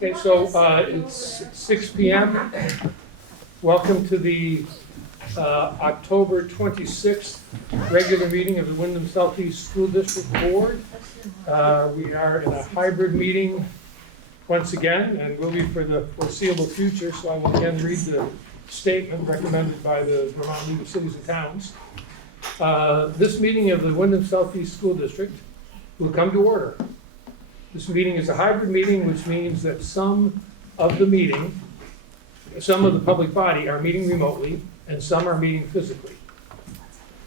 Okay, so it's 6 p.m. Welcome to the October 26th regular meeting of the Windham Southeast School District Board. We are in a hybrid meeting once again, and will be for the foreseeable future, so I will again read the statement recommended by the Vermont League of Cities and Towns. This meeting of the Windham Southeast School District will come to order. This meeting is a hybrid meeting, which means that some of the public body are meeting remotely and some are meeting physically.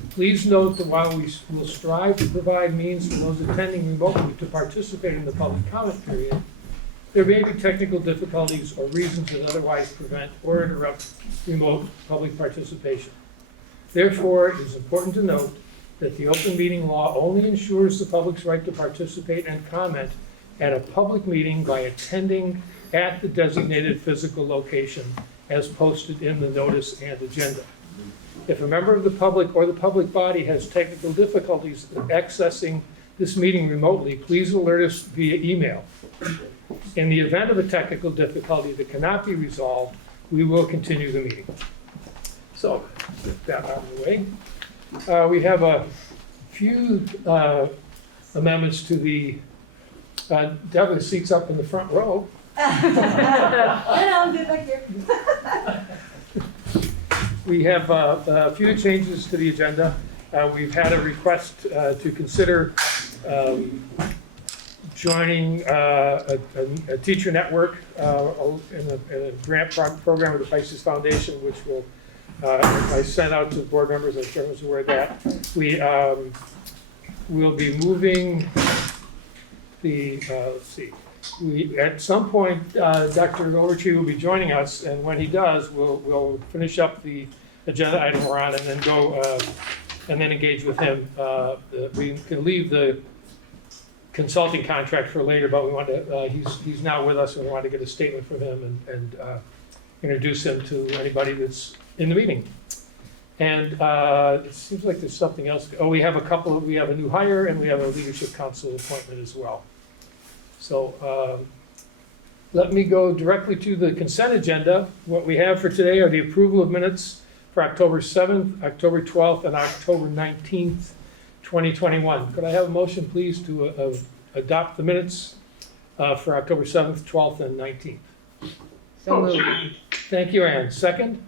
Please note that while we will strive to provide means for those attending remotely to participate in the public comment period, there may be technical difficulties or reasons that otherwise prevent or interrupt remote public participation. Therefore, it is important to note that the open meeting law only ensures the public's right to participate and comment at a public meeting by attending at the designated physical location as posted in the notice and agenda. If a member of the public or the public body has technical difficulties accessing this meeting remotely, please alert us via email. In the event of a technical difficulty that cannot be resolved, we will continue the meeting. So, get that out of the way. We have a few amendments to the definitely seats up in the front row. I'll get back here. We have a few changes to the agenda. We've had a request to consider joining a teacher network in a grant program with the FISCAL Foundation, which will I sent out to board members. I'm sure everyone's aware of that. We will be moving the, let's see, at some point, Dr. Overtree will be joining us, and when he does, we'll finish up the agenda item we're on and then go and then engage with him. We can leave the consulting contract for later, but we want to, he's now with us, and we want to get a statement from him and introduce him to anybody that's in the meeting. And it seems like there's something else. Oh, we have a new hire, and we have a leadership council appointment as well. So let me go directly to the consent agenda. What we have for today are the approval of minutes for October 7th, October 12th, and October 19th, 2021. Could I have a motion, please, to adopt the minutes for October 7th, 12th, and 19th? So moved. Thank you, Ann. Second?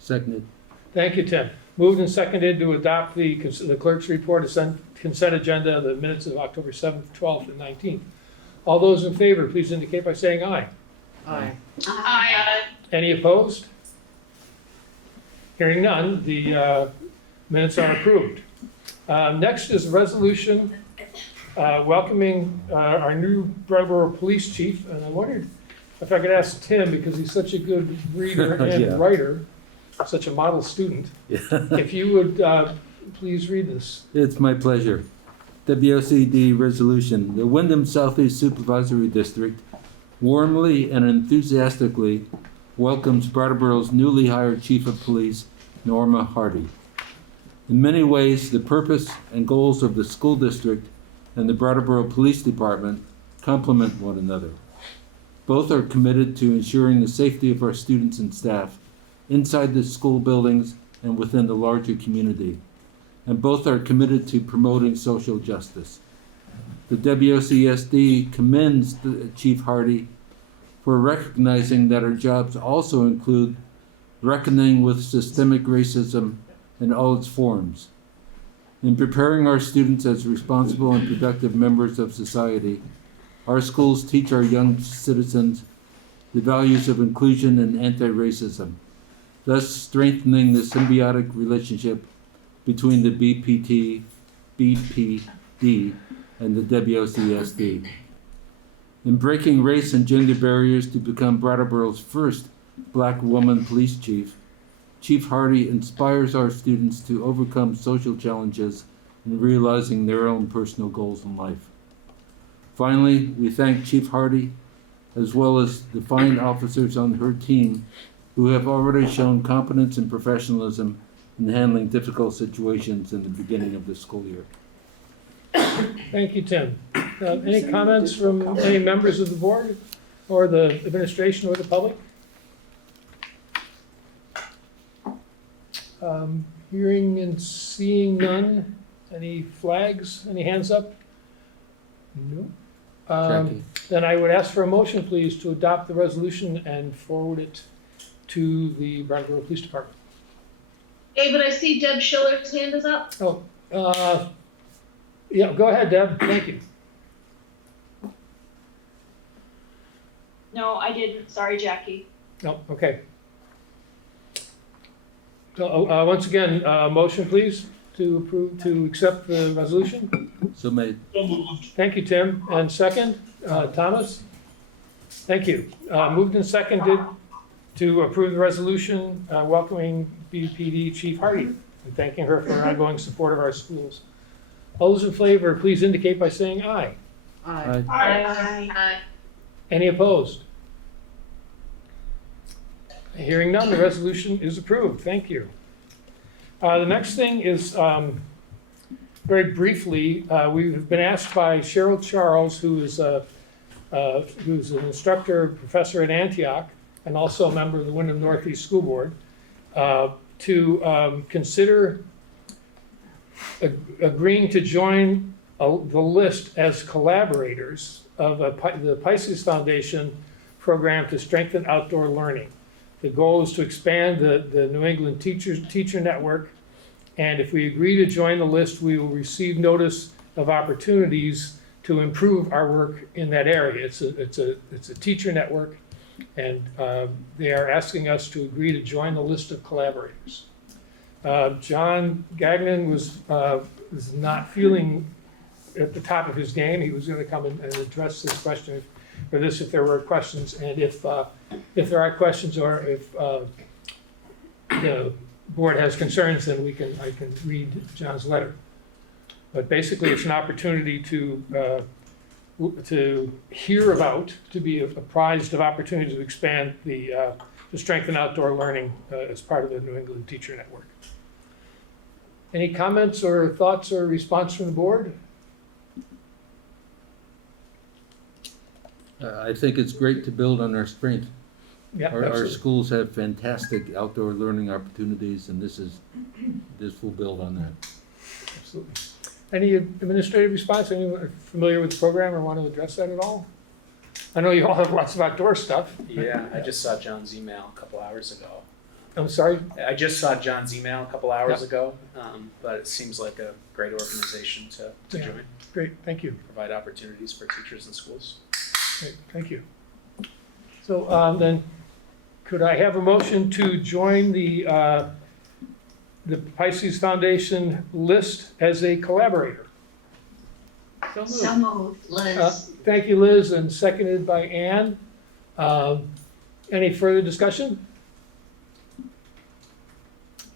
Seconded. Thank you, Tim. Moved and seconded to adopt the clerk's report, consent agenda, the minutes of October 7th, 12th, and 19th. All those in favor, please indicate by saying aye. Aye. Aye. Any opposed? Hearing none, the minutes are approved. Next is a resolution welcoming our new Brattleboro police chief, and I wondered if I could ask Tim, because he's such a good reader and Yeah. writer, such a model student, if you would please read this. It's my pleasure. WSESD resolution. The Windham Southeast Supervisory District warmly and enthusiastically welcomes Brattleboro's newly hired Chief of Police, Norma Hardy. In many ways, the purpose and goals of the school district and the Brattleboro Police Department complement one another. Both are committed to ensuring the safety of our students and staff inside the school buildings and within the larger community. And both are committed to promoting social justice. The WSESD commends Chief Hardy for recognizing that our jobs also include reckoning with systemic racism in all its forms. In preparing our students as responsible and productive members of society, our schools teach our young citizens the values of inclusion and anti-racism, thus strengthening the symbiotic relationship between the BPD and the WSESD. In breaking race and gender barriers to become Brattleboro's first Black woman police chief, Chief Hardy inspires our students to overcome social challenges in realizing their own personal goals in life. Finally, we thank Chief Hardy, as well as the fine officers on her team who have already shown competence and professionalism in handling difficult situations in the beginning of the school year. Thank you, Tim. Any comments from any members of the board or the administration or the public? Hearing and seeing none. Any flags? Any hands up? No. Jackie. Then I would ask for a motion, please, to adopt the resolution and forward it to the Brattleboro Police Department. David, I see Deb Schiller's hand is up. Oh, yeah, go ahead, Deb. Thank you. No, I didn't. Sorry, Jackie. No, okay. So, once again, motion, please, to approve, to accept the resolution. So made. Thank you, Tim. And second, Thomas? Thank you. Moved and seconded to approve the resolution welcoming BPD Chief Hardy and thanking her for her ongoing support of our schools. All those in favor, please indicate by saying aye. Aye. Aye. Any opposed? Hearing none, the resolution is approved. Thank you. The next thing is, very briefly, we've been asked by Cheryl Charles, who's an instructor, professor at Antioch, and also a member of the Windham Northeast School Board, to consider agreeing to join the list as collaborators of the Pisces Foundation program to strengthen outdoor learning. The goal is to expand the New England teacher network, and if we agree to join the list, we will receive notice of opportunities to improve our work in that area. It's a teacher network, and they are asking us to agree to join the list of collaborators. John Gagnon was not feeling at the top of his game. He was going to come and address this question for this if there were questions, and if there are questions or if the board has concerns, then I can read John's letter. But basically, it's an opportunity to hear about, to be apprised of opportunities to expand to strengthen outdoor learning as part of the New England Teacher Network. Any comments or thoughts or response from the board? I think it's great to build on our strength. Yeah, Our absolutely. schools have fantastic outdoor learning opportunities, and this will build on that. Absolutely. Any administrative response? Anyone familiar with the program or want to address that at all? I know you all have lots of outdoor stuff. Yeah, I just saw John's email a couple hours ago. I'm sorry? I just saw John's email a couple hours Yeah. ago, but it seems like a great organization to Yeah. join, Great, thank you. provide opportunities for teachers and schools. Great, thank you. So then, could I have a motion to join the Pisces Foundation list as a collaborator? So moved. Liz. Thank you, Liz, and seconded by Ann. Any further discussion?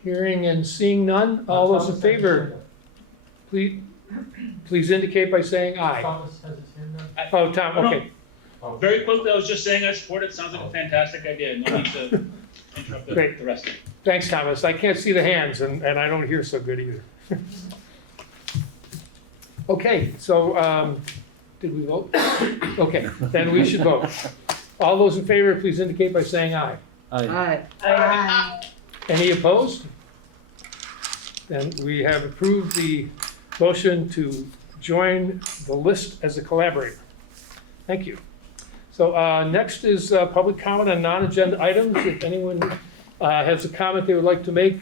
Hearing and seeing none, all those in favor, please indicate by saying aye. Thomas has his hand up. Oh, Tom, okay. Very quickly, I was just saying I support it. Sounds like a fantastic idea. No need to interrupt Great. the rest of it. Thanks, Thomas. I can't see the hands, and I don't hear so good either. Okay, so, did we vote? Okay, then we should vote. All those in favor, please indicate by saying aye. Aye. Aye. Any opposed? Then we have approved the motion to join the list as a collaborator. Thank you. So next is public comment on non-agenda items. If anyone has a comment they would like to make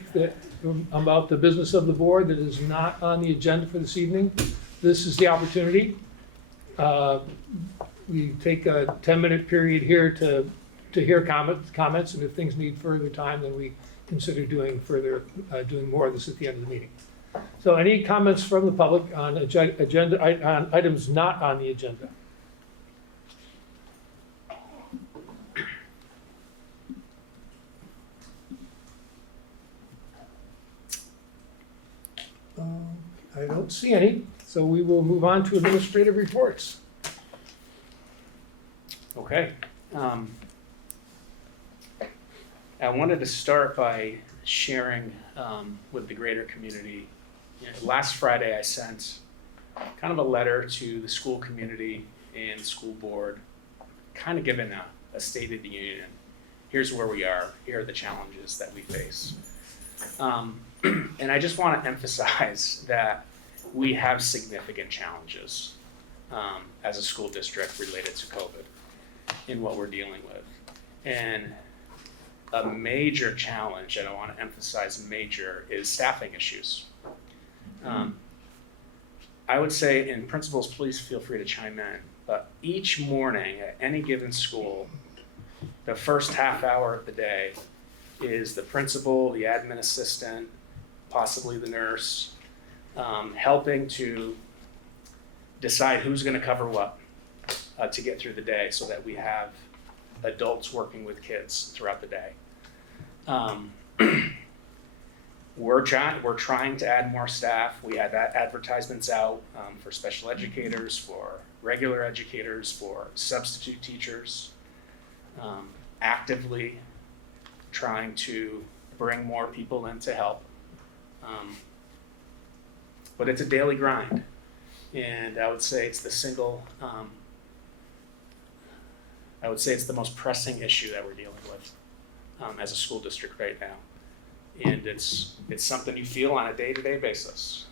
about the business of the board that is not on the agenda for this evening, this is the opportunity. We take a 10-minute period here to hear comments, and if things need further time, then we consider doing more of this at the end of the meeting. So any comments from the public on on items not on the agenda? I don't see any, so we will move on to administrative reports. Okay. I wanted to start by sharing with the greater community. Last Friday, I sent kind of a letter to the school community and the school board kind of given a state of the union. Here's where we are. Here are the challenges that we face. And I just want to emphasize that we have significant challenges as a school district related to COVID in what we're dealing with. And a major challenge, and I want to emphasize major, is staffing issues. I would say, and principals, please feel free to chime in, but each morning at any given school, the first half hour of the day is the principal, the admin assistant, possibly the nurse, helping to decide who's going to cover what to get through the day so that we have adults working with kids throughout the day. We're trying to add more staff. We had advertisements out for special educators, for regular educators, for substitute teachers, actively trying to bring more people in to help. But it's a daily grind. And I would say it's the most pressing issue that we're dealing with as a school district right now. And it's something you feel on a day-to-day basis.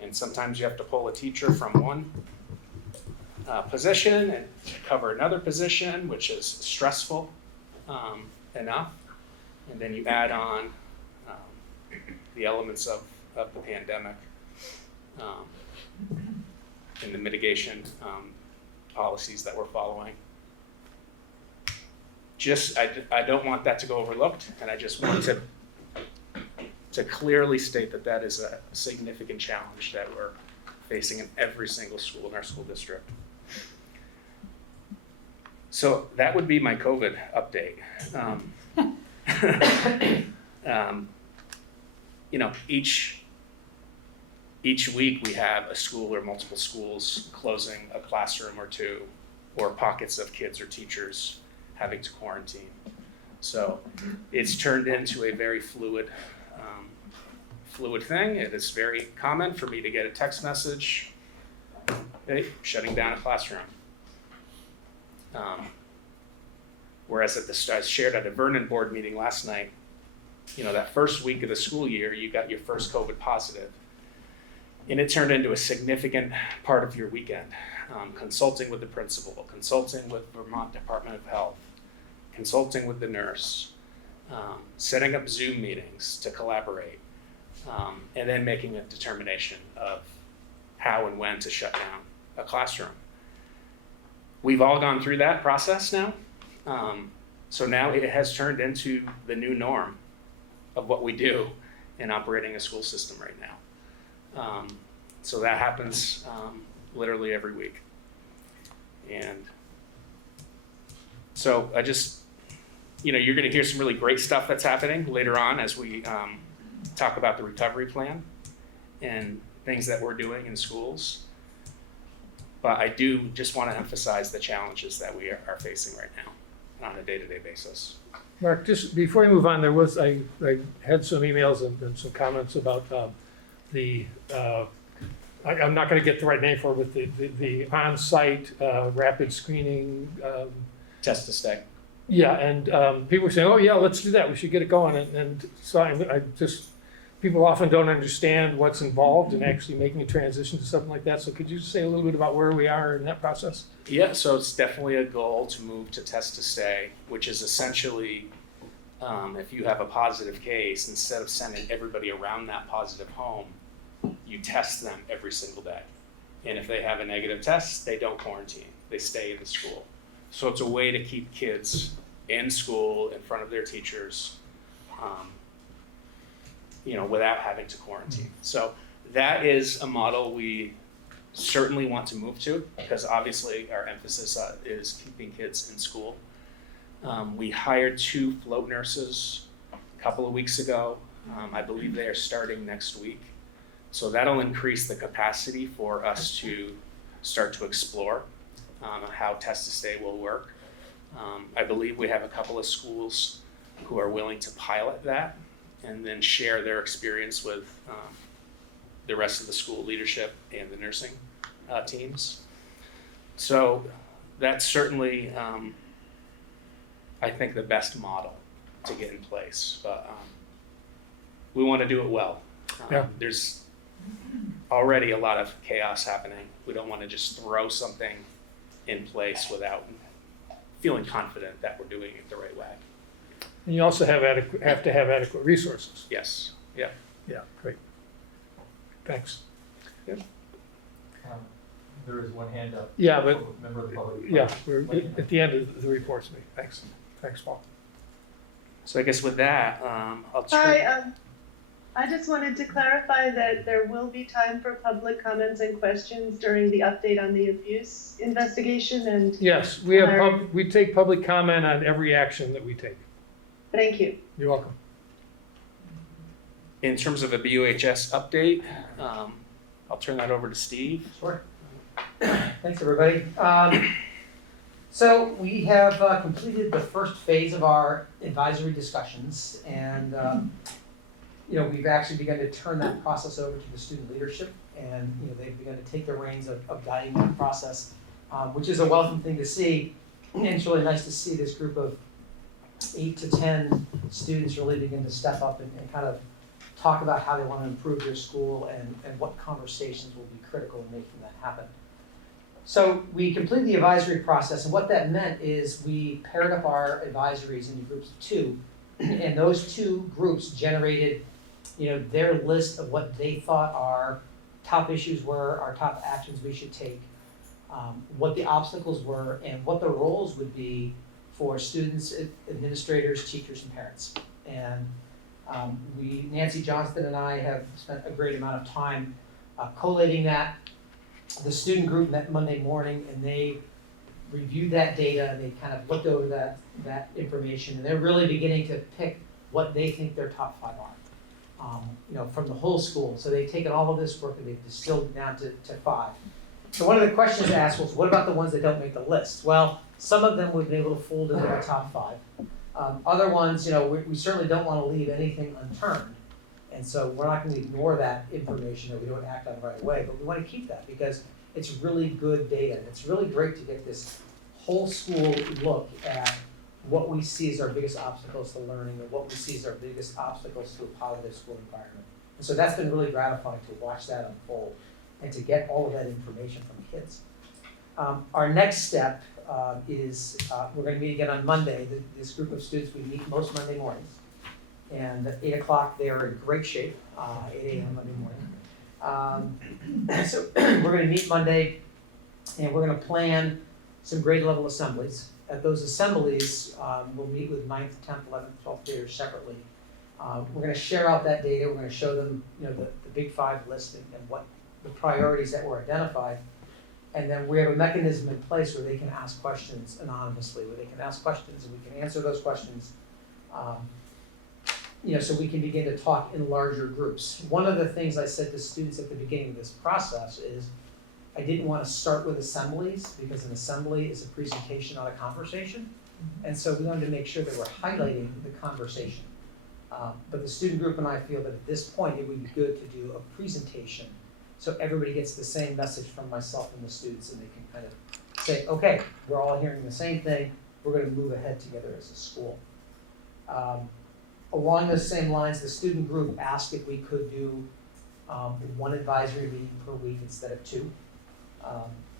And sometimes you have to pull a teacher from one position and cover another position, which is stressful enough. And then you add on the elements of the pandemic and the mitigation policies that we're following. I don't want that to go overlooked, and I just want to clearly state that that is a significant challenge that we're facing in every single school in our school district. So that would be my COVID update. Each week we have a school or multiple schools closing a classroom or two, or pockets of kids or teachers having to quarantine. So it's turned into a very fluid thing. It is very common for me to get a text message, hey, shutting down a classroom. Whereas I shared at a Vernon board meeting last night, that first week of the school year, you got your first COVID positive. And it turned into a significant part of your weekend. Consulting with the principal, consulting with Vermont Department of Health, consulting with the nurse, setting up Zoom meetings to collaborate, and then making a determination of how and when to shut down a classroom. We've all gone through that process now. So now it has turned into the new norm of what we do in operating a school system right now. So that happens literally every week. And so I just, you're going to hear some really great stuff that's happening later on as we talk about the recovery plan and things that we're doing in schools. But I do just want to emphasize the challenges that we are facing right now on a day-to-day basis. Mark, just before we move on, I had some emails and some comments about I'm not going to get the right name for it, but the on-site rapid screening. Test to stay. Yeah, and people were saying, oh yeah, let's do that, we should get it going. And so I just, people often don't understand what's involved in actually making a transition to something like that. So could you just say a little bit about where we are in that process? Yeah, so it's definitely a goal to move to test to stay, which is essentially if you have a positive case, instead of sending everybody around that positive home, you test them every single day. And if they have a negative test, they don't quarantine, they stay in the school. So it's a way to keep kids in school in front of their teachers, without having to quarantine. So that is a model we certainly want to move to, because obviously our emphasis is keeping kids in school. We hired 2 float nurses a couple of weeks ago. I believe they are starting next week. So that'll increase the capacity for us to start to explore how test to stay will work. I believe we have a couple of schools who are willing to pilot that and then share their experience with the rest of the school leadership and the nursing teams. So that's certainly, I think, the best model to get in place. But we want to do it well. Yeah. There's already a lot of chaos happening. We don't want to just throw something in place without feeling confident that we're doing it the right way. And you also have to have adequate resources. Yes. Yeah. Yeah, great. Thanks. There is one hand up. Yeah, but, Member of the public. yeah, we're at the end of the reports meeting. Thanks. Thanks, Paul. So I guess with that, I'll turn. Hi, I just wanted to clarify that there will be time for public comments and questions during the update on the abuse investigation, and Yes, we have, we take public comment on every action that we take. thank you. You're welcome. In terms of a BUHS update, I'll turn that over to Steve. Sure. Thanks, everybody. So we have completed the first phase of our advisory discussions, and we've actually begun to turn that process over to the student leadership, and they've begun to take the reins of guiding that process, which is a welcome thing to see. And it's really nice to see this group of 8 to 10 students really begin to step up and kind of talk about how they want to improve their school and what conversations will be critical in making that happen. So we completed the advisory process, and what that meant is we paired up our advisories into groups of 2, and those 2 groups generated their list of what they thought our top issues were, our top actions we should take, what the obstacles were, and what the roles would be for students, administrators, teachers, and parents. And Nancy Johnston and I have spent a great amount of time collating that. The student group met Monday morning, and they reviewed that data, and they kind of looked over that information, and they're really beginning to pick what they think their top 5 are, from the whole school. So they've taken all of this work and they've distilled it down to 5. So one of the questions asked was, what about the ones that don't make the list? Well, some of them we've been able to fold into our top 5. Other ones, we certainly don't want to leave anything unturned. And so we're not going to ignore that information that we don't act on right away, but we want to keep that because it's really good data. And it's really great to get this whole school look at what we see as our biggest obstacles to learning and what we see as our biggest obstacles to a positive school environment. And so that's been really gratifying to watch that unfold and to get all of that information from kids. Our next step is we're going to meet again on Monday. This group of students, we meet most Monday mornings. And at 8 o'clock, they are in great shape, 8 a.m. Monday morning. So we're going to meet Monday, and we're going to plan some grade level assemblies. At those assemblies, we'll meet with 9th, 10th, 11th, 12th graders separately. We're going to share out that data. We're going to show them the big 5 list and what the priorities that were identified. And then we have a mechanism in place where they can ask questions anonymously, where they can ask questions and we can answer those questions. So we can begin to talk in larger groups. One of the things I said to students at the beginning of this process is I didn't want to start with assemblies because an assembly is a presentation, not a conversation. And so we wanted to make sure that we're highlighting the conversation. But the student group and I feel that at this point it would be good to do a presentation so everybody gets the same message from myself and the students and they can kind of say, okay, we're all hearing the same thing, we're going to move ahead together as a school. Along those same lines, the student group asked if we could do 1 advisory meeting per week instead of 2.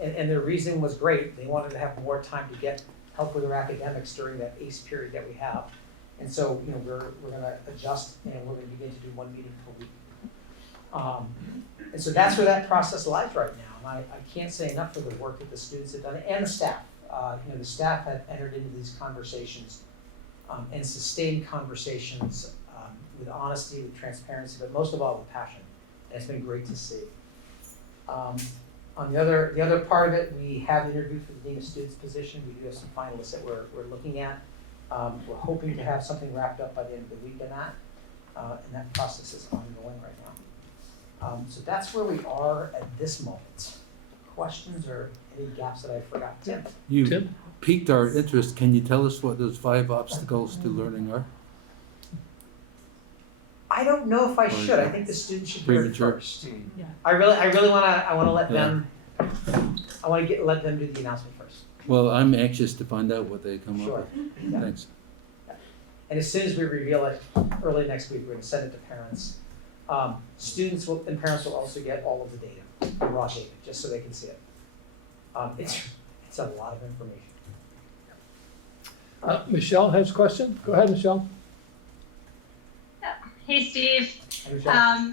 And their reason was great. They wanted to have more time to get help with their academics during that ACE period that we have. And so, we're going to adjust and we're going to begin to do 1 meeting per week. And so that's where that process lies right now. And I can't say enough for the work that the students have done and the staff. The staff have entered into these conversations and sustained conversations with honesty, with transparency, but most of all with passion. And it's been great to see. On the other part of it, we have interviewed for the Dean of Students position. We do have some finalists that we're looking at. We're hoping to have something wrapped up by the end of the week in that. And that process is ongoing right now. So that's where we are at this moment. Questions or any gaps that I forgot? Tim? You piqued our interest. Can you tell us what those 5 obstacles to learning are? I don't know if I should. I think the students should hear it Premature. first. I really want to let them. I want to let them do the announcement first. Well, I'm anxious to find out what they come Sure. up with. Yeah. Thanks. And as soon as we reveal it, early next week, we're gonna send it to parents. Students will, and parents will also get all of the data, the raw data, just so they can see it. It's a lot of information. Michelle has a question? Go ahead, Michelle. Hey, Steve. And Michelle,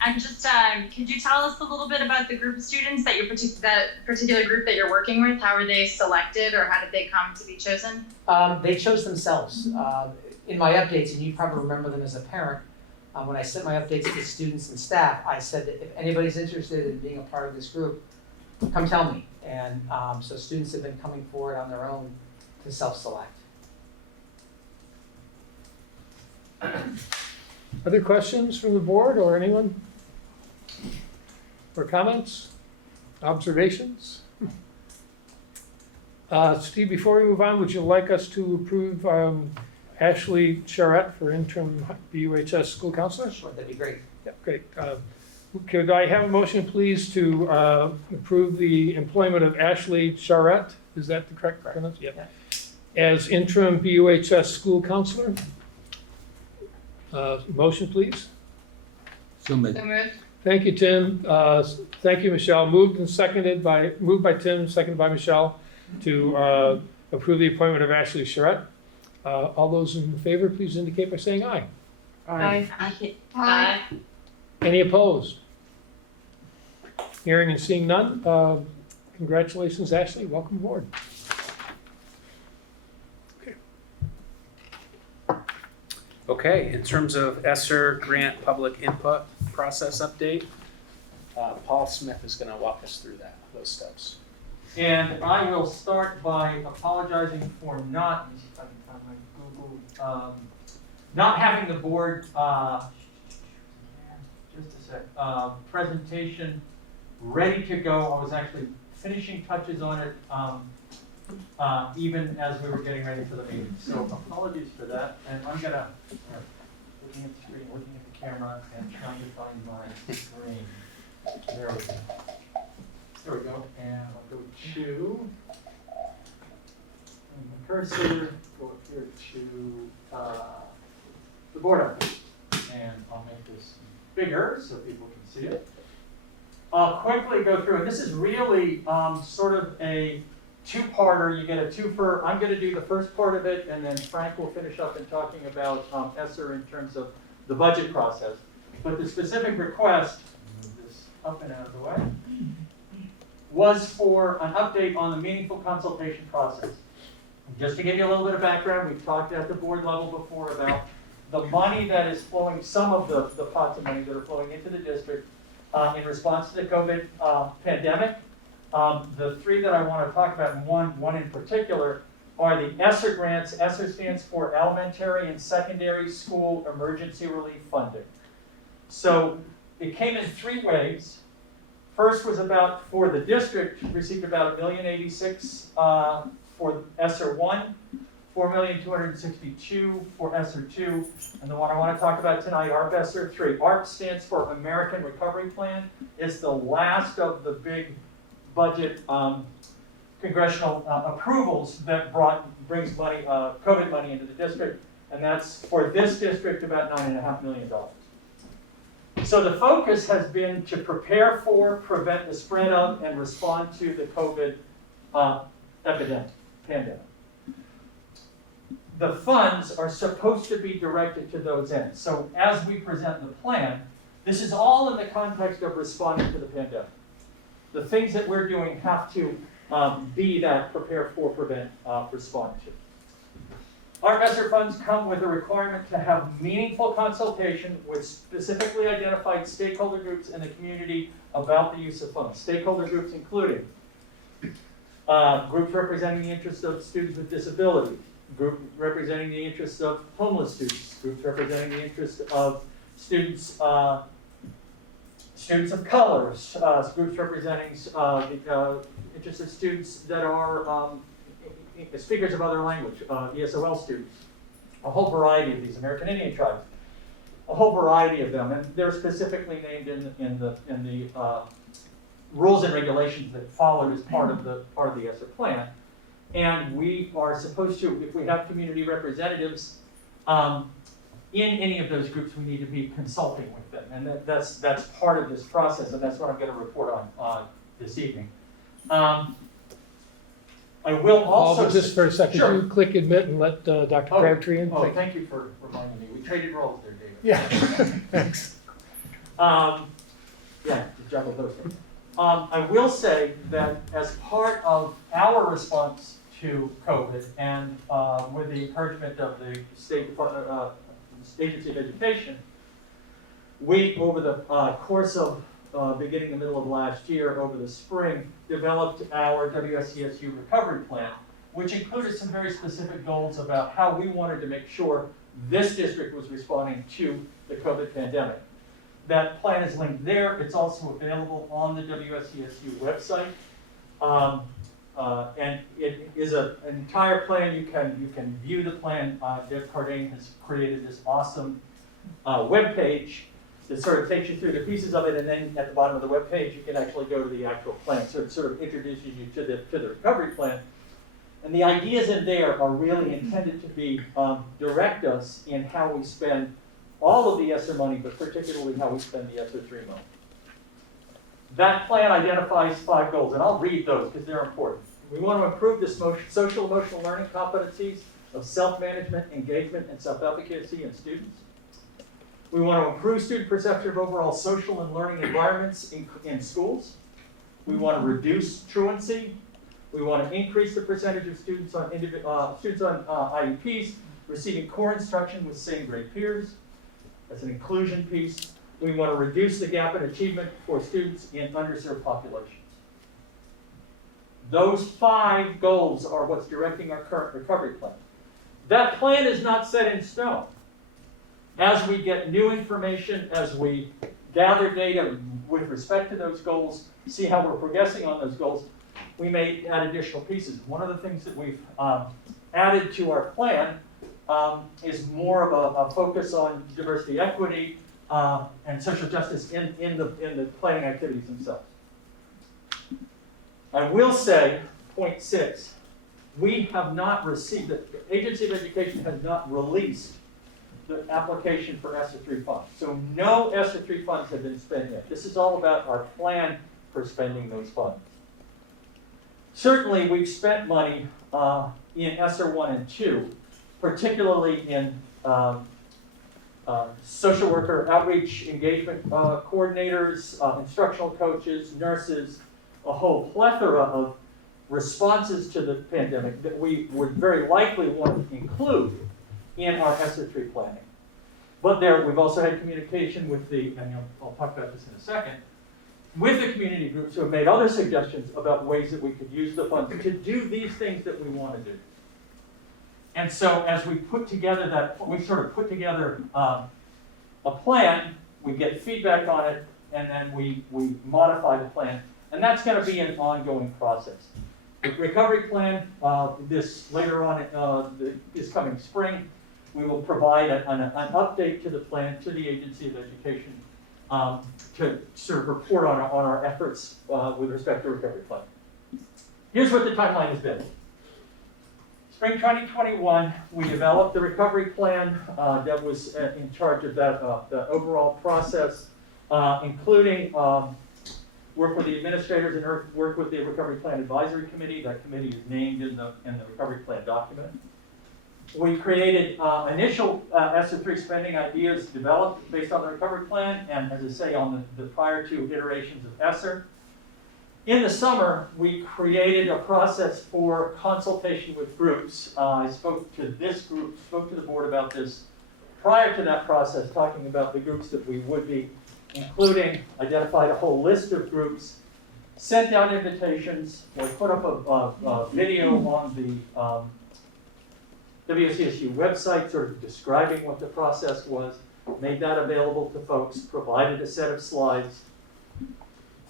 I'm just, could you tell us a little bit about the group of students that that particular group that you're working with? How were they selected, or how did they come to be chosen? they chose themselves. In my updates, and you probably remember them as a parent, when I sent my updates to students and staff, I said that if anybody's interested in being a part of this group, come tell me. And so students have been coming forward on their own to self-select. Other questions from the board or anyone? Or comments? Observations? Steve, before we move on, would you like us to approve Ashley Charette for interim BUHS school counselor? Sure, that'd be great. Yeah, great. Could I have a motion, please, to approve the employment of Ashley Charette? Is that the correct pronunciation? Yeah. As interim BUHS school counselor? Motion, please. So made. So moved. Thank you, Tim. Thank you, Michelle. Moved by Tim, seconded by Michelle to approve the appointment of Ashley Charette. All those in favor, please indicate by saying aye. Aye. Any opposed? Hearing and seeing none. Congratulations, Ashley. Welcome aboard. Okay, in terms of ESSR grant public input process update, Paul Smith is gonna walk us through those steps. And I will start by apologizing for not, let me see if I can find my Google, not having the board, just a sec, presentation ready to go. I was actually finishing touches on it, even as we were getting ready for the meeting. So apologies for that. And I'm gonna, looking at the screen, looking at the camera, and trying to find my screen. There we go. There we go, and I'll go to the cursor, go up here to the board update. And I'll make this bigger so people can see it. I'll quickly go through, and this is really sort of a two-parter. You get a twofer. I'm going to do the first part of it, and then Frank will finish up in talking about ESSR in terms of the budget process. But the specific request, move this up and out of the way, was for an update on the meaningful consultation process. Just to give you a little bit of background, we've talked at the board level before about the money that is flowing, some of the pots of money that are flowing into the district in response to the COVID pandemic. The three that I want to talk about, and one in particular, are the ESSR grants. ESSR stands for Elementary and Secondary School Emergency Relief Funding. So it came in three ways. First was about, for the district, received about $1,086,000 for ESSR 1, $4,262,000 for ESSR 2, and the one I want to talk about tonight, ARP ESSR 3. ARP stands for American Recovery Plan. It's the last of the big budget congressional approvals that brings money, COVID money into the district, and that's for this district about $9.5 million. So the focus has been to prepare for, prevent the spread of, and respond to the COVID pandemic. The funds are supposed to be directed to those ends. So as we present the plan, this is all in the context of responding to the pandemic. The things that we're doing have to be that prepare for, prevent, respond to. Our ESSR funds come with a requirement to have meaningful consultation with specifically identified stakeholder groups in the community about the use of funds. Stakeholder groups including groups representing the interests of students with disabilities, groups representing the interests of homeless students, groups representing the interests of students of colors, groups representing the interests of students that are speakers of other language, ESOL students, a whole variety of these, American Indian tribes, a whole variety of them, and they're specifically named in the rules and regulations that followed as part of the ESSR plan. And we are supposed to, if we have community representatives in any of those groups, we need to be consulting with them. And that's part of this process, and that's what I'm going to report on this evening. I will also... Paul, just for a second, Sure. you click admit and let Dr. Crabtree in? Oh, thank you for reminding me. We traded roles there, David. Yeah, thanks. Yeah, to juggle those things. I will say that as part of our response to COVID and with the encouragement of the State Department, Agency of Education, we, over the course of beginning the middle of last year, over the spring, developed our WSESU recovery plan, which included some very specific goals about how we wanted to make sure this district was responding to the COVID pandemic. That plan is linked there. It's also available on the WSESU website. And it is an entire plan. You can view the plan. Deb Cardane has created this awesome web page that sort of takes you through the pieces of it, and then at the bottom of the web page, you can actually go to the actual plan. So it sort of introduces you to the recovery plan. And the ideas in there are really intended to be direct us in how we spend all of the ESSR money, but particularly how we spend the ESSR 3 money. That plan identifies 5 goals, and I'll read those because they're important. We want to improve the social emotional learning competencies of self-management, engagement, and self-efficacy in students. We want to improve student perception of overall social and learning environments in schools. We want to reduce truancy. We want to increase the percentage of students on IEPs receiving core instruction with same grade peers. That's an inclusion piece. We want to reduce the gap in achievement for students in underserved populations. Those 5 goals are what's directing our current recovery plan. That plan is not set in stone. As we get new information, as we gather data with respect to those goals, see how we're progressing on those goals, we may add additional pieces. One of the things that we've added to our plan is more of a focus on diversity, equity, and social justice in the planning activities themselves. I will say, point 6, we have not received, the Agency of Education has not released the application for ESSR 3 funds. So no ESSR 3 funds have been spent yet. This is all about our plan for spending those funds. Certainly, we've spent money in ESSR 1 and 2, particularly in social worker outreach engagement coordinators, instructional coaches, nurses, a whole plethora of responses to the pandemic that we would very likely want to include in our ESSR 3 planning. But there, we've also had communication with the, and I'll talk about this in a second, with the community groups who have made other suggestions about ways that we could use the funds to do these things that we want to do. And so as we put together that, we sort of put together a plan, we get feedback on it, and then we modify the plan. And that's going to be an ongoing process. The recovery plan, this later on this coming spring, we will provide an update to the plan to the Agency of Education to sort of report on our efforts with respect to recovery plan. Here's what the timeline has been. Spring 2021, we developed the recovery plan that was in charge of that the overall process, including work with the administrators and work with the Recovery Plan Advisory Committee. That committee is named in the recovery plan document. We created initial ESSR 3 spending ideas developed based on the recovery plan, and as I say, on the prior 2 iterations of ESSR. In the summer, we created a process for consultation with groups. I spoke to this group, spoke to the board about this prior to that process, talking about the groups that we would be including, identified a whole list of groups, sent out invitations, we put up a video on the WSESU website sort of describing what the process was, made that available to folks, provided a set of slides.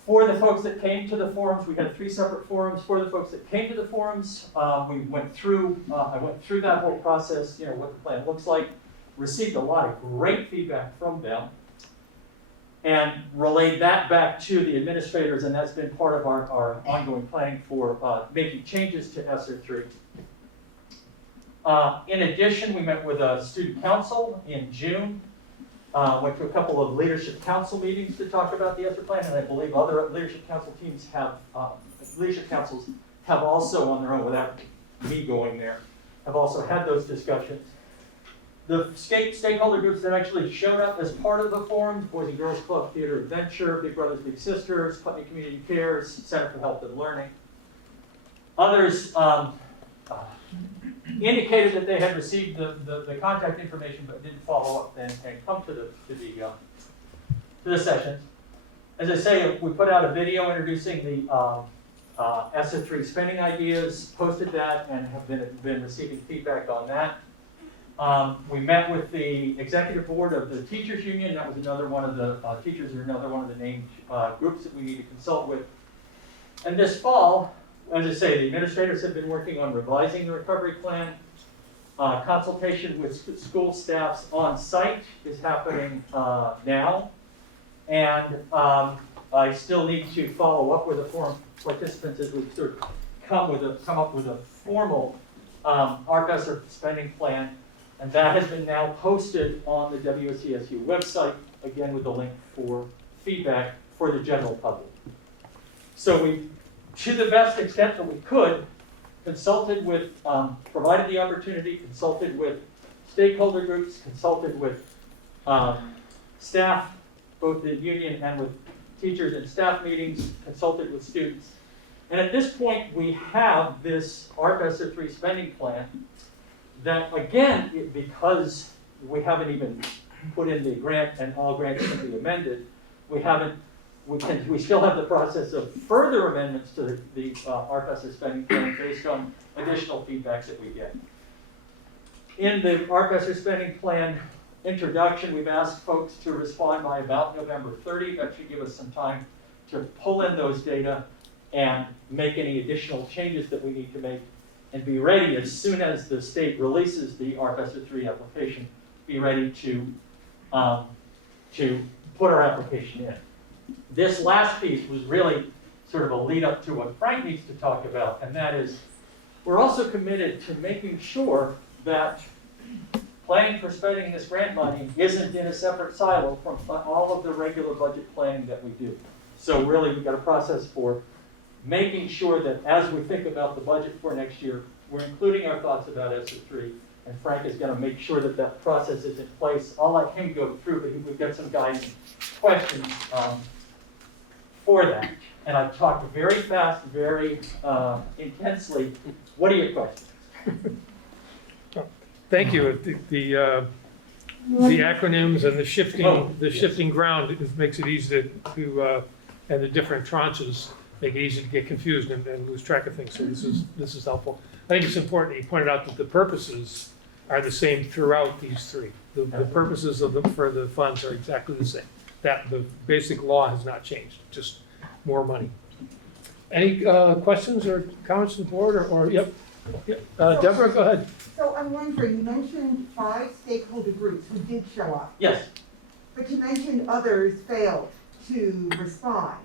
For the folks that came to the forums, we had 3 separate forums. For the folks that came to the forums, we went through, I went through that whole process, what the plan looks like, received a lot of great feedback from them. and relayed that back to the administrators, and that's been part of our ongoing planning for making changes to ESSR 3. In addition, we met with a student council in June, went to a couple of leadership council meetings to talk about the ESSR plan, and I believe other leadership council teams have, leadership councils have also on their own, without me going there, have also had those discussions. The stakeholder groups that actually showed up as part of the forum, Boys and Girls Club, Theater Adventure, Big Brothers Big Sisters, Putney Community Cares, Center for Health and Learning. Others indicated that they had received the contact information but didn't follow up and come to the sessions. As I say, we put out a video introducing the ESSR 3 spending ideas, posted that, and have been receiving feedback on that. We met with the executive board of the teachers union. That was another one of the teachers are another one of the named groups that we need to consult with. And this fall, as I say, the administrators have been working on revising the recovery plan. Consultation with school staffs on site is happening now. And I still need to follow up with the forum participants as we sort of come up with a formal ESSR spending plan. And that has been now posted on the WSESU website, again with a link for feedback for the general public. So we, to the best extent that we could, consulted with, provided the opportunity, consulted with stakeholder groups, consulted with staff, both the union and with teachers and staff meetings, consulted with students. And at this point, we have this ESSR 3 spending plan that, again, because we haven't even put in the grant and all grants can be amended, we still have the process of further amendments to the ESSR spending plan based on additional feedback that we get. In the ESSR spending plan introduction, we've asked folks to respond by about November 30. That should give us some time to pull in those data and make any additional changes that we need to make, and be ready as soon as the state releases the ESSR 3 application, be ready to put our application in. This last piece was really sort of a lead up to what Frank needs to talk about, and that is we're also committed to making sure that planning for spending this grant money isn't in a separate silo from all of the regular budget planning that we do. So really, we've got a process for making sure that as we think about the budget for next year, we're including our thoughts about ESSR 3, and Frank is going to make sure that that process is in place. I'll let him go through, but we've got some guiding questions for that. And I've talked very fast, very intensely. What are your questions? Thank you. The acronyms and the shifting ground, it makes it easy to and the different tranches make it easy to get confused and lose track of things. So this is helpful. I think it's important that you pointed out that the purposes are the same throughout these three. The purposes for the funds are exactly the same. That the basic law has not changed, just more money. Any questions or comments from the board or yep. Deborah, go ahead. So I'm wondering, you mentioned 5 stakeholder groups who did show up. Yes. But you mentioned others failed to respond.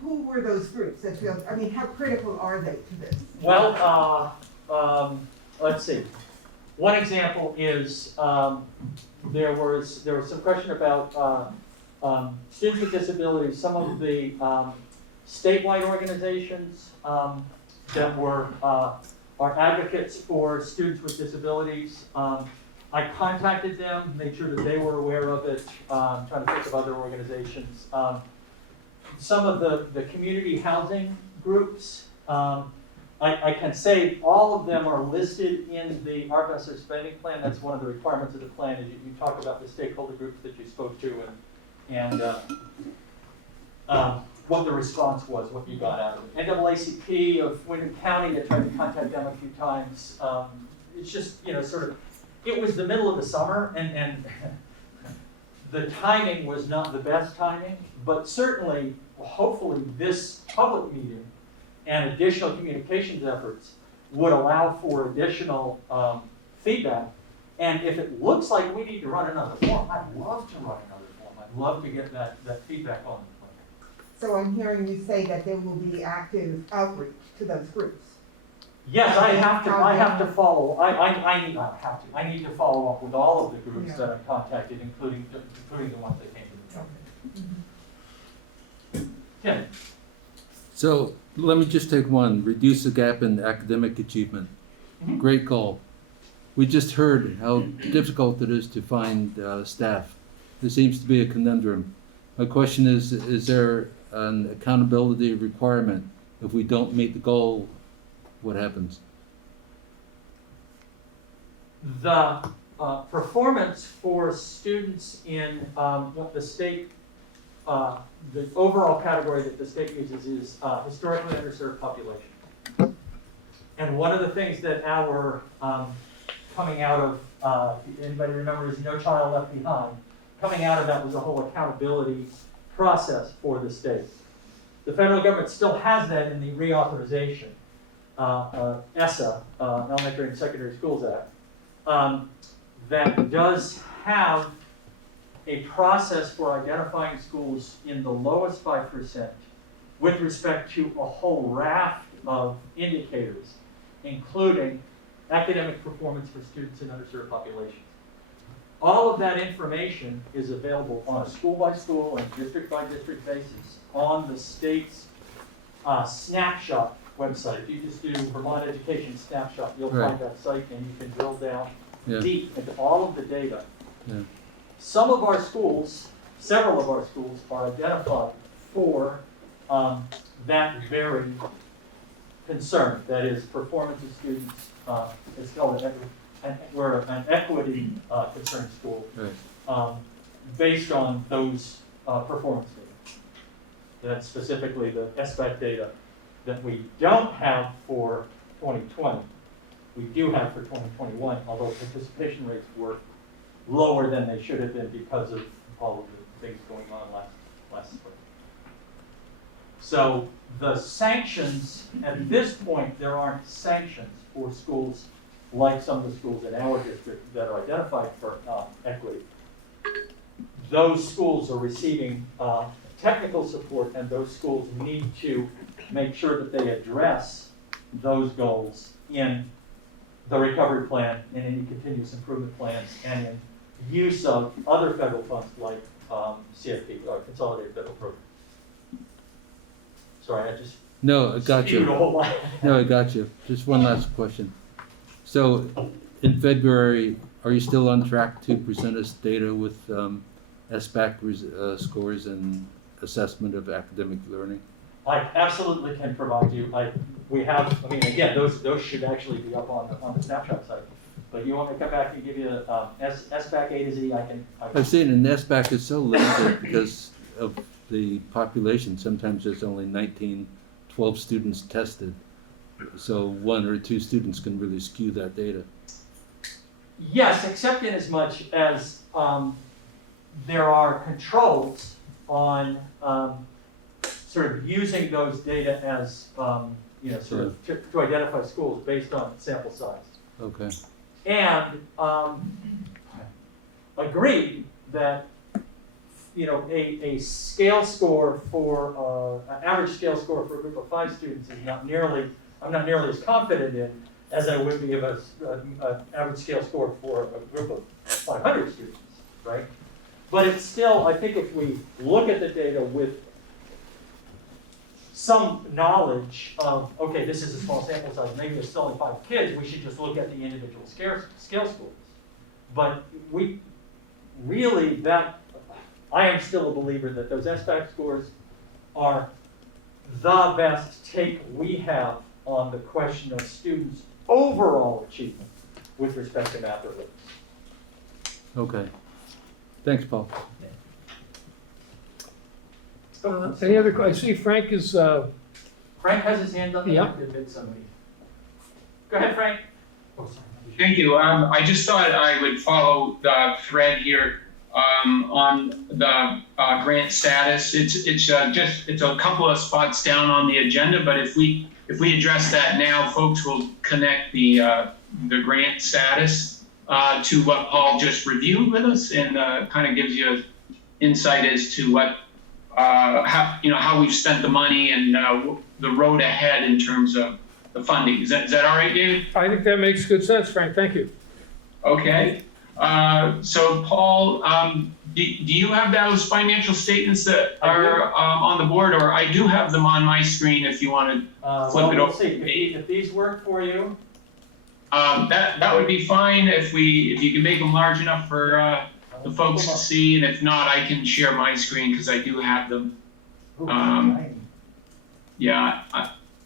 Who were those groups that failed? I mean, how critical are they to this? Well, let's see. One example is there was some question about students with disabilities. Some of the statewide organizations that were are advocates for students with disabilities. I contacted them, made sure that they were aware of it. Trying to think of other organizations. Some of the community housing groups. I can say all of them are listed in the ESSR spending plan. That's one of the requirements of the plan. Is you talk about the stakeholder groups that you spoke to and what the response was, what you got out of it. NAACP of Windham County, I tried to contact them a few times. It's just, sort of, it was the middle of the summer and the timing was not the best timing, but certainly, hopefully this public meeting and additional communications efforts would allow for additional feedback. And if it looks like we need to run another form, I'd love to run another form. I'd love to get that feedback on the plan. So I'm hearing you say that there will be active outreach to those groups. Yes, I have to follow, I need to follow up with all of the groups Yeah. that I contacted, including the ones that came to the company. Tim? So let me just take one, reduce the gap in academic achievement. Mhm. Great goal. We just heard how difficult it is to find staff. There seems to be a conundrum. My question is there an accountability requirement? If we don't meet the goal, what happens? The performance for students in what the state, the overall category that the state uses is historically underserved population. And one of the things that our coming out of, anybody remembers No Child Left Behind, coming out of that was a whole accountability process for the state. The federal government still has that in the reauthorization, ESSA, Elementary and Secondary Schools Act, that does have a process for identifying schools in the lowest 5% with respect to a whole raft of indicators, including academic performance for students in underserved populations. All of that information is available on a school-by-school and district-by-district basis on the state's snapshot website. If you just do Vermont Education Snapshot, you'll find that site and you can drill down deep into all of the data. Yeah. Some of our schools, several of our schools are identified for that very concern, that is performance of students. It's called we're an equity concerned school based on those performance data. That's specifically the SBAC data that we don't have for 2020. We do have for 2021, although participation rates were lower than they should have been because of all of the things going on last spring. So the sanctions, at this point, there aren't sanctions for schools like some of the schools in our district that are identified for equity. Those schools are receiving technical support, and those schools need to make sure that they address those goals in the recovery plan and any continuous improvement plans and in use of other federal funds like CFP, or Consolidated Federal Program. Sorry, I just No, I got spewed a you. whole lot. No, I got you. Just one last question. So in February, are you still on track to present us data with SBAC scores and assessment of academic learning? I absolutely can provide you. We have, I mean, again, those should actually be up on the snapshot site. But you want me to come back and give you SBAC A to Z? I've seen an SBAC is so limited because of the population. Sometimes there's only 12 students tested. So 1 or 2 students can really skew that data. Yes, except in as much as there are controls on sort of using those data as, sort of to identify schools based on sample size. Okay. And agreed that, a scale score for, an average scale score for a group of 5 students is I'm not nearly as confident in as I would be of an average scale score for a group of 500 students, right? But it's still, I think if we look at the data with some knowledge of, okay, this is a small sample size, maybe there's still only 5 kids, we should just look at the individual scale scores. But we really, I am still a believer that those SBAC scores are the best take we have on the question of students' overall achievement with respect to math or literacy. Okay. Thanks, Paul. Any other, I see Frank is, Frank has his hand up. Yeah. Go ahead, Frank. Oh, sorry. Thank you. I just thought I would follow the thread here on the grant status. It's a couple of spots down on the agenda, but if we address that now, folks will connect the grant status to what Paul just reviewed with us, and kind of gives you insight as to what, how we've spent the money and the road ahead in terms of the funding. Is that all right, David? I think that makes good sense, Frank, thank you. Okay. So Paul, do you have those financial statements that are on the board, or I do have them on my screen if you want to flip it over? We'll see. If these work for you. That would be fine if you can make them large enough for the folks to see, and if not, I can share my screen because I do have them. Yeah,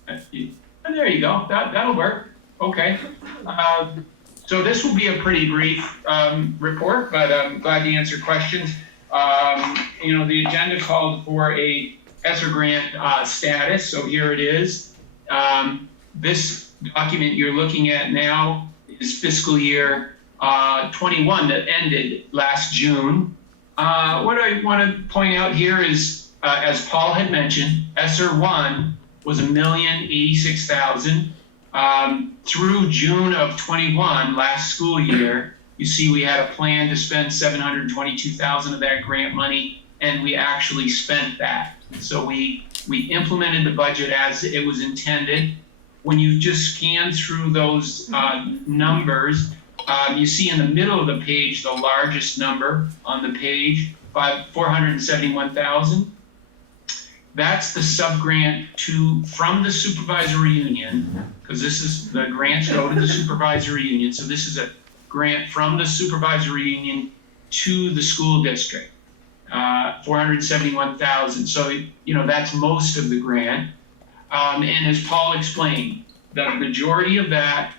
and there you go. That'll work. Okay. So this will be a pretty brief report, but I'm glad to answer questions. The agenda called for a ESSR grant status, so here it is. This document you're looking at now is fiscal year 21 that ended last June. What I want to point out here is, as Paul had mentioned, ESSR 1 was $1,086,000. Through June of 21, last school year, you see we had a plan to spend $722,000 of that grant money, and we actually spent that. So we implemented the budget as it was intended. When you just scan through those numbers, you see in the middle of the page the largest number on the page, $471,000. That's the sub-grant from the supervisory union, because this is the grants go to the supervisory union. So this is a grant from the supervisory union to the school district, $471,000. So that's most of the grant. And as Paul explained, the majority of that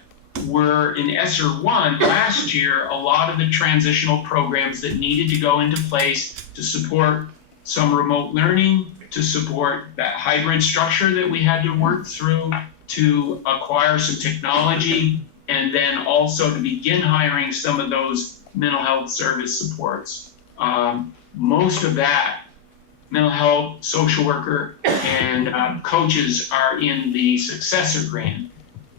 were in ESSR 1 last year. A lot of the transitional programs that needed to go into place to support some remote learning, to support that hybrid structure that we had to work through, to acquire some technology, and then also to begin hiring some of those mental health service supports. Most of that, mental health, social worker, and coaches are in the successor grant.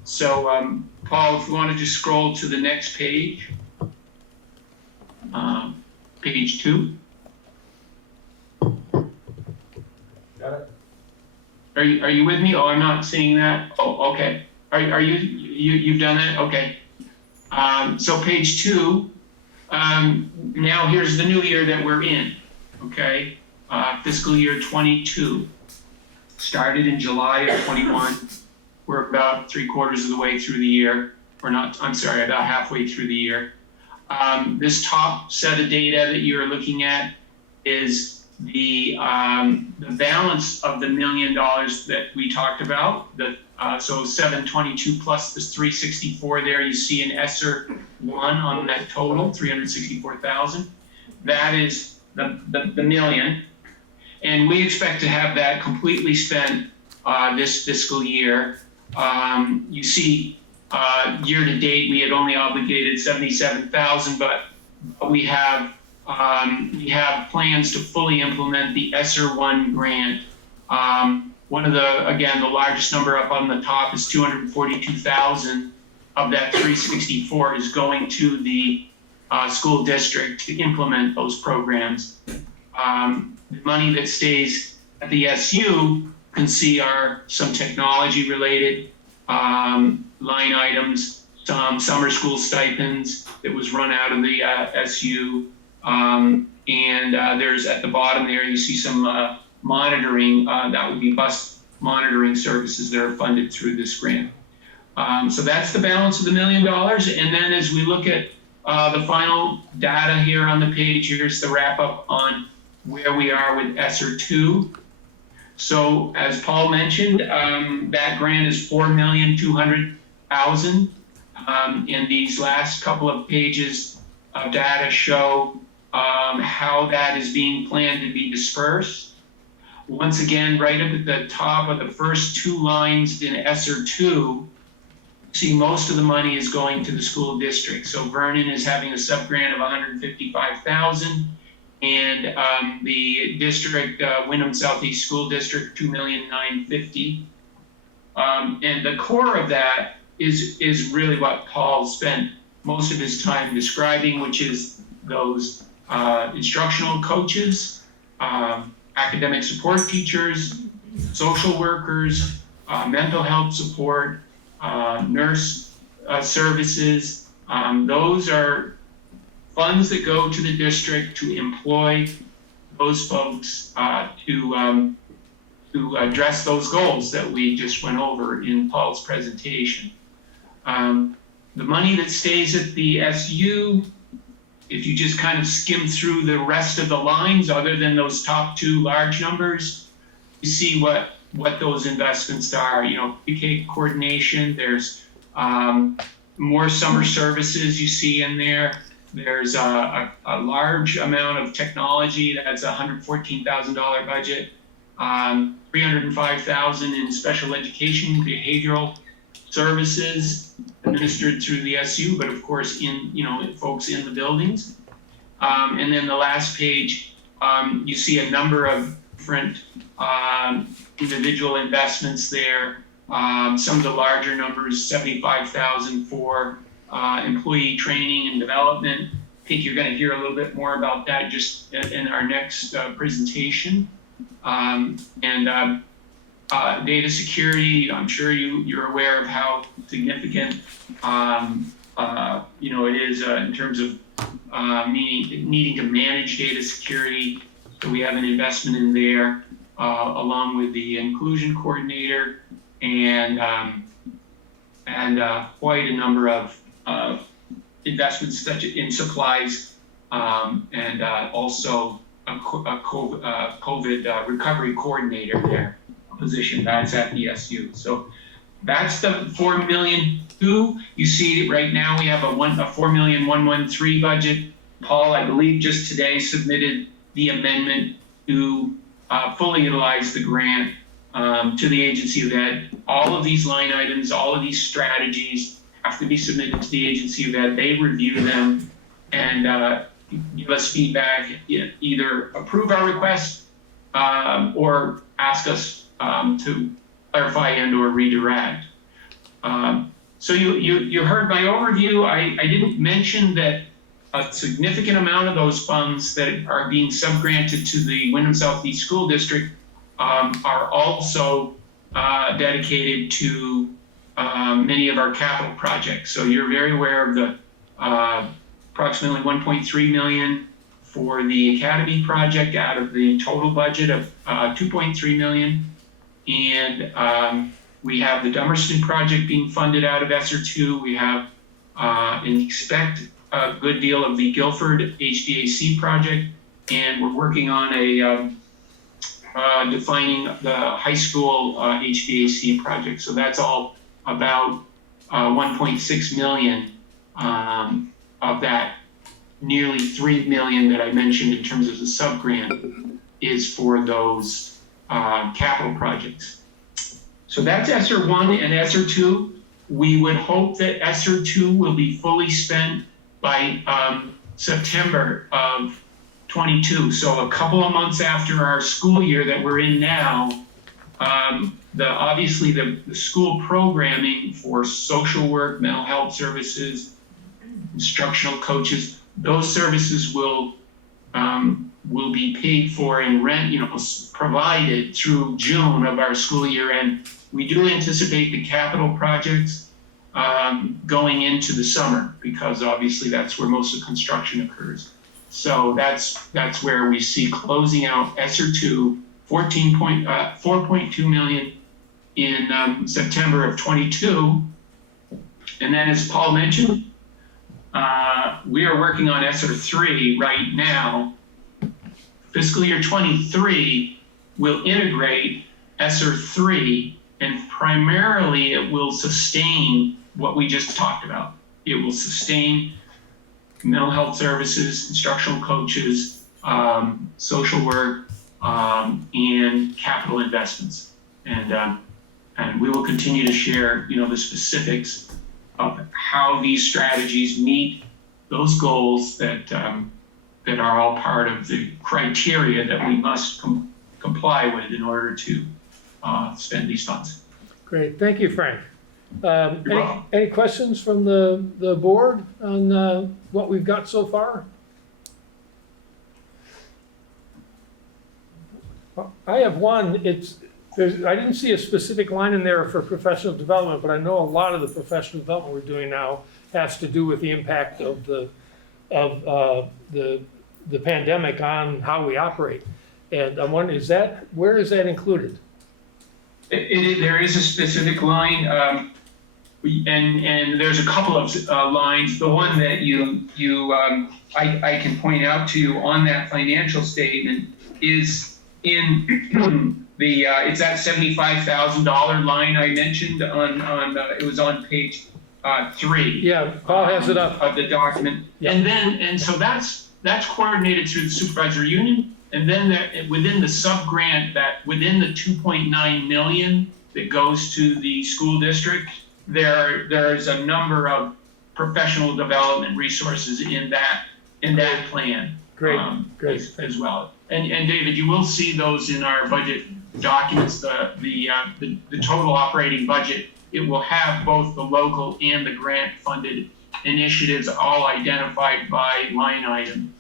So Paul, if you want to just scroll to the next page, page 2. Got it. Are you with me? Oh, I'm not seeing that. Oh, okay. Are you've done that? Okay. So page 2. Now here's the new year that we're in. Okay. Fiscal year 22. Started in July of 21. We're about 3/4 of the way through the year. About halfway through the year. This top set of data that you're looking at is the balance of the $1 million that we talked about. So 722 plus this 364 there, you see an ESSR 1 on that total, 364,000. That is the million. And we expect to have that completely spent this fiscal year. You see, year to date, we had only obligated 77,000, but we have plans to fully implement the ESSR 1 grant. One of the largest number up on the top is 242,000 of that 364 is going to the school district to implement those programs. The money that stays at the SU can see are some technology related line items, some summer school stipends that was run out of the SU. And there's at the bottom there, you see some monitoring, that would be bus monitoring services that are funded through this grant. So that's the balance of the $1 million. And then as we look at the final data here on the page, here's the wrap up on where we are with ESSR 2. So as Paul mentioned, that grant is $4,200,000. And these last couple of pages of data show how that is being planned to be dispersed. Once again, right up at the top of the first 2 lines in ESSR 2, see most of the money is going to the school district. So Vernon is having a sub-grant of $155,000, and the district, Windham Southeast School District, $2,950,000. And the core of that is really what Paul spent most of his time describing, which is those instructional coaches, academic support teachers, social workers, mental health support, nurse services. Those are funds that go to the district to employ those folks to address those goals that we just went over in Paul's presentation. The money that stays at the SU, if you just kind of skim through the rest of the lines, other than those top two large numbers, you see what those investments are. You know, PK coordination, there's more summer services you see in there. There's a large amount of technology, that's a $114,000 budget. $305,000 in special education, behavioral services administered through the SU, but of course folks in the buildings. And then the last page, you see a number of different individual investments there. Some of the larger numbers, $75,000 for employee training and development. I think you're going to hear a little bit more about that just in our next presentation. Data security, I'm sure you're aware of how significant it is in terms of needing to manage data security. So we have an investment in there along with the inclusion coordinator and quite a number of investments such in supplies and also a COVID recovery coordinator there, a position that's at ESU. So that's the $4.2 million. You see right now we have a $4.113 budget. Paul, I believe just today submitted the amendment to fully utilize the grant to the Agency of Ed. All of these line items, all of these strategies have to be submitted to the Agency of Ed. They review them and give us feedback, either approve our request or ask us to clarify and or redirect. So you heard my overview. I didn't mention that a significant amount of those funds that are being subgranted to the Windham Southeast School District are also dedicated to many of our capital projects. So you're very aware of the approximately $1.3 million for the Academy project out of the total budget of $2.3 million. And we have the Dummerston project being funded out of ESSR 2. We have and expect a good deal of the Guilford HVAC project. And we're working on a defining the high school HVAC project. So that's all about 1.6 million of that nearly 3 million that I mentioned in terms of the sub-grant is for those capital projects. So that's ESSR 1 and ESSR 2. We would hope that ESSR 2 will be fully spent by September of 22. So a couple of months after our school year that we're in now, obviously the school programming for social work, mental health services, instructional coaches, those services will be paid for and provided through June of our school year. And we do anticipate the capital projects going into the summer, because obviously that's where most of construction occurs. So that's where we see closing out ESSR 2, 4.2 million in September of 22. And then, as Paul mentioned, we are working on ESSR 3 right now. Fiscal year 23 will integrate ESSR 3, and primarily it will sustain what we just talked about. It will sustain mental health services, instructional coaches, social work, and capital investments. And we will continue to share, the specifics of how these strategies meet those goals that are all part of the criteria that we must comply with in order to spend these funds. Great, thank you, Frank. You're welcome. Any questions from the board on what we've got so far? I have one, I didn't see a specific line in there for professional development, but I know a lot of the professional development we're doing now has to do with the impact of the pandemic on how we operate. And I'm wondering, where is that included? There is a specific line, and there's a couple of lines. The one that I can point out to you on that financial statement is in it's that $75,000 line I mentioned it was on page 3. Yeah, Paul has it up. Of the document. Yeah. And so that's coordinated through the supervisory union. And then within the sub-grant, that within the $2.9 million that goes to the school district, there's a number of professional development resources in that plan. Great, as well. And David, you will see those in our budget documents, the total operating budget. It will have both the local and the grant funded initiatives all identified by line item.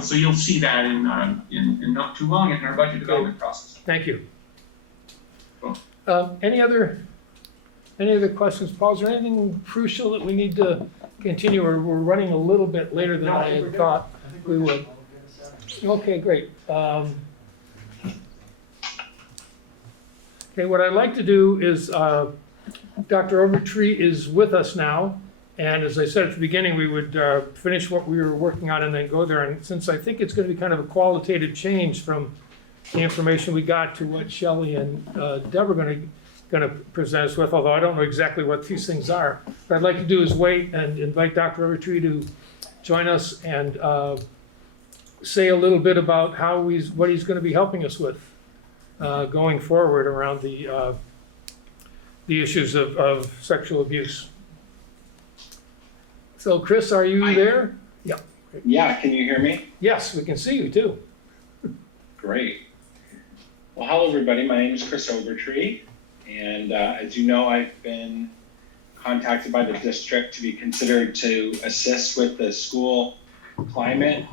So you'll see that in not too long in our budget development process. Thank you. Cool. Any other questions, Paul? Is there anything crucial that we need to continue, or we're running a little bit later than I had thought we would? Okay, great. Okay, what I'd like to do is, Dr. Overtree is with us now. And as I said at the beginning, we would finish what we were working on and then go there. And since I think it's going to be kind of a qualitative change from the information we got to what Shelley and Deb are going to present us with, although I don't know exactly what these things are. What I'd like to do is wait and invite Dr. Overtree to join us and say a little bit about what he's going to be helping us with going forward around the issues of sexual abuse. So Chris, are you there? Yeah. Yeah, can you hear me? Yes, we can see you too. Great. Well, hello everybody, my name is Chris Overtree, and as you know, I've been contacted by the district to be considered to assist with the school climate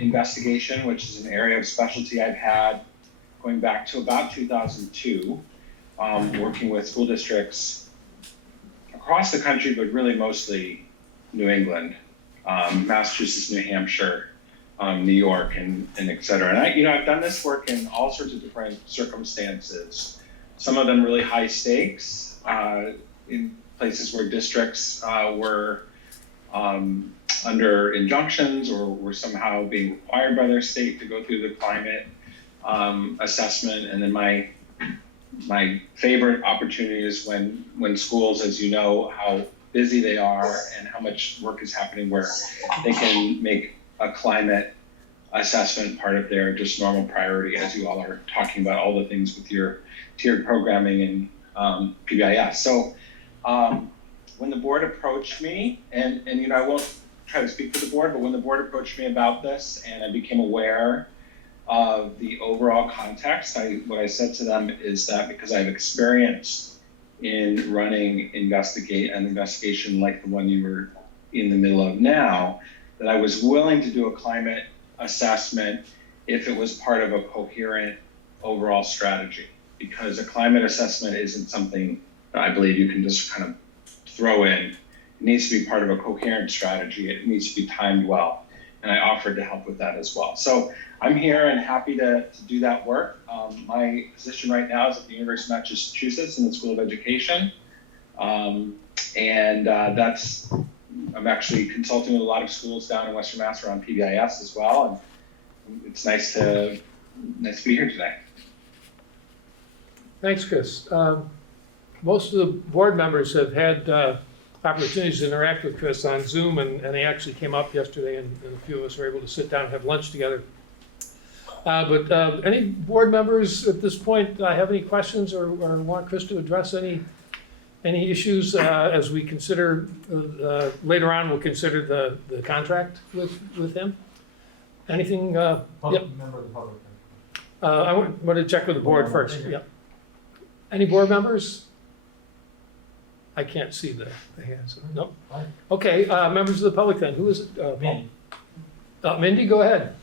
investigation, which is an area of specialty I've had going back to about 2002, working with school districts across the country, but really mostly New England, Massachusetts, New Hampshire, New York, and et cetera. And I've done this work in all sorts of different circumstances. Some of them really high stakes, in places where districts were under injunctions or were somehow being required by their state to go through the climate assessment. And then my favorite opportunity is when schools, as you know, how busy they are and how much work is happening where they can make a climate assessment part of their just normal priority, as you all are talking about all the things with your tiered programming and PBIS. So when the board approached me, and I won't try to speak for the board, but when the board approached me about this and I became aware of the overall context, what I said to them is that because I've experienced in running an investigation like the one you were in the middle of now, that I was willing to do a climate assessment if it was part of a coherent overall strategy. Because a climate assessment isn't something that I believe you can just kind of throw in. It needs to be part of a coherent strategy. It needs to be timed well. And I offered to help with that as well. So I'm here and happy to do that work. My position right now is at the University of Massachusetts in the School of Education. I'm actually consulting with a lot of schools down in Western Mass around PBIS as well. And it's nice to be here today. Thanks, Chris. Most of the board members have had opportunities to interact with Chris on Zoom, and they actually came up yesterday, and a few of us were able to sit down and have lunch together. But any board members at this point have any questions or want Chris to address any issues as we consider later on? We'll consider the contract with him. Anything? Yep. Member of the public. I want to check with the board first. Yep. Any board members? I can't see the hands. Nope. Okay, members of the public then. Who is it? Mindy. Mindy, go ahead.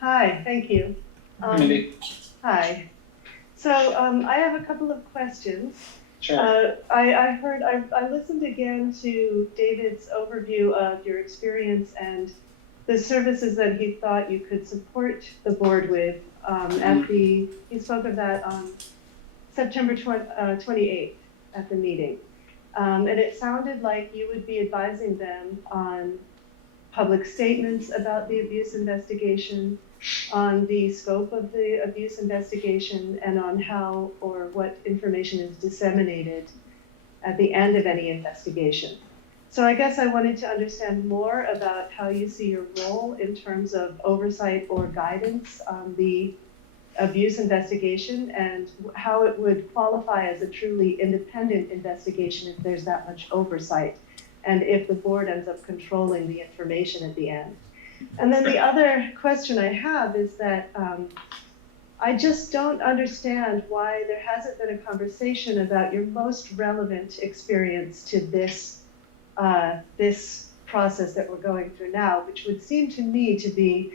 Hi, thank you. Mindy? Hi. So I have a couple of questions. Sure. I listened again to David's overview of your experience and the services that he thought you could support the board with he spoke of that on September 28th at the meeting. And it sounded like you would be advising them on public statements about the abuse investigation, on the scope of the abuse investigation, and on how or what information is disseminated at the end of any investigation. So I guess I wanted to understand more about how you see your role in terms of oversight or guidance on the abuse investigation and how it would qualify as a truly independent investigation if there's that much oversight and if the board ends up controlling the information at the end. And then the other question I have is that I just don't understand why there hasn't been a conversation about your most relevant experience to this process that we're going through now, which would seem to me to be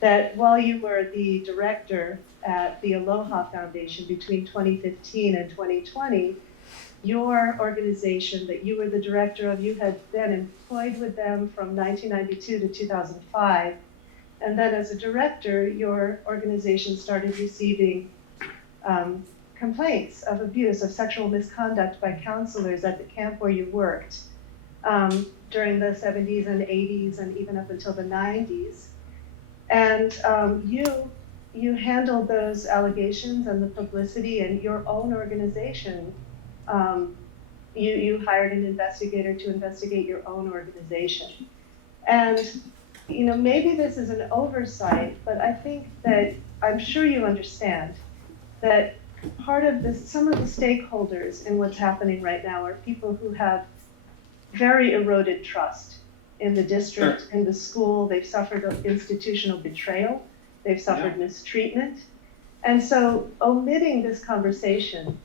that while you were the director at the Aloha Foundation between 2015 and 2020, your organization that you were the director of, you had been employed with them from 1992 to 2005. And then as a director, your organization started receiving complaints of abuse, of sexual misconduct by counselors at the camp where you worked during the 70s and 80s and even up until the 90s. And you handled those allegations and the publicity, and your own organization, you hired an investigator to investigate your own organization. And maybe this is an oversight, but I think that I'm sure you understand that part of this, some of the stakeholders in what's happening right now are people who have very eroded trust in the district, in the school. They've suffered institutional betrayal. They've suffered mistreatment. And so omitting this conversation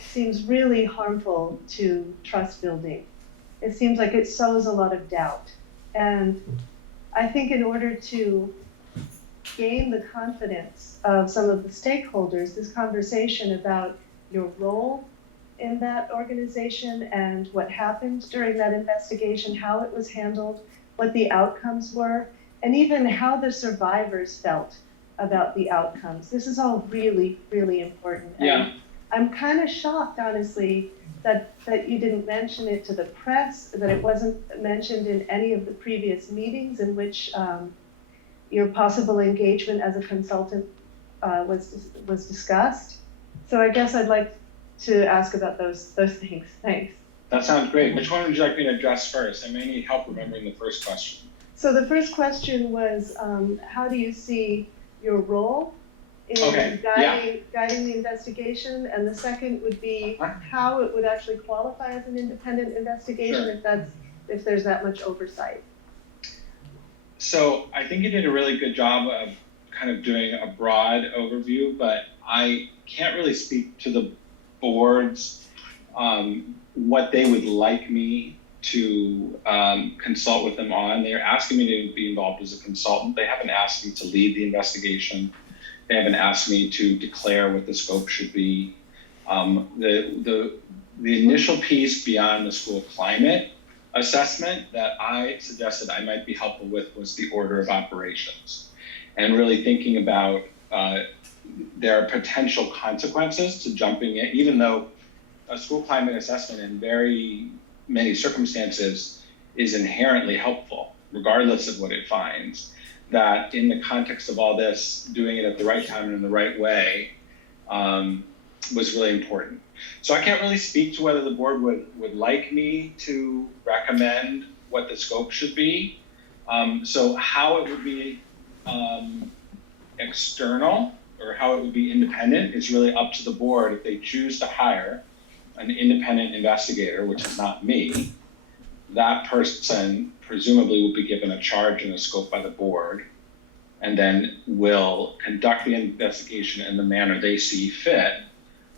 seems really harmful to trust building. It seems like it sows a lot of doubt. And I think in order to gain the confidence of some of the stakeholders, this conversation about your role in that organization and what happened during that investigation, how it was handled, what the outcomes were, and even how the survivors felt about the outcomes. This is all really, really important. Yeah. And I'm kind of shocked, honestly, that you didn't mention it to the press, that it wasn't mentioned in any of the previous meetings in which your possible engagement as a consultant was discussed. So I guess I'd like to ask about those things. Thanks. That sounds great. Which one would you like me to address first? I may need help remembering the first question. So the first question was, how do you see your role in guiding the investigation? And the second would be how it would actually qualify as an independent investigation if there's that much oversight. So I think you did a really good job of kind of doing a broad overview, but I can't really speak to the boards, what they would like me to consult with them on. They're asking me to be involved as a consultant. They haven't asked me to lead the investigation. They haven't asked me to declare what the scope should be. The initial piece beyond the school climate assessment that I suggested I might be helpful with was the order of operations, and really thinking about there are potential consequences to jumping in, even though a school climate assessment in very many circumstances is inherently helpful, regardless of what it finds, that in the context of all this, doing it at the right time and in the right way was really important. So I can't really speak to whether the board would like me to recommend what the scope should be. So how it would be external or how it would be independent is really up to the board. If they choose to hire an independent investigator, which is not me, that person presumably will be given a charge and a scope by the board, and then will conduct the investigation in the manner they see fit,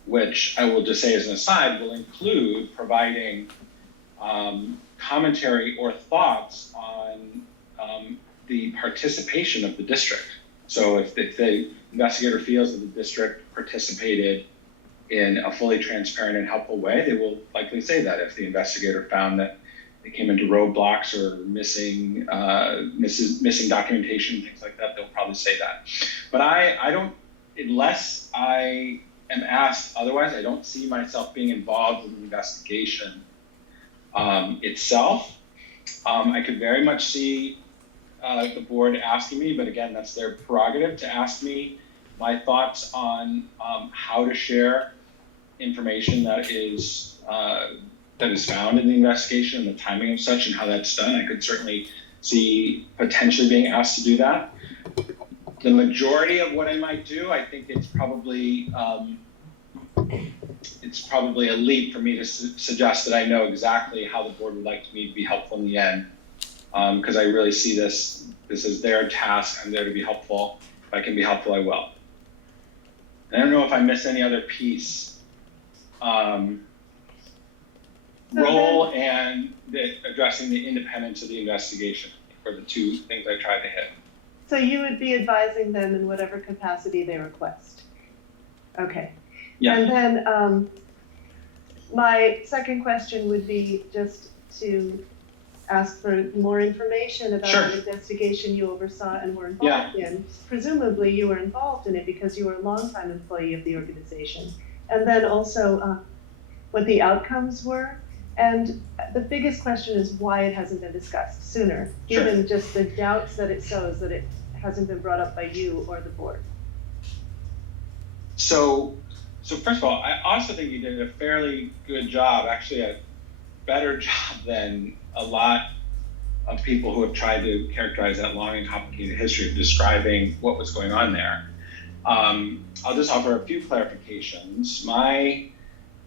which I will just say as an aside will include providing commentary or thoughts on the participation of the district So if the investigator feels that the district participated in a fully transparent and helpful way, they will likely say that. If the investigator found that they came into roadblocks or missing documentation, things like that, they'll probably say that. But I don't, unless I am asked otherwise, I don't see myself being involved in the investigation itself. I could very much see the board asking me, but again, that's their prerogative to ask me my thoughts on how to share information that is found in the investigation and the timing of such and how that's done. I could certainly see potentially being asked to do that. The majority of what I might do, I think it's probably a leap for me to suggest that I know exactly how the board would like me to be helpful in the end, because I really see this is their task. I'm there to be helpful. If I can be helpful, I will. I don't know if I missed any other piece. Role and addressing the independence of the investigation are the two things I tried to hit. So you would be advising them in whatever capacity they request? Okay. Yeah. And then my second question would be just to ask for more information about Sure. the investigation you oversaw and were involved in. Presumably you were involved in it because you were a longtime employee of the organization. And then also what the outcomes were. And the biggest question is why it hasn't been discussed sooner, given just the doubts that it sows that it hasn't been brought up by you or the board. So first of all, I also think you did a fairly good job, actually a better job than a lot of people who have tried to characterize that long and complicated history of describing what was going on there. I'll just offer a few clarifications. My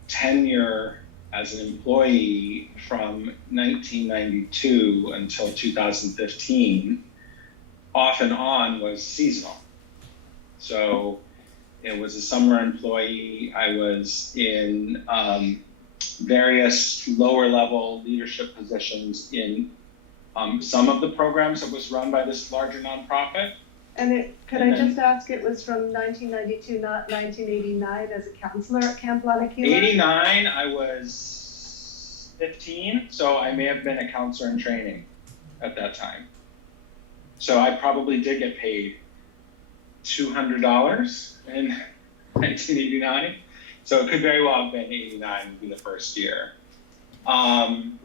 tenure as an employee from 1992 until 2015, off and on, was seasonal. So it was a summer employee. I was in various lower level leadership positions in some of the programs that was run by this larger nonprofit. And could I just ask, it was from 1992, not 1989, as a counselor at Camp Lanakila? 89, I was 15, so I may have been a counselor in training at that time. So I probably did get paid $200 in 1989. So it could very well have been 89 would be the first year. And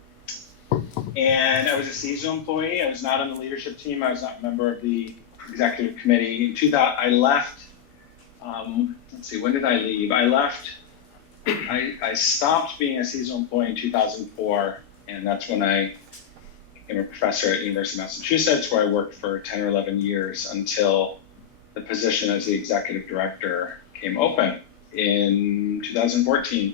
I was a seasonal employee. I was not on the leadership team. I was not a member of the executive committee. In 2000, I left, let's see, when did I leave? I stopped being a seasonal employee in 2004, and that's when I became a professor at the University of Massachusetts, where I worked for 10 or 11 years until the position as the executive director came open in 2014.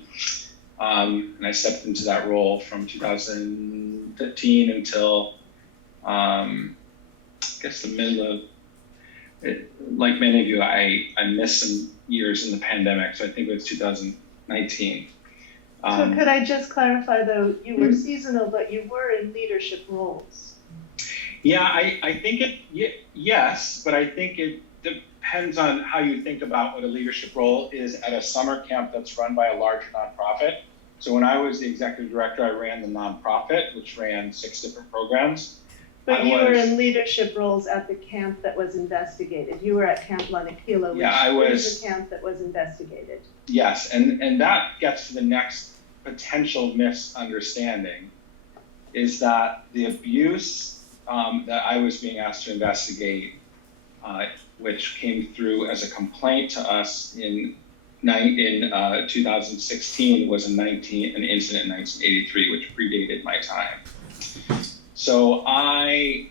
And I stepped into that role from 2015 until, I guess, the middle of it. Like many of you, I missed some years in the pandemic, so I think it was 2019. So could I just clarify, though, you were seasonal, but you were in leadership roles? Yeah, I think yes, but I think it depends on how you think about what a leadership role is at a summer camp that's run by a larger nonprofit. So when I was the executive director, I ran the nonprofit, which ran 6 different programs. But you were in leadership roles at the camp that was investigated. You were at Camp Lanakila, which was the camp that was investigated. Yes, and that gets to the next potential misunderstanding, is that the abuse that I was being asked to investigate, which came through as a complaint to us in 2016, was an incident in 1983, which predated my time. So I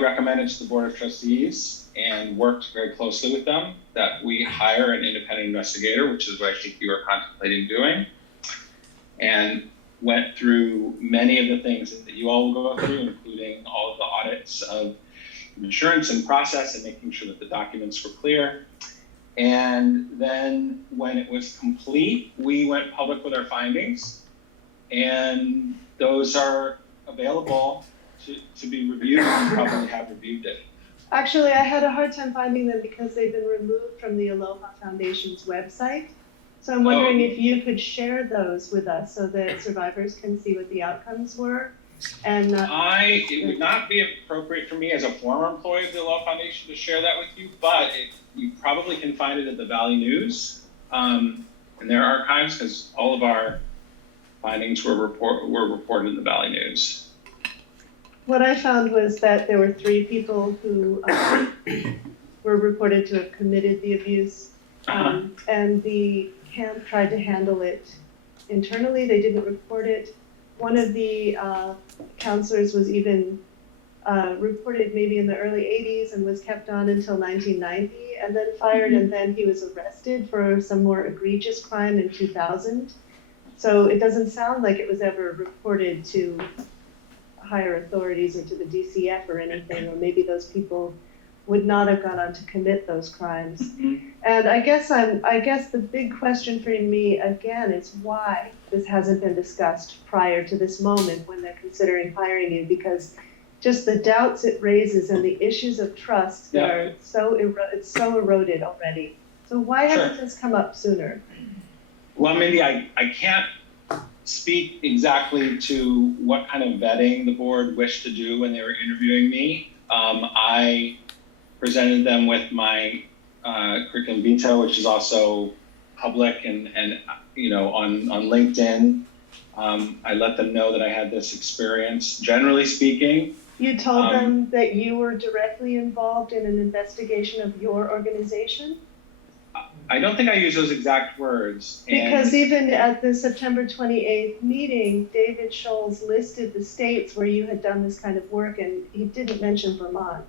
recommended to the Board of Trustees and worked very closely with them that we hire an independent investigator, which is what I think you are contemplating doing, and went through many of the things that you all will go through, including all of the audits of insurance and process and making sure that the documents were clear. And then when it was complete, we went public with our findings, and those are available to be reviewed. You probably have reviewed it. Actually, I had a hard time finding them because they've been removed from the Aloha Foundation's website. So I'm wondering if you could share those with us so that survivors can see what the outcomes were. And It would not be appropriate for me as a former employee of the Aloha Foundation to share that with you, but you probably can find it at the Valley News in their archives, because all of our findings were reported in the Valley News. what I found was that there were 3 people who were reported to have committed the abuse, and the camp tried to handle it internally. They didn't report it. One of the counselors was even reported maybe in the early 80s and was kept on until 1990 and then fired, and then he was arrested for some more egregious crime in 2000. So it doesn't sound like it was ever reported to higher authorities or to the DCF or anything, or maybe those people would not have gone on to commit those crimes. And I guess the big question for me again is why this hasn't been discussed prior to this moment when they're considering hiring you, because just the doubts it raises and the issues of trust that are it's so eroded already. So why hasn't this come up sooner? Well, Mindy, I can't speak exactly to what kind of vetting the board wished to do when they were interviewing me. I presented them with my curriculum vitae, which is also public and on LinkedIn. I let them know that I had this experience. Generally speaking, you told them that you were directly involved in an investigation of your organization? I don't think I used those exact words. Because even at the September 28th meeting, David Schoales listed the states where you had done this kind of work, and he didn't mention Vermont.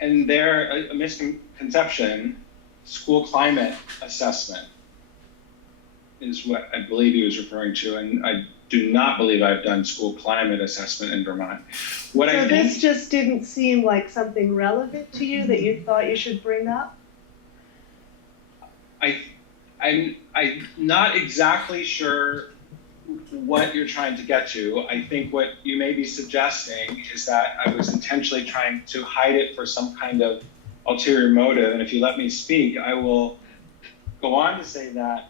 And there, a misconception, school climate assessment is what I believe he was referring to, and I do not believe I've done school climate assessment in Vermont. This just didn't seem like something relevant to you that you thought you should bring up? I'm not exactly sure what you're trying to get to. I think what you may be suggesting is that I was intentionally trying to hide it for some kind of ulterior motive. And if you let me speak, I will go on to say that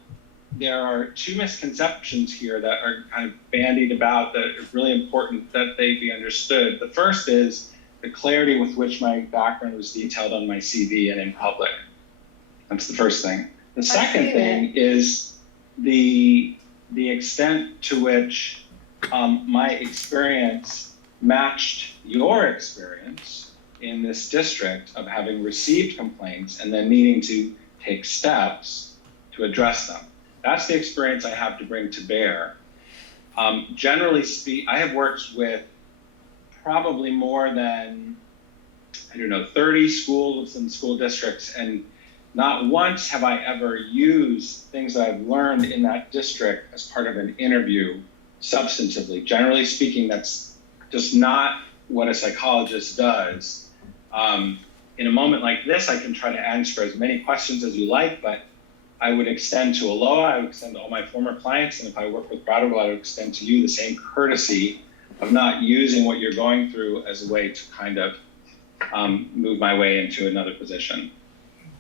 there are 2 misconceptions here that are kind of bandied about that are really important that they be understood. The first is the clarity with which my background was detailed on my CV and in public. That's the first thing. The second thing is the extent to which my experience matched your experience in this district of having received complaints and then needing to take steps to address them. That's the experience I have to bring to bear. Generally speaking, I have worked with probably more than, 30 schools and school districts, and not once have I ever used things that I've learned in that district as part of an interview substantively. Generally speaking, that's just not what a psychologist does. In a moment like this, I can try to answer as many questions as you like, but I would extend to Aloha, I would extend to all my former clients, and if I work with Brattleboro, I would extend to you the same courtesy of not using what you're going through as a way to kind of move my way into another position.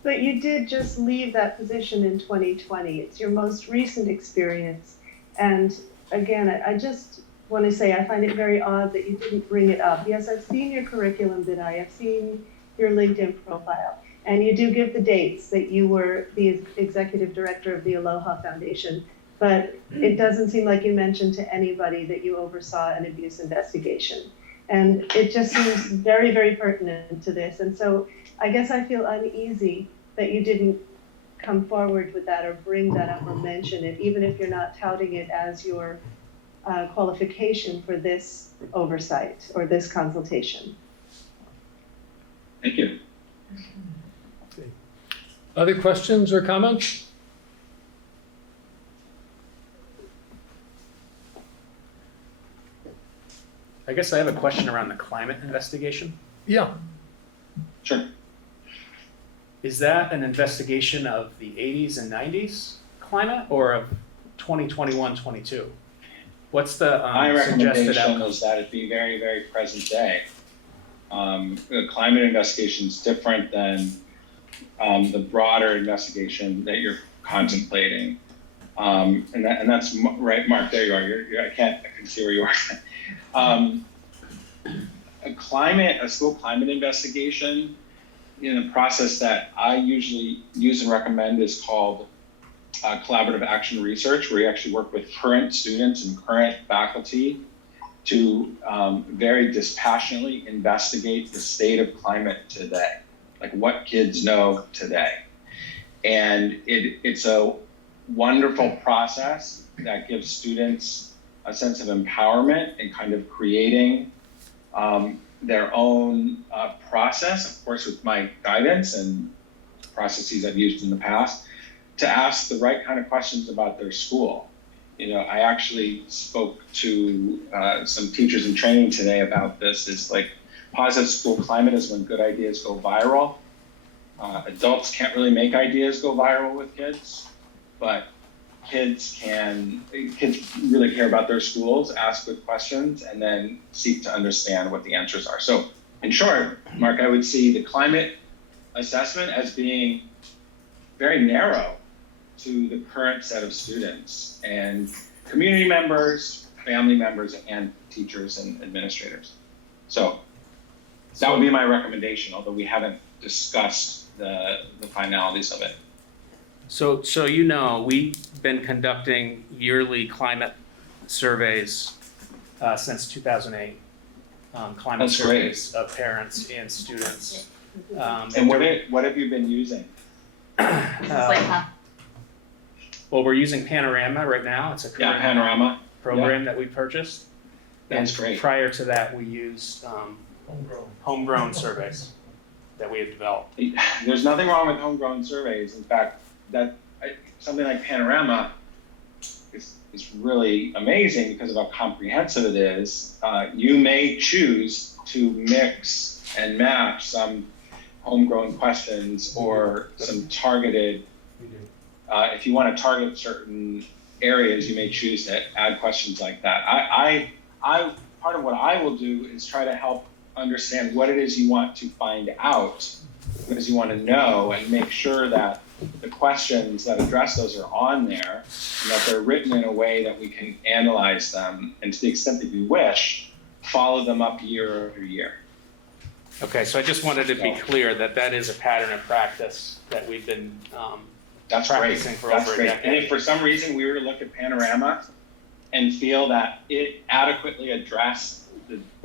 But you did just leave that position in 2020. It's your most recent experience. And again, I just want to say I find it very odd that you didn't bring it up. Yes, I've seen your curriculum today. I've seen your LinkedIn profile. And you do give the dates that you were the executive director of the Aloha Foundation. But it doesn't seem like you mentioned to anybody that you oversaw an abuse investigation. And it just seems very, very pertinent to this. And so I guess I feel uneasy that you didn't come forward with that or bring that up or mention it, even if you're not touting it as your qualification for this oversight or this consultation. Thank you. Okay. Other questions or comments? I guess I have a question around the climate investigation. Yeah. Sure. Is that an investigation of the 80s and 90s climate or of 2021-22? What's the My suggested recommendation outcome? is that it be very, very present day. The climate investigation is different than the broader investigation that you're contemplating. And that's right, Mark, there you are. I can see where you are. A school climate investigation in a process that I usually use and recommend is called collaborative action research, where you actually work with current students and current faculty to very dispassionately investigate the state of climate today, like what kids know today. And it's a wonderful process that gives students a sense of empowerment and kind of creating their own process, of course, with my guidance and processes I've used in the past, to ask the right kind of questions about their school. You know, I actually spoke to some teachers in training today about this. It's like positive school climate is when good ideas go viral. Adults can't really make ideas go viral with kids, but kids really care about their schools, ask good questions, and then seek to understand what the answers are. So in short, Mark, I would see the climate assessment as being very narrow to the current set of students and community members, family members, and teachers and administrators. So that would be my recommendation, although we haven't discussed the finalities of it. So you know, we've been conducting yearly climate surveys since 2008. Climate That's surveys of parents and students. And what have you been using? Well, we're using Panorama right now. It's a current Panorama program that we purchased. That's and great. Prior to that, we used homegrown surveys that we have developed. There's nothing wrong with homegrown surveys. In fact, something like Panorama is really amazing because of how comprehensive it is. You may choose to mix and match some homegrown questions or some targeted. If you want to target certain areas, you may choose to add questions like that. Part of what I will do is try to help understand what it is you want to find out, what it is you want to know, and make sure that the questions that address those are on there and that they're written in a way that we can analyze them, and to the extent that you wish, follow them up year over year. Okay, so I just wanted to be clear that that is a pattern of practice that we've been That's practicing great. for That's over great. a decade. And if for some reason we were to look at Panorama and feel that it adequately addressed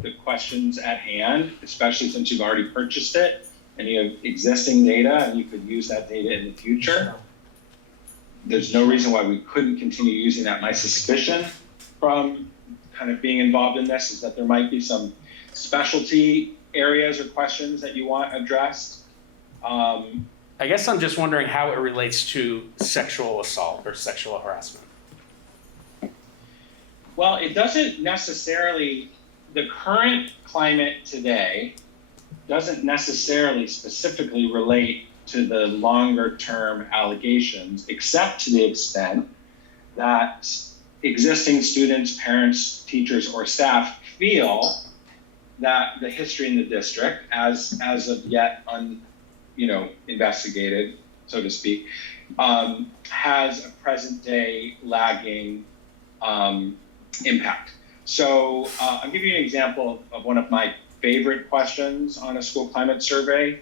the questions at hand, especially since you've already purchased it and you have existing data and you could use that data in the future, there's no reason why we couldn't continue using that. My suspicion from kind of being involved in this is that there might be some specialty areas or questions that you want addressed. I guess I'm just wondering how it relates to sexual assault or sexual harassment. Well, it doesn't necessarily, the current climate today doesn't necessarily specifically relate to the longer term allegations, except to the extent that existing students, parents, teachers, or staff feel that the history in the district, as of yet investigated, so to speak, has a present day lagging impact. So I'll give you an example of one of my favorite questions on a school climate survey.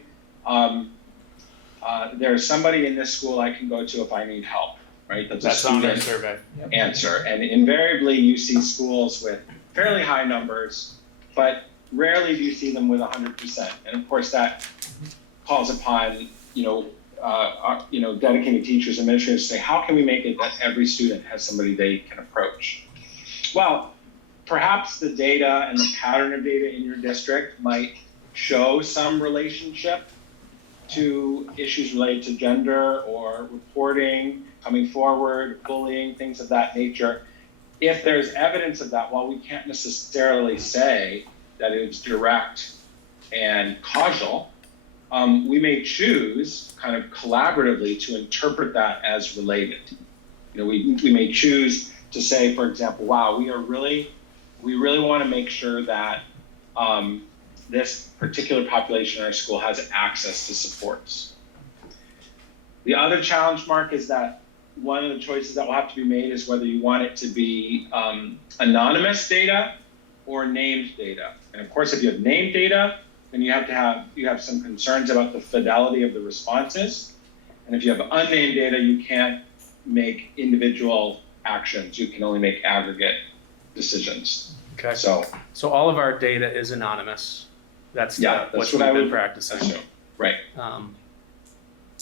There's somebody in this school I can go to if I need help, right? That's on their survey. Answer. And invariably you see schools with fairly high numbers, but rarely do you see them with 100%. And of course that calls upon, dedicated teachers and administrators to say, how can we make it that every student has somebody they can approach? Well, perhaps the data and the pattern of data in your district might show some relationship to issues related to gender or reporting, coming forward, bullying, things of that nature. If there's evidence of that, while we can't necessarily say that it's direct and causal, we may choose kind of collaboratively to interpret that as related. We may choose to say, for example, wow, we really want to make sure that this particular population in our school has access to supports. The other challenge, Mark, is that one of the choices that will have to be made is whether you want it to be anonymous data or named data. And of course, if you have named data, then you have some concerns about the fidelity of the responses. And if you have unnamed data, you can't make individual actions. You can only make aggregate decisions. Okay. So all of our data is anonymous. That's what we've been practicing. Assume. Right.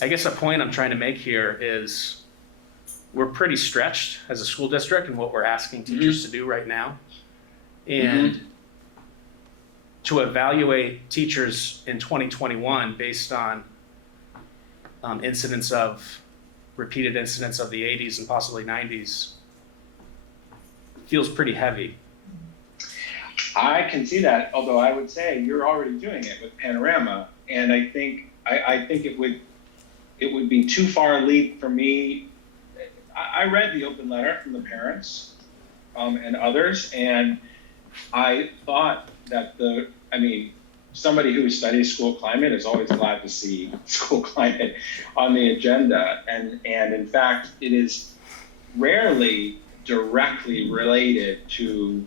I guess a point I'm trying to make here is we're pretty stretched as a school district in what we're asking teachers to do right now. And to evaluate teachers in 2021 based on repeated incidents of the 80s and possibly 90s feels pretty heavy. I can see that, although I would say you're already doing it with Panorama, and I think it would be too far a leap for me. I read the open letter from the parents and others, and I thought that somebody who studies school climate is always glad to see school climate on the agenda, and in fact, it is rarely directly related to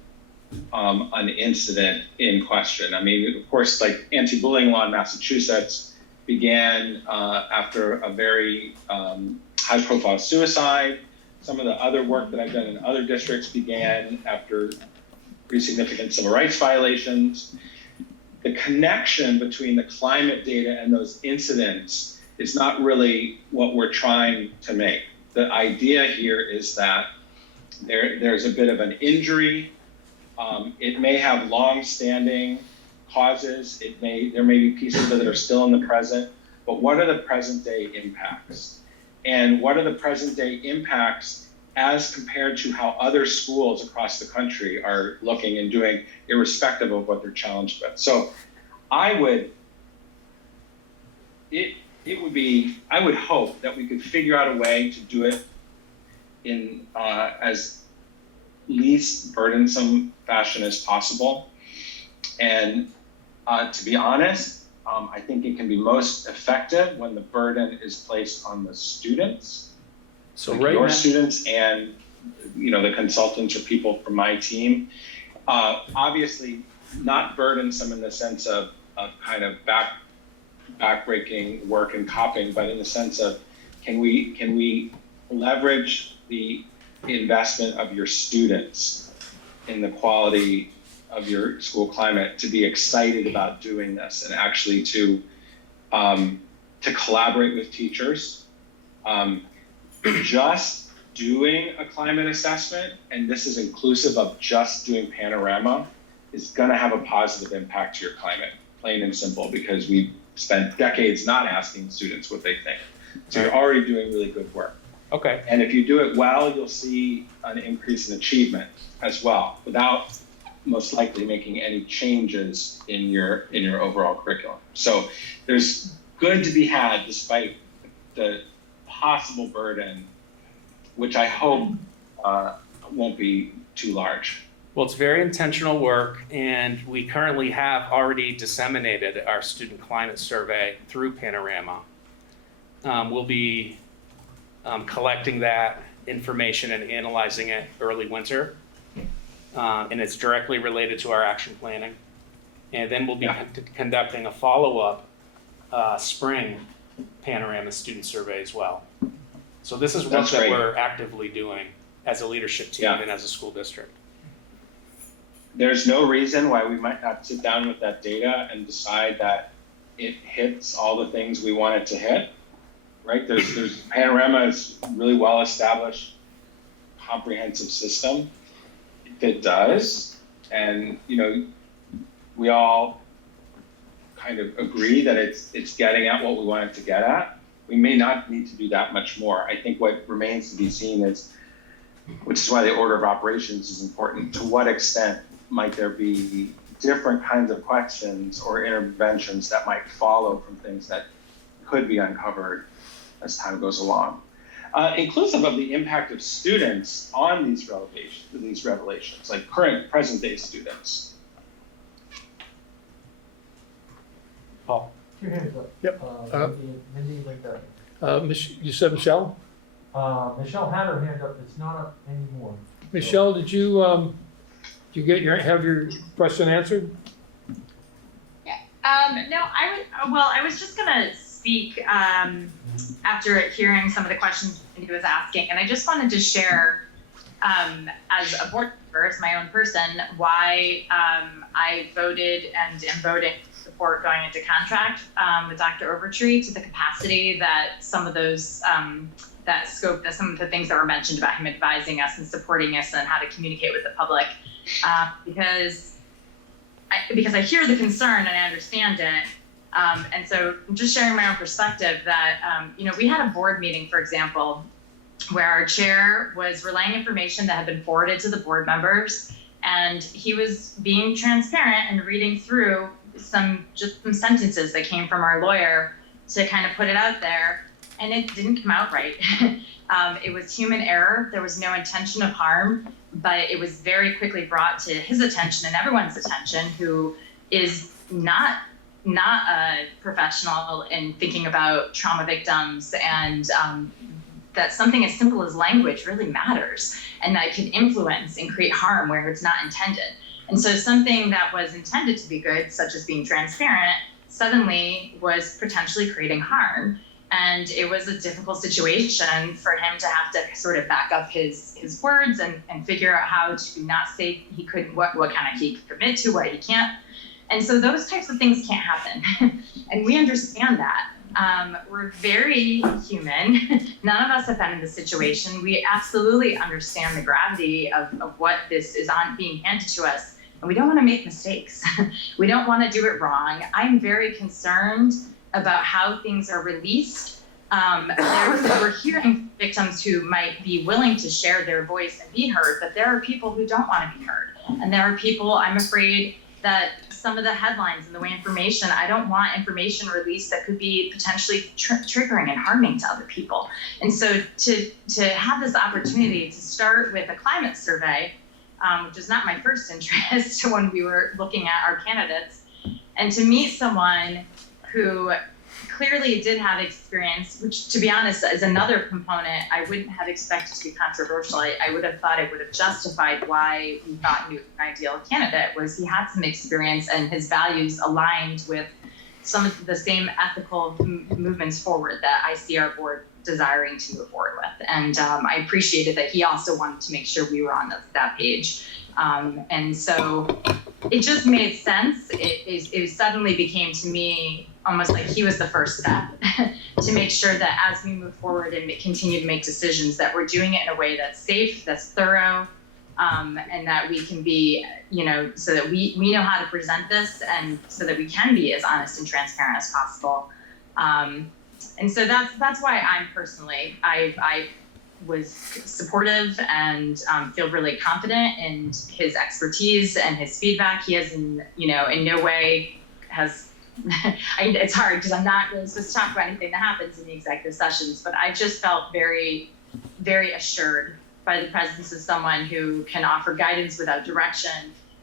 an incident in question. I mean, of course, like anti-bullying law in Massachusetts began after a very high-profile suicide. Some of the other work that I've done in other districts began after pretty significant civil rights violations. The connection between the climate data and those incidents is not really what we're trying to make. The idea here is that there's a bit of an injury. It may have long-standing causes. There may be pieces of it that are still in the present, but what are the present-day impacts? And what are the present-day impacts as compared to how other schools across the country are looking and doing, irrespective of what they're challenged with? So I would hope that we could figure out a way to do it in as least burdensome fashion as possible. And to be honest, I think it can be most effective when the burden is placed on the students. So like right your now, students and the consultants or people from my team. Obviously not burdensome in the sense of kind of backbreaking work and copying, but in the sense of can we leverage the investment of your students in the quality of your school climate to be excited about doing this and actually to collaborate with teachers. Just doing a climate assessment, and this is inclusive of just doing Panorama, is going to have a positive impact to your climate, plain and simple, because we've spent decades not asking students what they think. So you're already doing really good work. okay. And if you do it well, you'll see an increase in achievement as well, without most likely making any changes in your overall curriculum. So there's good to be had despite the possible burden, which I hope won't be too large. Well, it's very intentional work, and we currently have already disseminated our student climate survey through Panorama. We'll be collecting that information and analyzing it early winter, and it's directly related to our action planning. And then we'll be conducting a follow-up spring Panorama student survey as well. So this is work that we're actively doing as a leadership team and as a school district. There's no reason why we might not sit down with that data and decide that it hits all the things we want it to hit, right? There's Panorama is a really well-established, comprehensive system. If it does, and we all kind of agree that it's getting at what we want it to get at, we may not need to do that much more. I think what remains to be seen is, which is why the order of operations is important, to what extent might there be different kinds of questions or interventions that might follow from things that could be uncovered as time goes along. Inclusive of the impact of students on these revelations, like present day students. Oh, Two hands up. Yep. Mindy right there. You said Michelle? Michelle had her hand up, it's not up anymore. Michelle, did you have your question answered? No, I was just gonna speak, after hearing some of the questions he was asking, and I just wanted to share, as a board member, as my own person, why, I voted and am voting to support going into contract, with Dr. Overtree to the capacity that some of those, that scope, that some of the things that were mentioned about him advising us and supporting us and how to communicate with the public, because I hear the concern and I understand it. And so I'm just sharing my own perspective that, we had a board meeting, for example, where our chair was relaying information that had been forwarded to the board members, and he was being transparent and reading through some sentences that came from our lawyer to kind of put it out there, and it didn't come out right. It was human error. There was no intention of harm, but it was very quickly brought to his attention and everyone's attention, who is not a professional in thinking about trauma victims, and that something as simple as language really matters, and that it can influence and create harm where it's not intended. And so something that was intended to be good, such as being transparent, suddenly was potentially creating harm. And it was a difficult situation for him to have to sort of back up his words and figure out how to not say he couldn't, what kind of he could commit to, what he can't. And so those types of things can't happen. And we understand that. We're very human. None of us have been in this situation. We absolutely understand the gravity of what this is on being handed to us. And we don't want to make mistakes. We don't want to do it wrong. I'm very concerned about how things are released. We're hearing victims who might be willing to share their voice and be heard, but there are people who don't want to be heard. And there are people, I'm afraid, that some of the headlines and the way information, I don't want information released that could be potentially triggering and harming to other people. And so to have this opportunity to start with a climate survey, which is not my first interest when we were looking at our candidates, and to meet someone who clearly did have experience, which, to be honest, is another component I wouldn't have expected to be controversial. I would have thought it would have justified why we thought he was an ideal candidate, was he had some experience and his values aligned with some of the same ethical movements forward that I see our board desiring to move forward with. And I appreciated that he also wanted to make sure we were on that page. And so it just made sense. It suddenly became to me almost like he was the first step to make sure that as we move forward and continue to make decisions, that we're doing it in a way that's safe, that's thorough, and that we can be, so that we know how to present this, and so that we can be as honest and transparent as possible. And so that's why I'm personally, I was supportive and feel really confident in his expertise and his feedback. He has, in no way has, it's hard because I'm not really supposed to talk about anything that happens in the executive sessions, but I just felt very, very assured by the presence of someone who can offer guidance without direction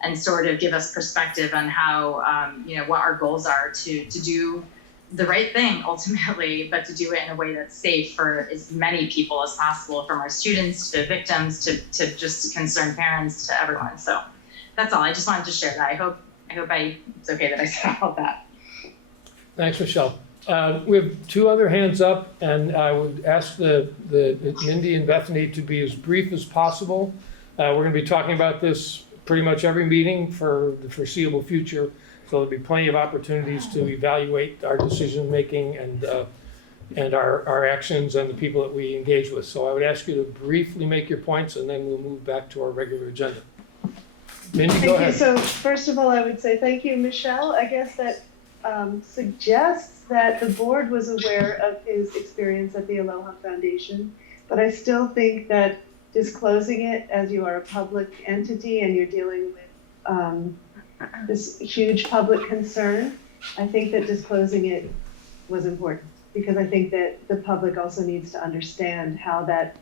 and sort of give us perspective on how, what our goals are to do the right thing ultimately, but to do it in a way that's safe for as many people as possible, from our students to victims to just concerned parents to everyone. So that's all. I just wanted to share that. I hope it's okay that I said all of that. Thanks, Michelle. We have two other hands up, and I would ask the Mindy and Bethany to be as brief as possible. We're going to be talking about this pretty much every meeting for the foreseeable future, so there'll be plenty of opportunities to evaluate our decision making and our actions and the people that we engage with. So I would ask you to briefly make your points, and then we'll move back to our regular agenda. Mindy, go ahead. Thank you. So first of all, I would say thank you, Michelle. I guess that suggests that the board was aware of his experience at the Aloha Foundation, but I still think that disclosing it, as you are a public entity and you're dealing with this huge public concern, I think that disclosing it was important, because I think that the public also needs to understand how that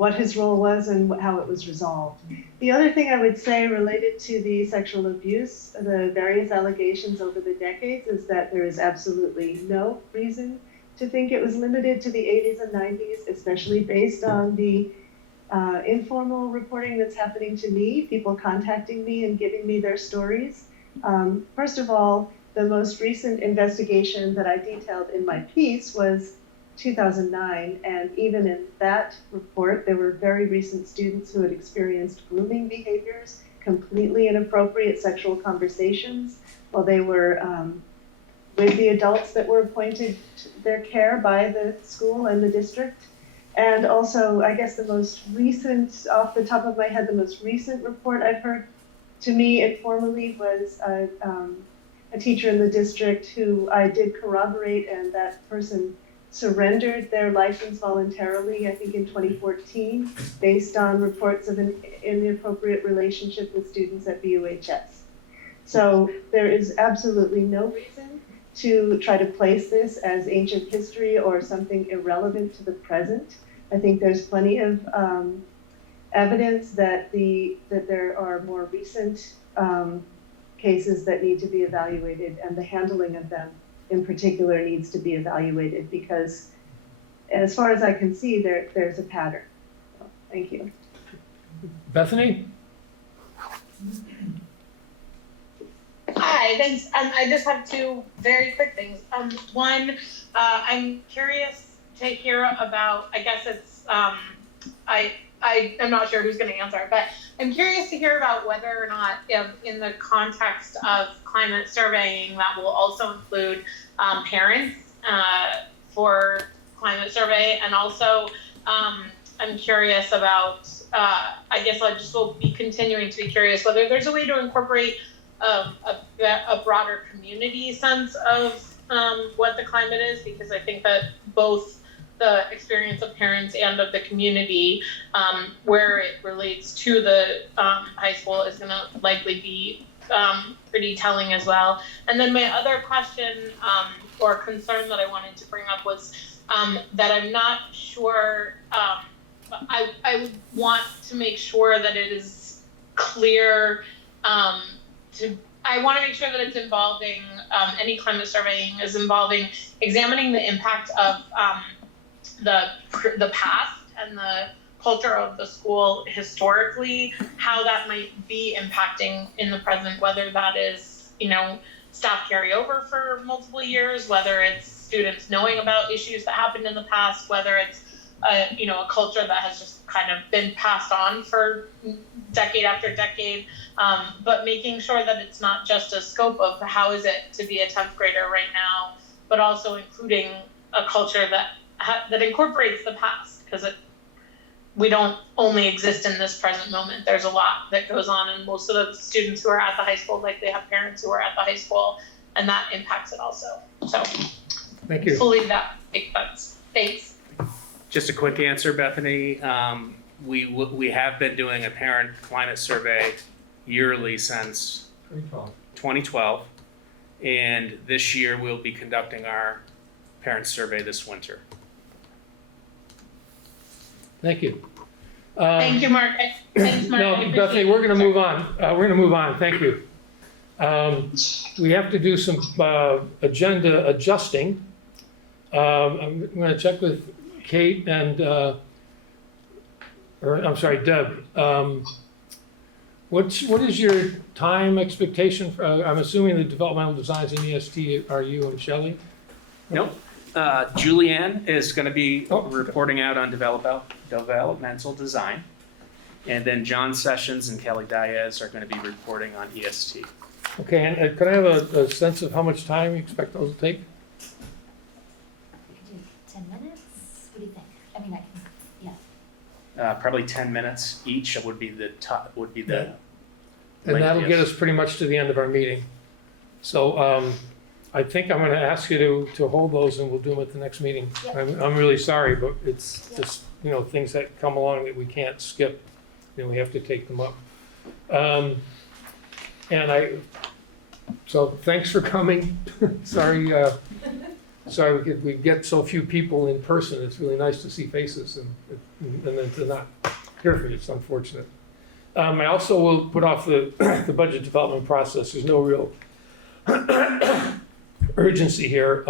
what his role was and how it was resolved. The other thing I would say related to the sexual abuse, the various allegations over the decades, is that there is absolutely no reason to think it was limited to the 80s and 90s, especially based on the informal reporting that's happening to me, people contacting me and giving me their stories. First of all, the most recent investigation that I detailed in my piece was 2009, and even in that report, there were very recent students who had experienced grooming behaviors, completely inappropriate sexual conversations while they were with the adults that were appointed to their care by the school and the district. And also, I guess the most recent, off the top of my head, the most recent report I've heard to me informally was a teacher in the district who I did corroborate, and that person surrendered their license voluntarily, I think in 2014, based on reports of an inappropriate relationship with students at BUHS. So there is absolutely no reason to try to place this as ancient history or something irrelevant to the present. I think there's plenty of evidence that there are more recent cases that need to be evaluated, and the handling of them in particular needs to be evaluated, because as far as I can see, there's a pattern. So, thank you. Bethany? Hi, thanks. I just have two very quick things. One, I'm curious to hear about, I guess it's, I'm not sure who's going to answer, but I'm curious to hear about whether or not in the context of climate surveying that will also include parents for climate survey. And also I'm curious about, I guess I just will be continuing to be curious whether there's a way to incorporate a broader community sense of what the climate is, because I think that both the experience of parents and of the community, where it relates to the high school, is going to likely be pretty telling as well. And then my other question or concern that I wanted to bring up was that I'm not sure, I would want to make sure that it is clear I want to make sure that it's involving, any climate surveying is involving examining the impact of the past and the culture of the school historically, how that might be impacting in the present, whether that is, staff carryover for multiple years, whether it's students knowing about issues that happened in the past, whether it's a culture that has just kind of been passed on for decade after decade, but making sure that it's not just a scope of how is it to be a 10th grader right now, but also including a culture that incorporates the past, because we don't only exist in this present moment. There's a lot that goes on, and most of the students who are at the high school, like they have parents who are at the high school, and that impacts it also. So thank you. Believe that makes sense. Thanks. Just a quick answer, Bethany. We have been doing a parent climate survey yearly since 2012, and this year we'll be conducting our parent survey this winter. Thank you. Thank you, Mark. Thanks, Mark. No, Bethany, we're going to move on. Thank you. We have to do some agenda adjusting. I'm going to check with Kate and, Deb. What is your time expectation for, I'm assuming the developmental designs in EST are you and Shelley? Nope. Julianne is going to be reporting out on developmental design. And then John Sessions and Kelly Diaz are going to be reporting on EST. Okay, and could I have a sense of how much time you expect those to take? We could do 10 minutes. What do you think? I mean, I can, yeah. Probably 10 minutes each would be the top, would be the. And that'll get lengthiest. us pretty much to the end of our meeting. So I think I'm going to ask you to hold those, and we'll do them at the next meeting. Yep. I'm really sorry, but it's Yep. just, things that come along that we can't skip. We have to take them up. So thanks for coming. Sorry sorry we get so few people in person. It's really nice to see faces and then to not hear from you. It's unfortunate. I also will put off the budget development process. There's no real urgency here.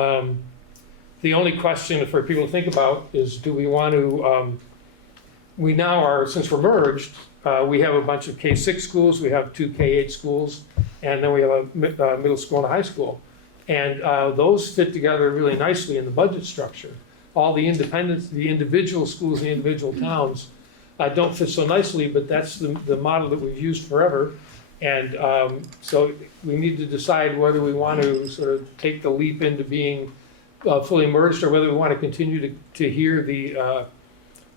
The only question for people to think about is, do we want to, we now are, since we're merged, we have a bunch of K-6 schools, we have 2 K-8 schools, and then we have a middle school and a high school. And those fit together really nicely in the budget structure. All the individual schools, the individual towns don't fit so nicely, but that's the model that we've used forever. And so we need to decide whether we want to sort of take the leap into being fully merged, or whether we want to continue to hear the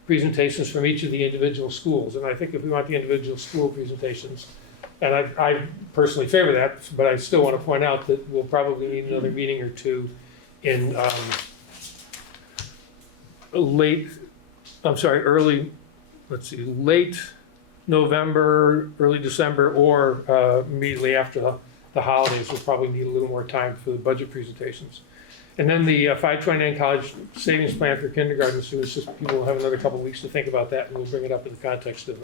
presentations from each of the individual schools. And I think if we want the individual school presentations, and I personally favor that, but I still want to point out that we'll probably need another meeting or two in late November, early December, or immediately after the holidays. We'll probably need a little more time for the budget presentations. And then the 529 college savings plan for kindergarten students, just people will have another couple of weeks to think about that, and we'll bring it up in the context of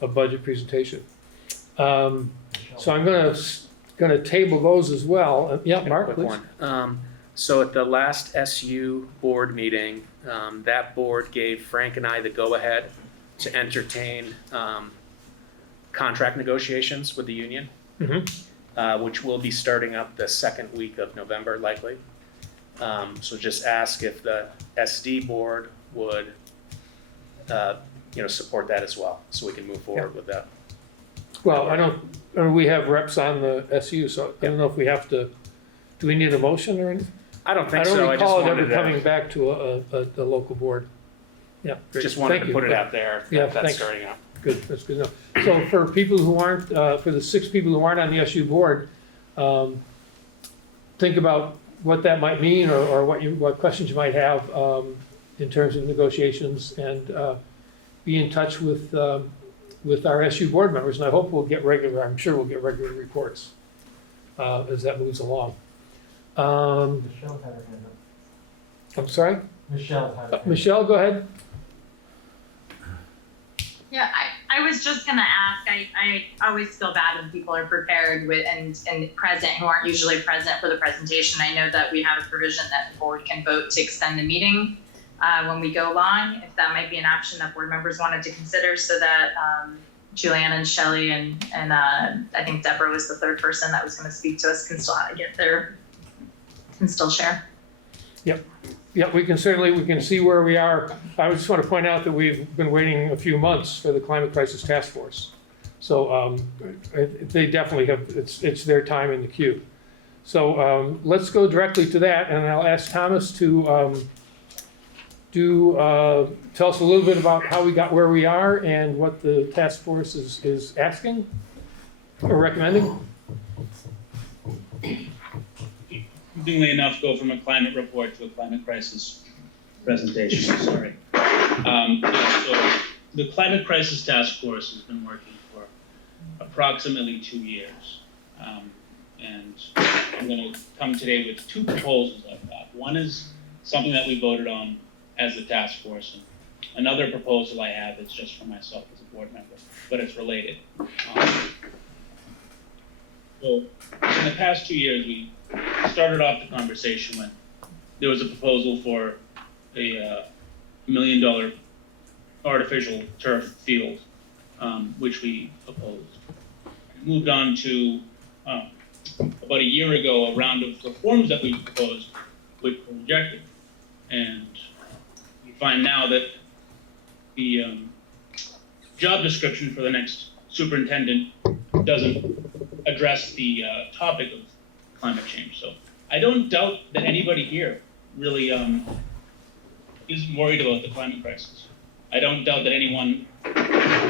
a budget presentation. So I'm gonna table those as well. Yeah, Mark, please. So at the last SU board meeting, that board gave Frank and I the go-ahead to entertain contract negotiations with the union, which will be starting up the second week of November, likely. So just ask if the SD board would, support that as well, so we can move forward with that. Well, we have reps on the SU, so I don't know if we have to, do we need a motion or anything? I don't think so. I don't recall it ever coming back to a local board. Yeah, great. Just wanted to put it out there. Yeah, that's starting out. Good, that's good enough. So for people who aren't, for the 6 people who aren't on the SU board, think about what that might mean, or what questions you might have in terms of negotiations, and be in touch with our SU board members. And I hope I'm sure we'll get regular reports as that moves along. Michelle had her hand up. I'm sorry? Michelle had her hand up. Michelle, go ahead. Yeah, I was just gonna ask, I always feel bad when people are prepared with and present who aren't usually present for the presentation. I know that we have a provision that the board can vote to extend the meeting when we go long, if that might be an option that board members wanted to consider, so that Julianne and Shelley and I think Deborah was the third person that was gonna speak to us, can still share. Yep. Yeah, we can see where we are. I just want to point out that we've been waiting a few months for the Climate Crisis Task Force. So they definitely have, it's their time in the queue. So let's go directly to that, and I'll ask Thomas to tell us a little bit about how we got where we are and what the task force is asking or recommending. Interestingly enough, go from a climate report to a climate crisis presentation, sorry. So the Climate Crisis Task Force has been working for approximately 2 years. And I'm gonna come today with 2 proposals I've got. One is something that we voted on as a task force, and another proposal I have is just for myself as a board member, but it's related. So in the past 2 years, we started off the conversation when there was a proposal for a $1 million artificial turf field, which we opposed. Moved on to about a year ago, a round of reforms that we proposed, which were rejected. And we find now that the job description for the next superintendent doesn't address the topic of climate change. So I don't doubt that anybody here really is worried about the climate crisis. I don't doubt that anyone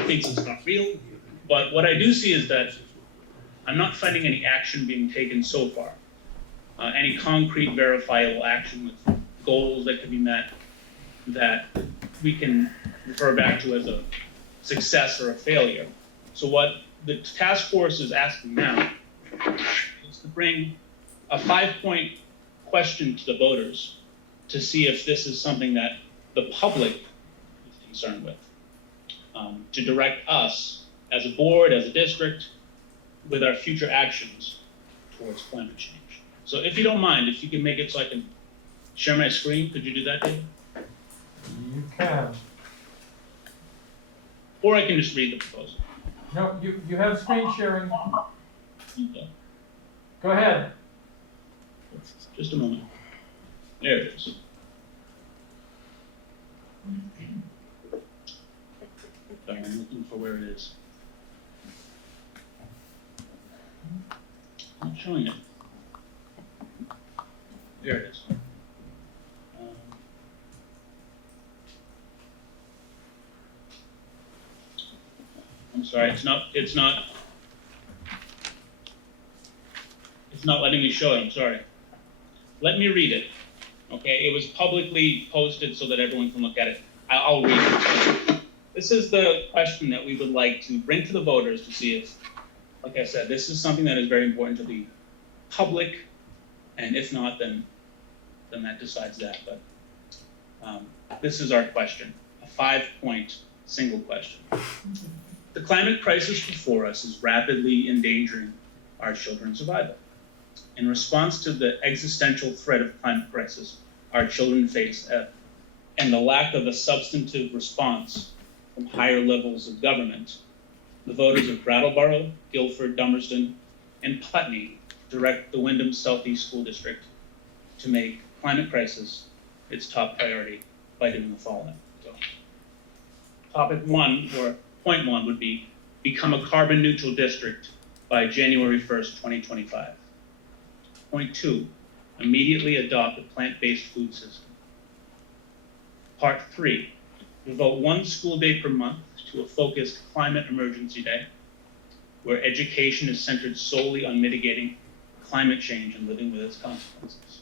thinks it's not real. But what I do see is that I'm not finding any action being taken so far. Any concrete, verifiable action with goals that can be met that we can refer back to as a success or a failure. So what the task force is asking now is to bring a 5-point question to the voters to see if this is something that the public is concerned with, to direct us as a board, as a district, with our future actions towards climate change. So if you don't mind, if you can make it so I can share my screen, could you do that, David? You can. Or I can just read the proposal. No, you have screen sharing. Okay. Go ahead. Just a moment. There it is. Sorry, I'm looking for where it is. I'm not showing it. There it is. I'm sorry, it's not letting me show it, I'm sorry. Let me read it, okay? It was publicly posted so that everyone can look at it. I'll read it. This is the question that we would like to bring to the voters to see if, like I said, this is something that is very important to the public, and if not, then that decides that. But this is our question, a 5-point single question. The climate crisis before us is rapidly endangering our children's survival. In response to the existential threat of climate crisis our children face and the lack of a substantive response from higher levels of government, the voters of Brattleboro, Guilford, Dummerston, and Putney direct the Windham Southeast School District to make climate crisis its top priority by doing the following. So, topic 1, or point 1, would be become a carbon neutral district by January 1st, 2025. Point 2, immediately adopt a plant-based food system. Part 3, devote 1 school day per month to a focused climate emergency day, where education is centered solely on mitigating climate change and living with its consequences.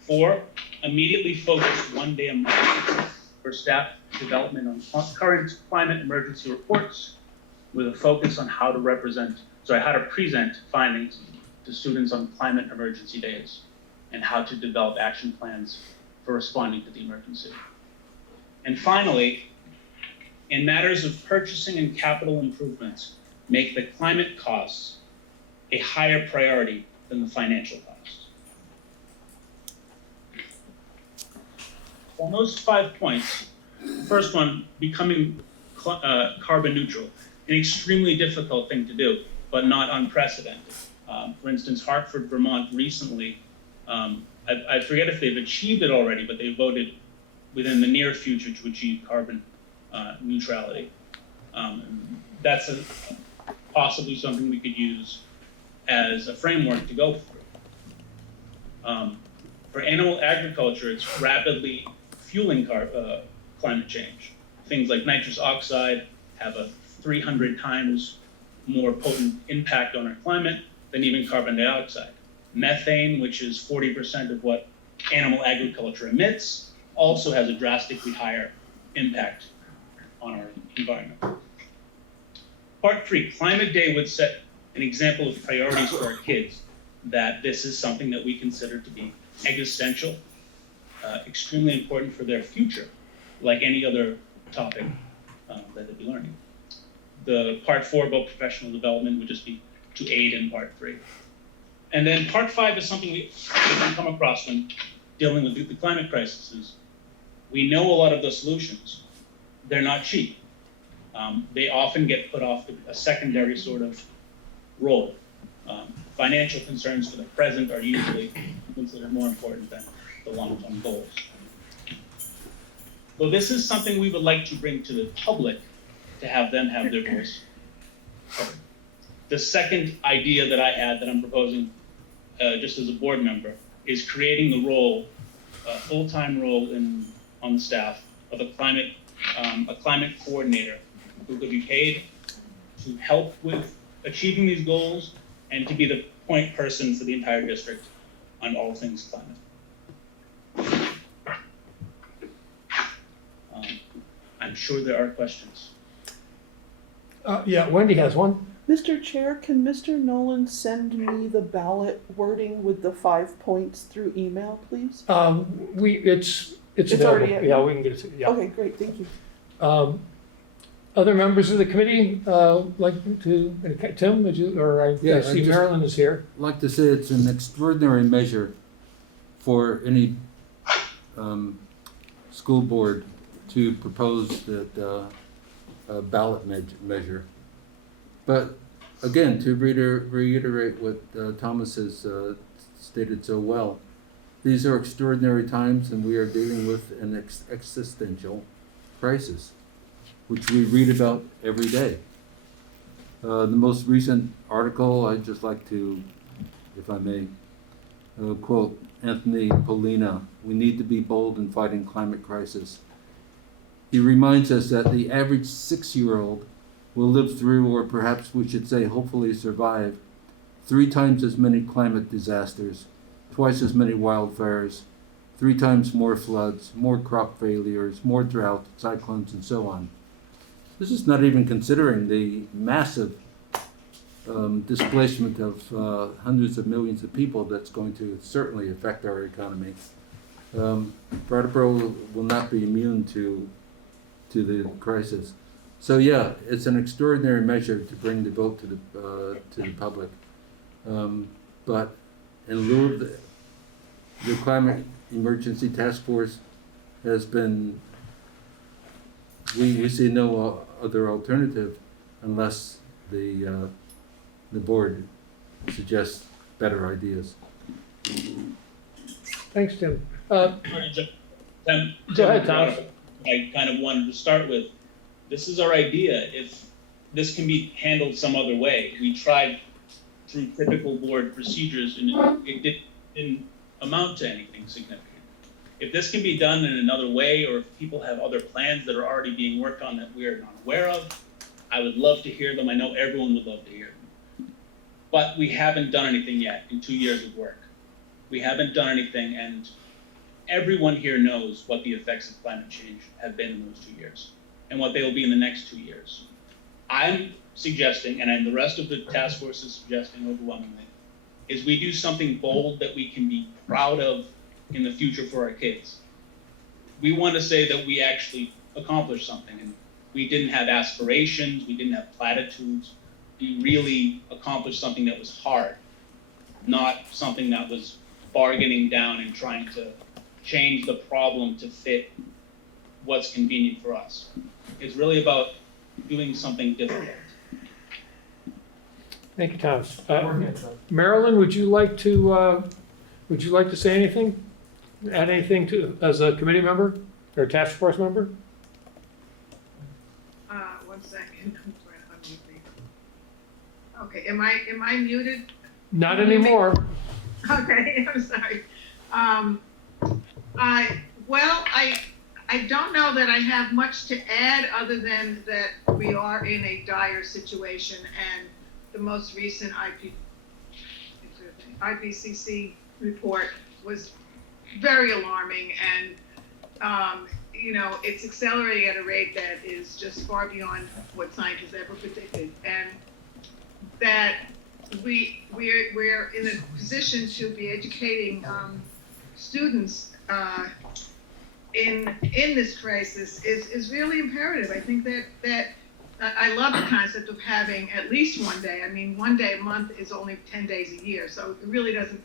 4, immediately focus 1 day a month for staff development on current climate emergency reports, with a focus on how to present findings to students on climate emergency days, and how to develop action plans for responding to the emergency. And finally, in matters of purchasing and capital improvements, make the climate costs a higher priority than the financial costs. On those 5 points, the first one, becoming carbon neutral, an extremely difficult thing to do, but not unprecedented. For instance, Hartford, Vermont recently, I forget if they've achieved it already, but they voted within the near future to achieve carbon neutrality. That's possibly something we could use as a framework to go through. For animal agriculture, it's rapidly fueling climate change. Things like nitrous oxide have a 300 times more potent impact on our climate than even carbon dioxide. Methane, which is 40% of what animal agriculture emits, also has a drastically higher impact on our environment. Part 3, Climate Day would set an example of priorities for our kids, that this is something that we consider to be existential, extremely important for their future, like any other topic that they'll be learning. The part 4 about professional development would just be to aid in part 3. And then part 5 is something we come across when dealing with the climate crisis. Is we know a lot of the solutions, they're not cheap. They often get put off to a secondary sort of role. Financial concerns for the present are usually considered more important than the long-term goals. So this is something we would like to bring to the public to have them have their voice heard. The second idea that I had that I'm proposing just as a board member is creating the role, a full-time role on the staff of a climate coordinator who could be paid to help with achieving these goals and to be the point person for the entire district on all things climate. I'm sure there are questions. Yeah, Wendy has one. Mr. Chair, can Mr. Nolan send me the ballot wording with the 5 points through email, please? It's already available. Yeah, we can get it, yeah. Okay, great, thank you. Other members of the committee, like to, Tim, would you, or I Yeah, see I just- Marilyn is here. I'd like to say it's an extraordinary measure for any school board to propose that ballot measure. But again, to reiterate what Thomas has stated so well, these are extraordinary times and we are dealing with an existential crisis, which we read about every day. The most recent article, I'd just like to, if I may, quote Anthony Polina, "We need to be bold in fighting climate crisis." He reminds us that the average 6-year-old will live through, or perhaps we should say hopefully survive, 3 times as many climate disasters, twice as many wildfires, 3 times more floods, more crop failures, more drought, cyclones, and so on. This is not even considering the massive displacement of hundreds of millions of people that's going to certainly affect our economy. Brattleboro will not be immune to the crisis. So yeah, it's an extraordinary measure to bring the vote to the public. But in lieu of the Climate Emergency Task Force has been, we see no other alternative unless the board suggests better ideas. Thanks, Tim. Go ahead, Tom. I kind of wanted to start with, this is our idea. If this can be handled some other way, we tried through typical board procedures and it didn't amount to anything significant. If this can be done in another way, or if people have other plans that are already being worked on that we are not aware of, I would love to hear them. I know everyone would love to hear them. But we haven't done anything yet in 2 years of work. We haven't done anything, and everyone here knows what the effects of climate change have been in those 2 years and what they will be in the next 2 years. I'm suggesting, and the rest of the task force is suggesting overwhelmingly, is we do something bold that we can be proud of in the future for our kids. We want to say that we actually accomplished something, and we didn't have aspirations, we didn't have platitudes. We really accomplished something that was hard, not something that was bargaining down and trying to change the problem to fit what's convenient for us. It's really about doing something difficult. Thank you, Thomas. Marilyn, would you like to say anything? Add anything to, as a committee member or task force member? 1 second. I'm trying to unmute me. Okay, am I muted? Not anymore. Okay, I'm sorry. I don't know that I have much to add other than that we are in a dire situation, and the most recent IPCC report was very alarming, and it's accelerating at a rate that is just far beyond what scientists ever predicted, and that we're in a position to be educating students in this crisis is really imperative. I think that I love the concept of having at least 1 day. I mean, 1 day a month is only 10 days a year, so it really doesn't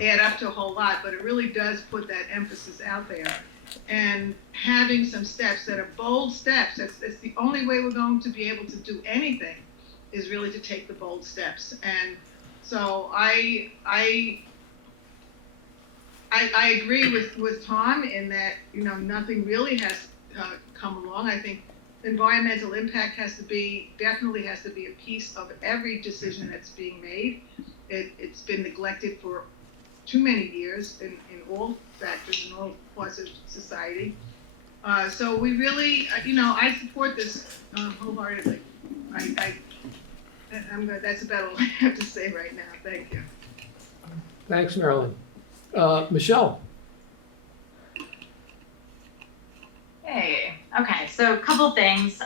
add up to a whole lot, but it really does put that emphasis out there. And having some steps that are bold steps, that's the only way we're going to be able to do anything, is really to take the bold steps. And so I agree with Tom in that, nothing really has come along. I think environmental impact definitely has to be a piece of every decision that's being made. It's been neglected for too many years in all factors, in all parts of society. So we really, I support this wholeheartedly. That's about all I have to say right now. Thank you. Thanks, Marilyn. Michelle. Hey, okay, so a couple things.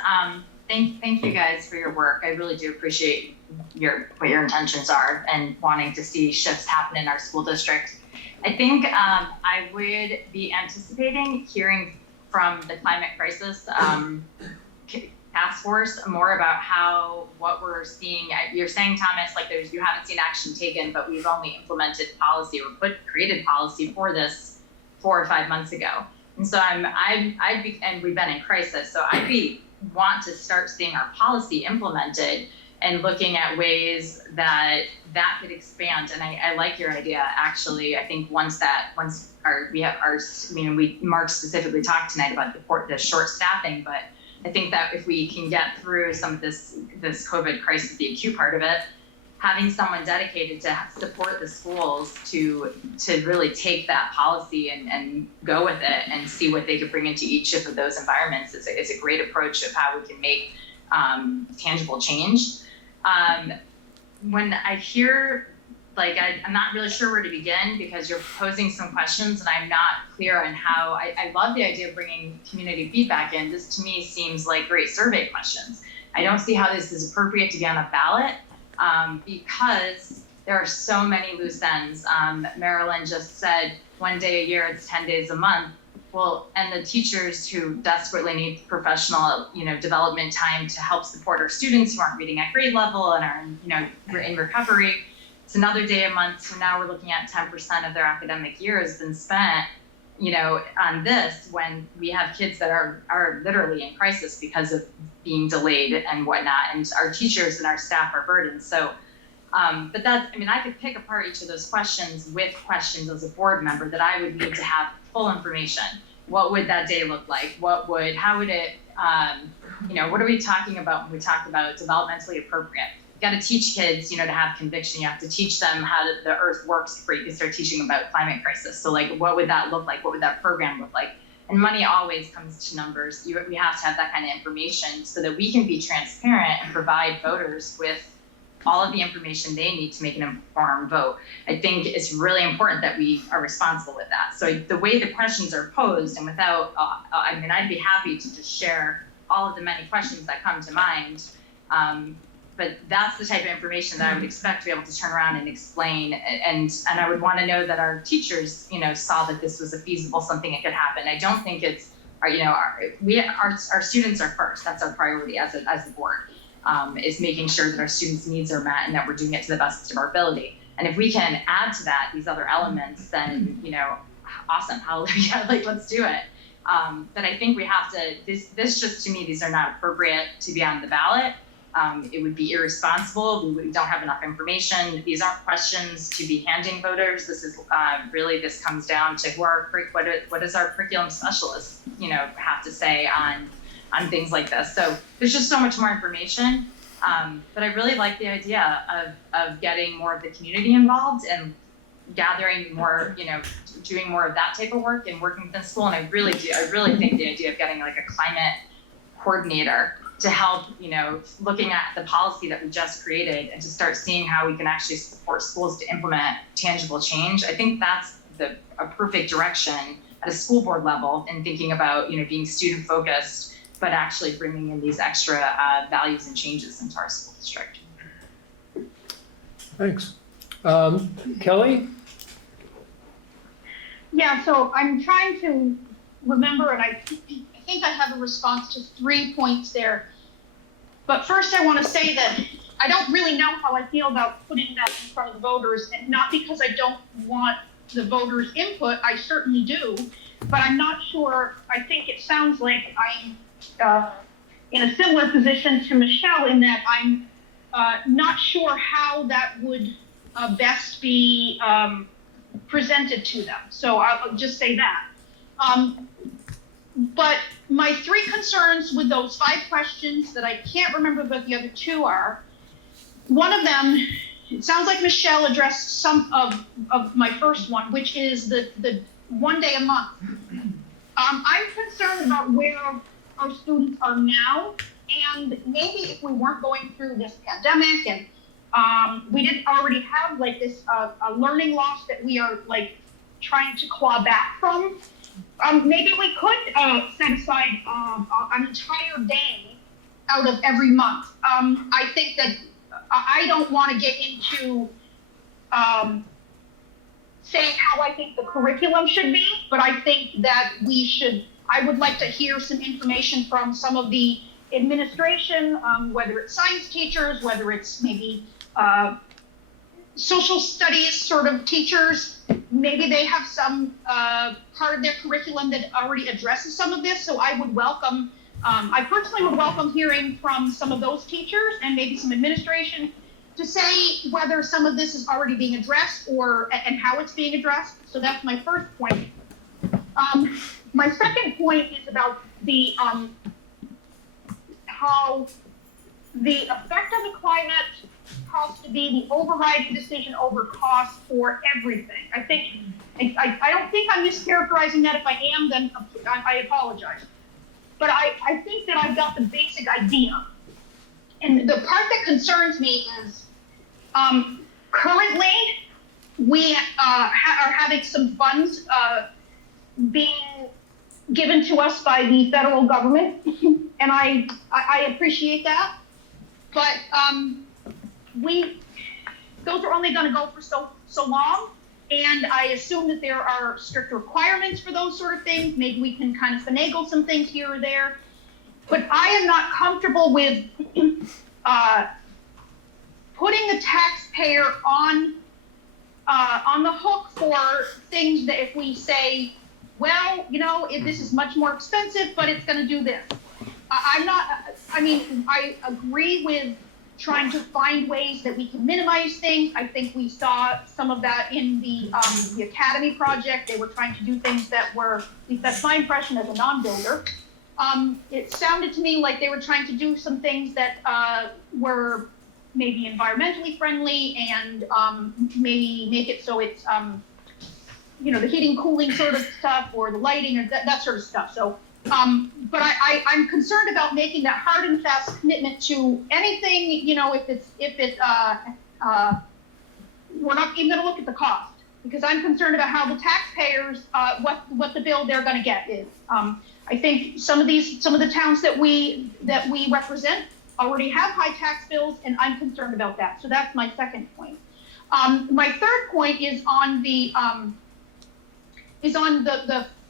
Thank you guys for your work. I really do appreciate what your intentions are and wanting to see shifts happen in our school district. I think I would be anticipating hearing from the climate crisis task force more about what we're seeing. You're saying, Thomas, like you haven't seen action taken, but we've only implemented policy or created policy for this 4 or 5 months ago. And so and we've been in crisis. So want to start seeing our policy implemented and looking at ways that could expand. And I like your idea, actually. I think Mark specifically talked tonight about the short staffing, but I think that if we can get through some of this COVID crisis, the acute part of it, having someone dedicated to support the schools to really take that policy and go with it and see what they could bring into each of those environments is a great approach of how we can make tangible change. When I hear, I'm not really sure where to begin because you're posing some questions and I'm not clear on how. I love the idea of bringing community feedback in. This to me seems like great survey questions. I don't see how this is appropriate to be on a ballot. Because there are so many loose ends. Marilyn just said 1 day a year, it's 10 days a month. Well, and the teachers who desperately need professional, development time to help support our students who aren't reading at grade level and are, in recovery. It's another day a month. So now we're looking at 10% of their academic year has been spent, on this when we have kids that are literally in crisis because of being delayed and whatnot, and our teachers and our staff are burdened. So, but I could pick apart each of those questions with questions as a board member that I would need to have full information. What would that day look like? How would it, what are we talking about when we talk about developmentally appropriate? You got to teach kids, to have conviction. You have to teach them how the earth works before you can start teaching about climate crisis. So what would that look like? What would that program look like? And money always comes to numbers. We have to have that kind of information so that we can be transparent and provide voters with all of the information they need to make an informed vote. I think it's really important that we are responsible with that. So the way the questions are posed and without, I'd be happy to just share all of the many questions that come to mind. But that's the type of information that I would expect to be able to turn around and explain. And I would want to know that our teachers, saw that this was a feasible something that could happen. I don't think it's, our students are first. That's our priority as the board, is making sure that our students' needs are met and that we're doing it to the best of our ability. And if we can add to that these other elements, then, awesome, hallelujah, let's do it. But I think we have to, this just to me, these are not appropriate to be on the ballot. It would be irresponsible. We don't have enough information. These aren't questions to be handing voters. This is this comes down to what does our curriculum specialists, have to say on things like this. So there's just so much more information. But I really like the idea of getting more of the community involved and gathering more, doing more of that type of work and working within school. And I really think the idea of getting a climate coordinator to help, looking at the policy that we just created and to start seeing how we can actually support schools to implement tangible change. I think that's a perfect direction at a school board level and thinking about, being student focused, but actually bringing in these extra values and changes into our school district. Thanks. Kelly? Yeah, so I'm trying to remember, and I think I have a response to 3 points there. But first I want to say that I don't really know how I feel about putting that in front of the voters, and not because I don't want the voters' input, I certainly do, but I'm not sure. I think it sounds like I'm in a similar position to Michelle in that I'm not sure how that would best be presented to them. So I'll just say that. But my 3 concerns with those 5 questions that I can't remember what the other 2 are, one of them, it sounds like Michelle addressed some of my first one, which is the 1 day a month. I'm concerned about where our students are now, and maybe if we weren't going through this pandemic and we didn't already have this a learning loss that we are trying to claw back from, maybe we could set aside an entire day out of every month. I think that I don't want to get into saying how I think the curriculum should be, but I think that I would like to hear some information from some of the administration, whether it's science teachers, whether it's maybe social studies sort of teachers. Maybe they have some part of their curriculum that already addresses some of this, so I would welcome, I personally would welcome hearing from some of those teachers and maybe some administration to say whether some of this is already being addressed and how it's being addressed. So that's my first point. My second point is about the how the effect of the climate has to be the overriding decision over cost for everything. I don't think I'm mischaracterizing that. If I am, then I apologize. But I think that I've got the basic idea. And the part that concerns me is currently we are having some funds being given to us by the federal government, and I appreciate that. But those are only going to go for so long, and I assume that there are strict requirements for those sort of things. Maybe we can kind of finagle some things here or there, but I am not comfortable with putting the taxpayer on the hook for things that if we say, well, this is much more expensive, but it's going to do this. I agree with trying to find ways that we can minimize things. I think we saw some of that in the Academy project. They were trying to do things that were, at least that's my impression as a non-builder. It sounded to me like they were trying to do some things that were maybe environmentally friendly and maybe make it so it's, the heating, cooling sort of stuff or the lighting or that sort of stuff. So, but I'm concerned about making that hard and fast commitment to anything, we're not even gonna look at the cost, because I'm concerned about how the taxpayers, what the bill they're gonna get is. I think some of the towns that we represent already have high tax bills, and I'm concerned about that. So that's my second point. My third point is on the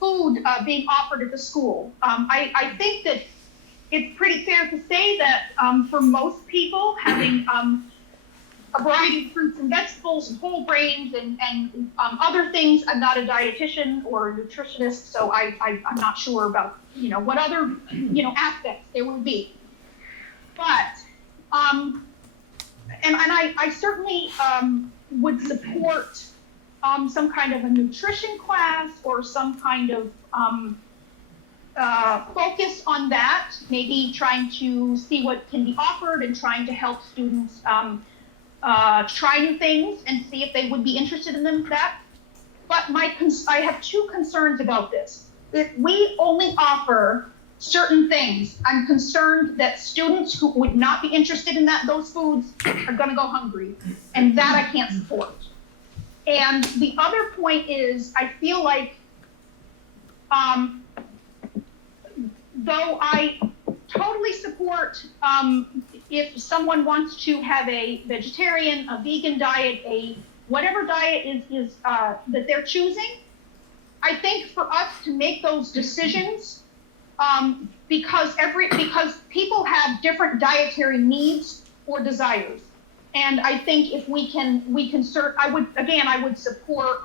food being offered at the school. I think that it's pretty fair to say that for most people, having a variety of fruits and vegetables and whole grains and other things, I'm not a dietitian or a nutritionist, so I'm not sure about what other aspects there would be. But and I certainly would support some kind of a nutrition class or some kind of focus on that, maybe trying to see what can be offered and trying to help students try new things and see if they would be interested in that. But I have two concerns about this. If we only offer certain things, I'm concerned that students who would not be interested in those foods are going to go hungry, and that I can't support. And the other point is, I feel like, though I totally support if someone wants to have a vegetarian, a vegan diet, whatever diet is that they're choosing, I think for us to make those decisions, because people have different dietary needs or desires. And I think if I would support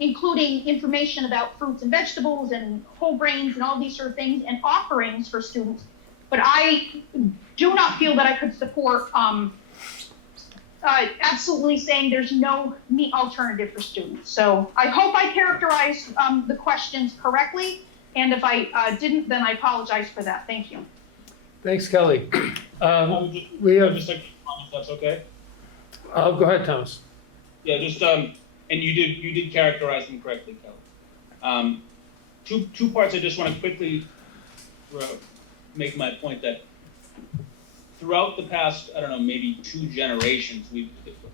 including information about fruits and vegetables and whole grains and all these sort of things and offerings for students. But I do not feel that I could support absolutely saying there's no meat alternative for students. So I hope I characterized the questions correctly. And if I didn't, then I apologize for that. Thank you. Thanks, Kelly. We have just like, if that's okay. Go ahead, Thomas. Yeah, just and you did characterize them correctly, Kelly. Two parts. I just want to quickly make my point that throughout the past, I don't know, maybe 2 generations,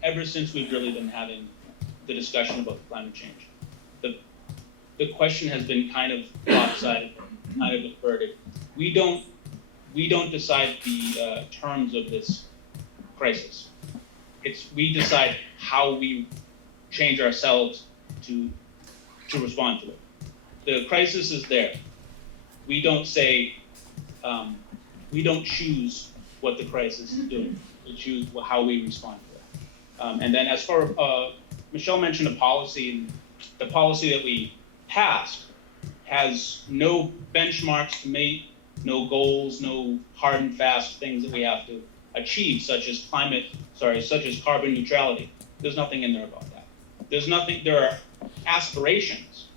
ever since we've really been having the discussion about climate change, the question has been kind of lopsided, kind of inverted. We don't we don't decide the terms of this crisis. We decide how we change ourselves to respond to it. The crisis is there. We don't say, we don't choose what the crisis is doing. We choose how we respond to it. And then as far, Michelle mentioned a policy, and the policy that we passed has no benchmarks to meet, no goals, no hard and fast things that we have to achieve, such as carbon neutrality. There's nothing in there about that. There are aspirations.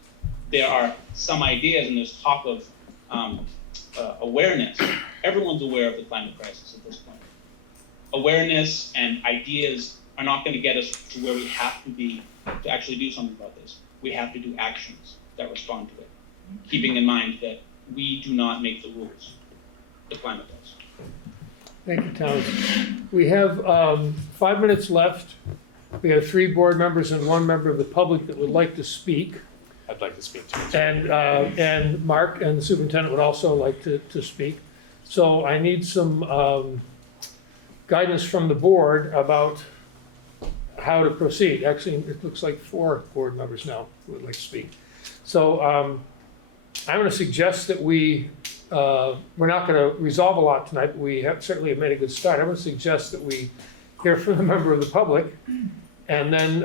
There are some ideas, and there's talk of awareness. Everyone's aware of the climate crisis at this point. Awareness and ideas are not going to get us to where we have to be to actually do something about this. We have to do actions that respond to it, keeping in mind that we do not make the rules. The climate does. Thank you, Thomas. We have 5 minutes left. We have 3 board members and 1 member of the public that would like to speak. I'd like to speak to it. And Mark and the superintendent would also like to speak. So I need some guidance from the board about how to proceed. Actually, it looks like 4 board members now who would like to speak. So I'm going to suggest that we're not going to resolve a lot tonight, but we certainly have made a good start. I'm going to suggest that we hear from a member of the public and then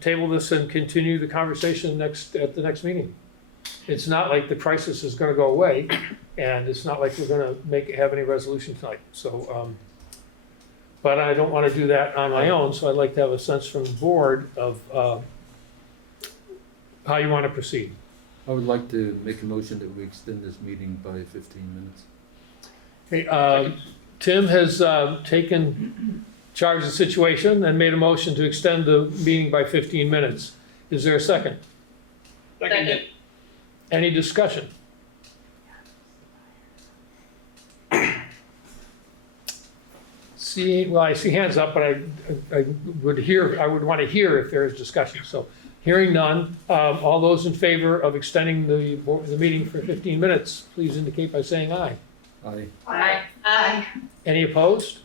table this and continue the conversation at the next meeting. It's not like the crisis is going to go away, and it's not like we're going to have any resolution tonight. So, but I don't want to do that on my own, so I'd like to have a sense from the board of how you want to proceed. I would like to make a motion that we extend this meeting by 15 minutes. Okay, Tim has taken charge of the situation and made a motion to extend the meeting by 15 minutes. Is there a second? Second. Any discussion? I see hands up, but I would want to hear if there is discussion. So hearing none, all those in favor of extending the meeting for 15 minutes, please indicate by saying aye. Aye. Aye. Aye. Any opposed?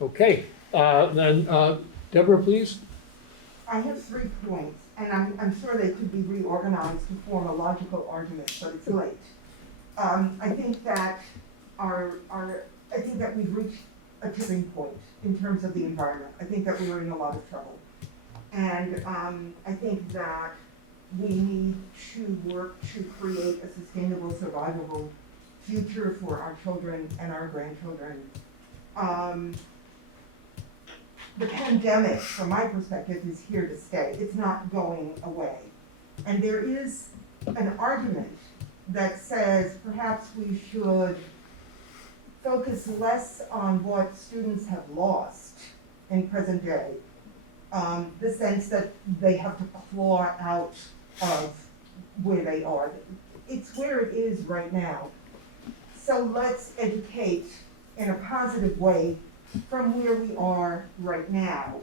Okay, then Deborah, please. I have 3 points, and I'm sure they could be reorganized to form a logical argument, but it's late. I think that I think that we've reached a tipping point in terms of the environment. I think that we are in a lot of trouble. And I think that we need to work to create a sustainable, survivable future for our children and our grandchildren. The pandemic, from my perspective, is here to stay. It's not going away. And there is an argument that says perhaps we should focus less on what students have lost in present day, the sense that they have to claw out of where they are. It's where it is right now. So let's educate in a positive way from where we are right now.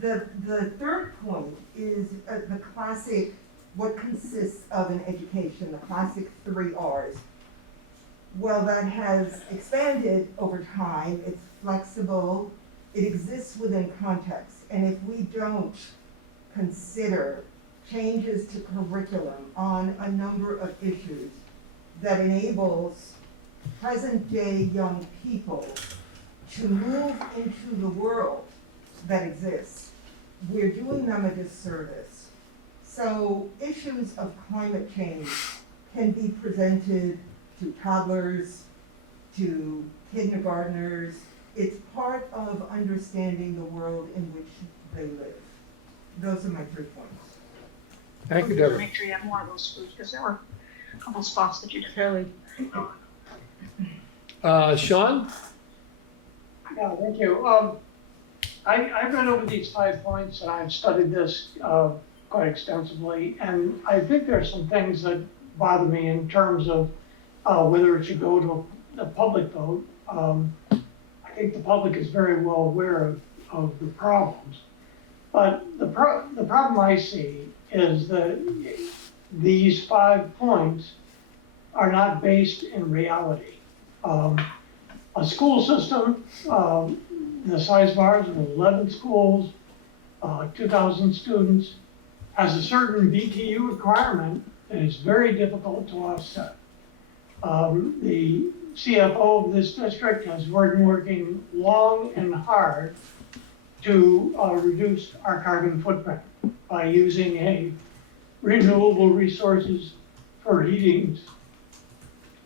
The third point is the classic, what consists of an education, the classic 3 R's. Well, that has expanded over time. It's flexible. It exists within context. And if we don't consider changes to curriculum on a number of issues that enables present-day young people to move into the world that exists, we're doing them a disservice. So issues of climate change can be presented to toddlers, to kindergartners. It's part of understanding the world in which they live. Those are my 3 points. Thank you, Deborah. Make sure you have more of those foods, because there were a couple spots that you did fairly. Sean? Yeah, thank you. I've read over these 5 points and I've studied this quite extensively, and I think there are some things that bother me in terms of whether it should go to a public vote. I think the public is very well aware of the problems, but the problem I see is that these 5 points are not based in reality. A school system, the size of ours, with 11 schools, 2,000 students, has a certain BTU requirement that is very difficult to offset. The CFO of this district has been working long and hard to reduce our carbon footprint by using a renewable resources for heatings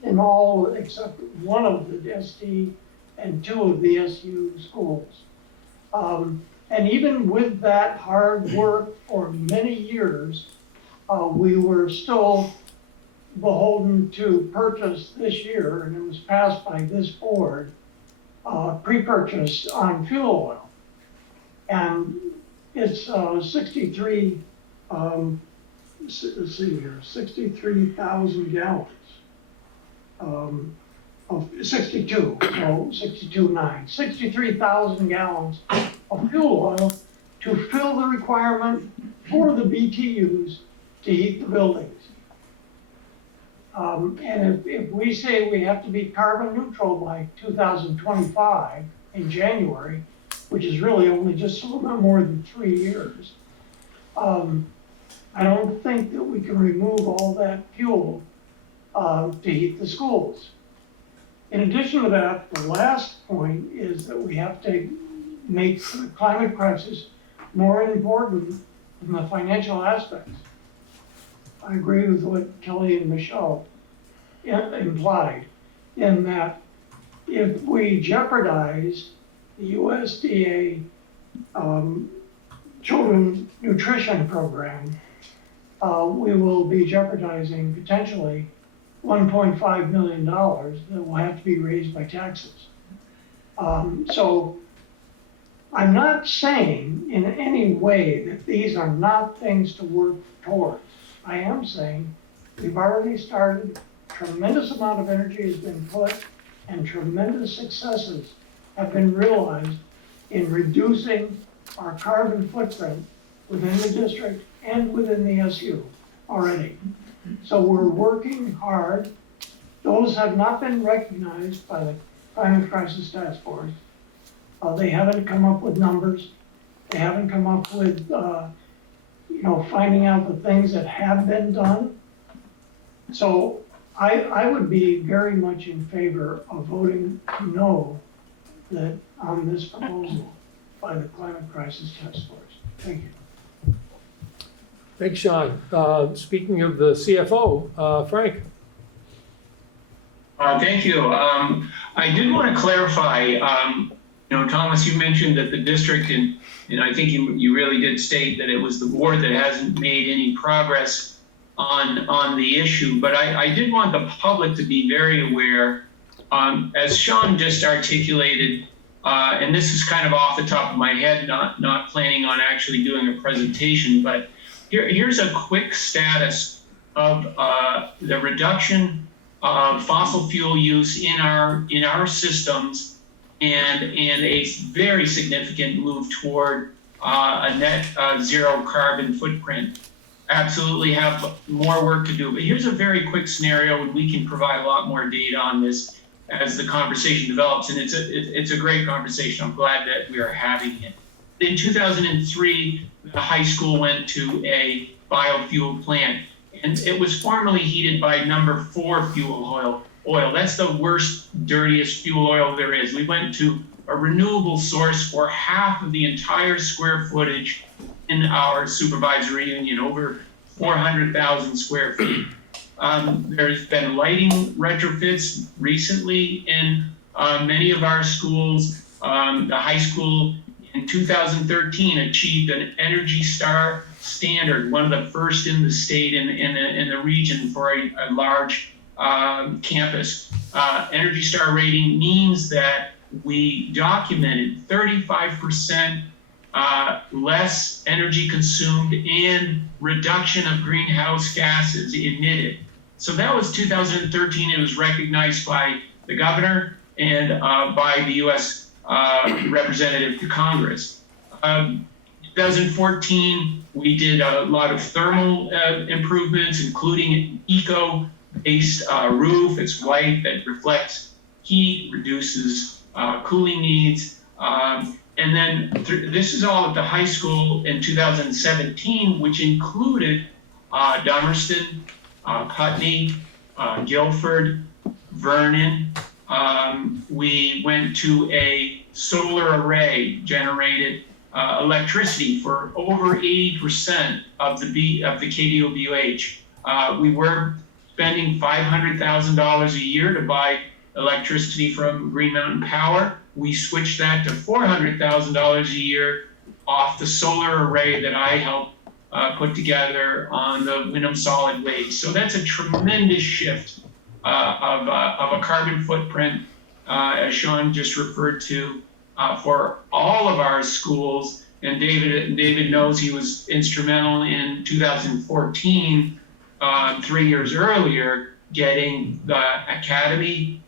in all except one of the ST and 2 of the SU schools. And even with that hard work for many years, we were still beholden to purchase this year, and it was passed by this board, pre-purchase on fuel oil. And it's 63, let's see here, 63,000 gallons. Of 62, so 62.9, 63,000 gallons of fuel oil to fill the requirement for the BTUs to heat the buildings. And if we say we have to be carbon neutral by 2025 in January, which is really only just a little bit more than 3 years, I don't think that we can remove all that fuel to heat the schools. In addition to that, the last point is that we have to make the climate crisis more important than the financial aspects. I agree with what Kelly and Michelle implied, in that if we jeopardize the USDA children's nutrition program, we will be jeopardizing potentially $1.5 million that will have to be raised by taxes. So I'm not saying in any way that these are not things to work towards. I am saying we've already started, tremendous amount of energy has been put, and tremendous successes have been realized in reducing our carbon footprint within the district and within the SU already. So we're working hard. Those have not been recognized by the Climate Crisis Task Force. They haven't come up with numbers. They haven't come up with, finding out the things that have been done. So I would be very much in favor of voting no that on this proposal by the Climate Crisis Task Force. Thank you. Thanks, Sean. Speaking of the CFO, Frank. Thank you. I did want to clarify, Thomas, you mentioned that the district, and I think you really did state that it was the board that hasn't made any progress on the issue, but I did want the public to be very aware, as Sean just articulated, and this is kind of off the top of my head, not planning on actually doing a presentation, but here's a quick status of the reduction of fossil fuel use in our systems, and a very significant move toward a net zero carbon footprint. Absolutely have more work to do, but here's a very quick scenario, and we can provide a lot more data on this as the conversation develops, and it's a great conversation. I'm glad that we are having it. In 2003, the high school went to a biofuel plant, and it was formerly heated by number 4 fuel oil. That's the worst, dirtiest fuel oil there is. We went to a renewable source for half of the entire square footage in our supervisory union, over 400,000 square feet. There's been lighting retrofits recently in many of our schools. The high school in 2013 achieved an ENERGY STAR standard, one of the first in the state and in the region for a large campus. ENERGY STAR rating means that we documented 35% less energy consumed and reduction of greenhouse gases emitted. So that was 2013. It was recognized by the governor and by the U.S. representative to Congress. 2014, we did a lot of thermal improvements, including an eco-based roof. It's white, that reflects heat, reduces cooling needs. And then this is all at the high school in 2017, which included Dummerston, Putney, Guilford, Vernon. We went to a solar array, generated electricity for over 80% of the KDOBUH. We were spending $500,000 a year to buy electricity from Green Mountain Power. We switched that to $400,000 a year off the solar array that I helped put together on the Windham solid waste. So that's a tremendous shift of a carbon footprint, as Sean just referred to, for all of our schools. And David knows he was instrumental in 2014, 3 years earlier, getting the Academy,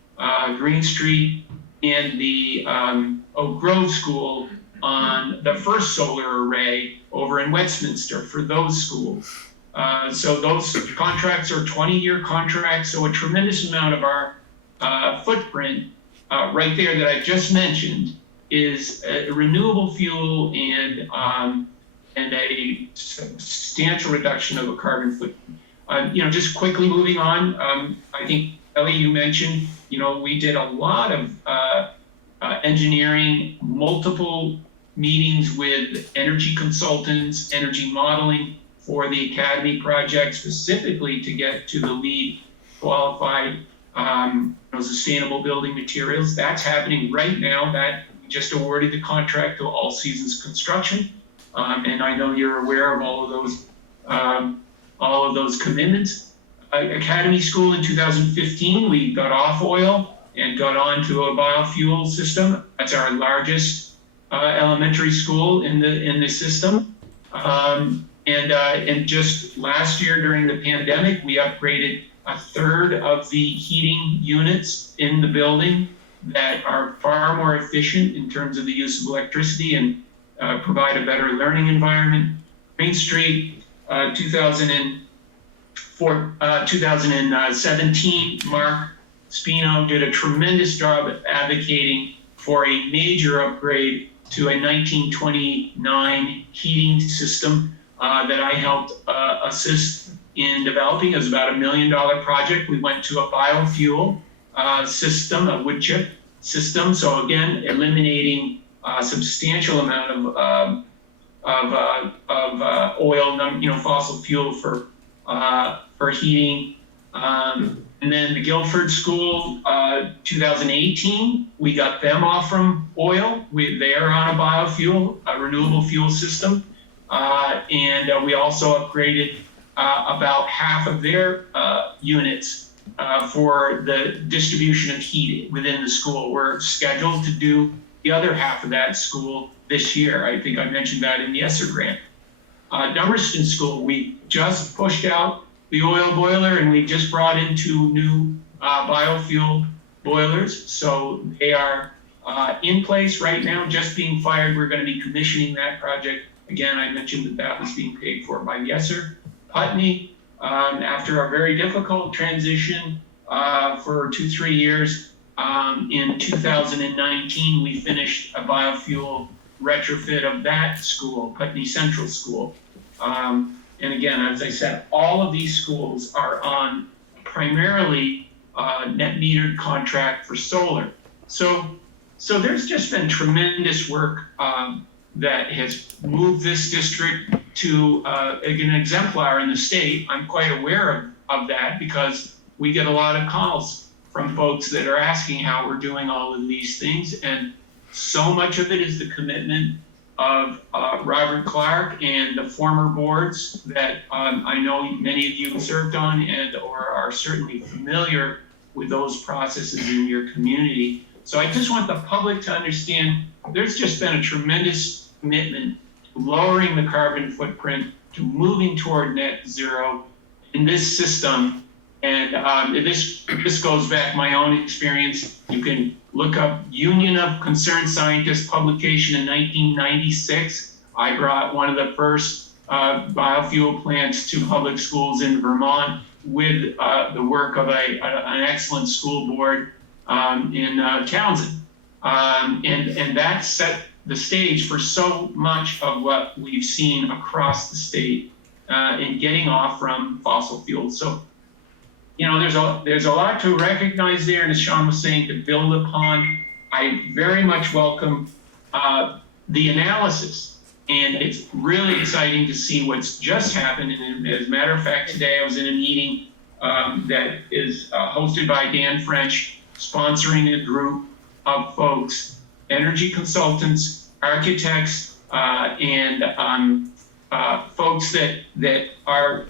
Green Street, and the Oak Grove School on the first solar array over in Westminster for those schools. So those contracts are 20-year contracts, so a tremendous amount of our footprint right there that I just mentioned is a renewable fuel and a substantial reduction of a carbon footprint. Just quickly moving on, I think, Ellie, you mentioned, we did a lot of engineering, multiple meetings with energy consultants, energy modeling for the Academy project, specifically to get to the LEED qualified sustainable building materials. That's happening right now. That we just awarded the contract to All Seasons Construction, and I know you're aware of all of those commitments. Academy School in 2015, we got off oil and got onto a biofuel system. That's our largest elementary school in the system. And just last year during the pandemic, we upgraded a third of the heating units in the building that are far more efficient in terms of the use of electricity and provide a better learning environment. Main Street, 2017, Mark Spino did a tremendous job at advocating for a major upgrade to a 1929 heating system that I helped assist in developing. It was about $1 million project. We went to a biofuel system, a wood chip system. So again, eliminating a substantial amount of oil, fossil fuel for heating. And then the Guilford School, 2018, we got them off from oil. They are on a biofuel, a renewable fuel system. And we also upgraded about half of their units for the distribution of heat within the school. We're scheduled to do the other half of that school this year. I think I mentioned that in the ESSR grant. Dummerston School, we just pushed out the oil boiler and we just brought in 2 new biofuel boilers. So they are in place right now, just being fired. We're going to be commissioning that project. Again, I mentioned that was being paid for by ESSR. Putney, after a very difficult transition for 2-3 years, in 2019, we finished a biofuel retrofit of that school, Putney Central School. And again, as I said, all of these schools are on primarily net metered contract for solar. So there's just been tremendous work that has moved this district to an exemplar in the state. I'm quite aware of that because we get a lot of calls from folks that are asking how we're doing all of these things. And so much of it is the commitment of Robert Clark and the former boards that I know many of you served on and or are certainly familiar with those processes in your community. So I just want the public to understand there's just been a tremendous commitment to lowering the carbon footprint, to moving toward net zero in this system. And this goes back my own experience. You can look up Union of Concerned Scientists publication in 1996. I brought one of the first biofuel plants to public schools in Vermont with the work of an excellent school board in Townsend. And that set the stage for so much of what we've seen across the state in getting off from fossil fuels. So, you know, there's a lot to recognize there, and as Sean was saying, to build upon. I very much welcome the analysis, and it's really exciting to see what's just happened. And as a matter of fact, today I was in a meeting that is hosted by Dan French, sponsoring a group of folks, energy consultants, architects, and folks that are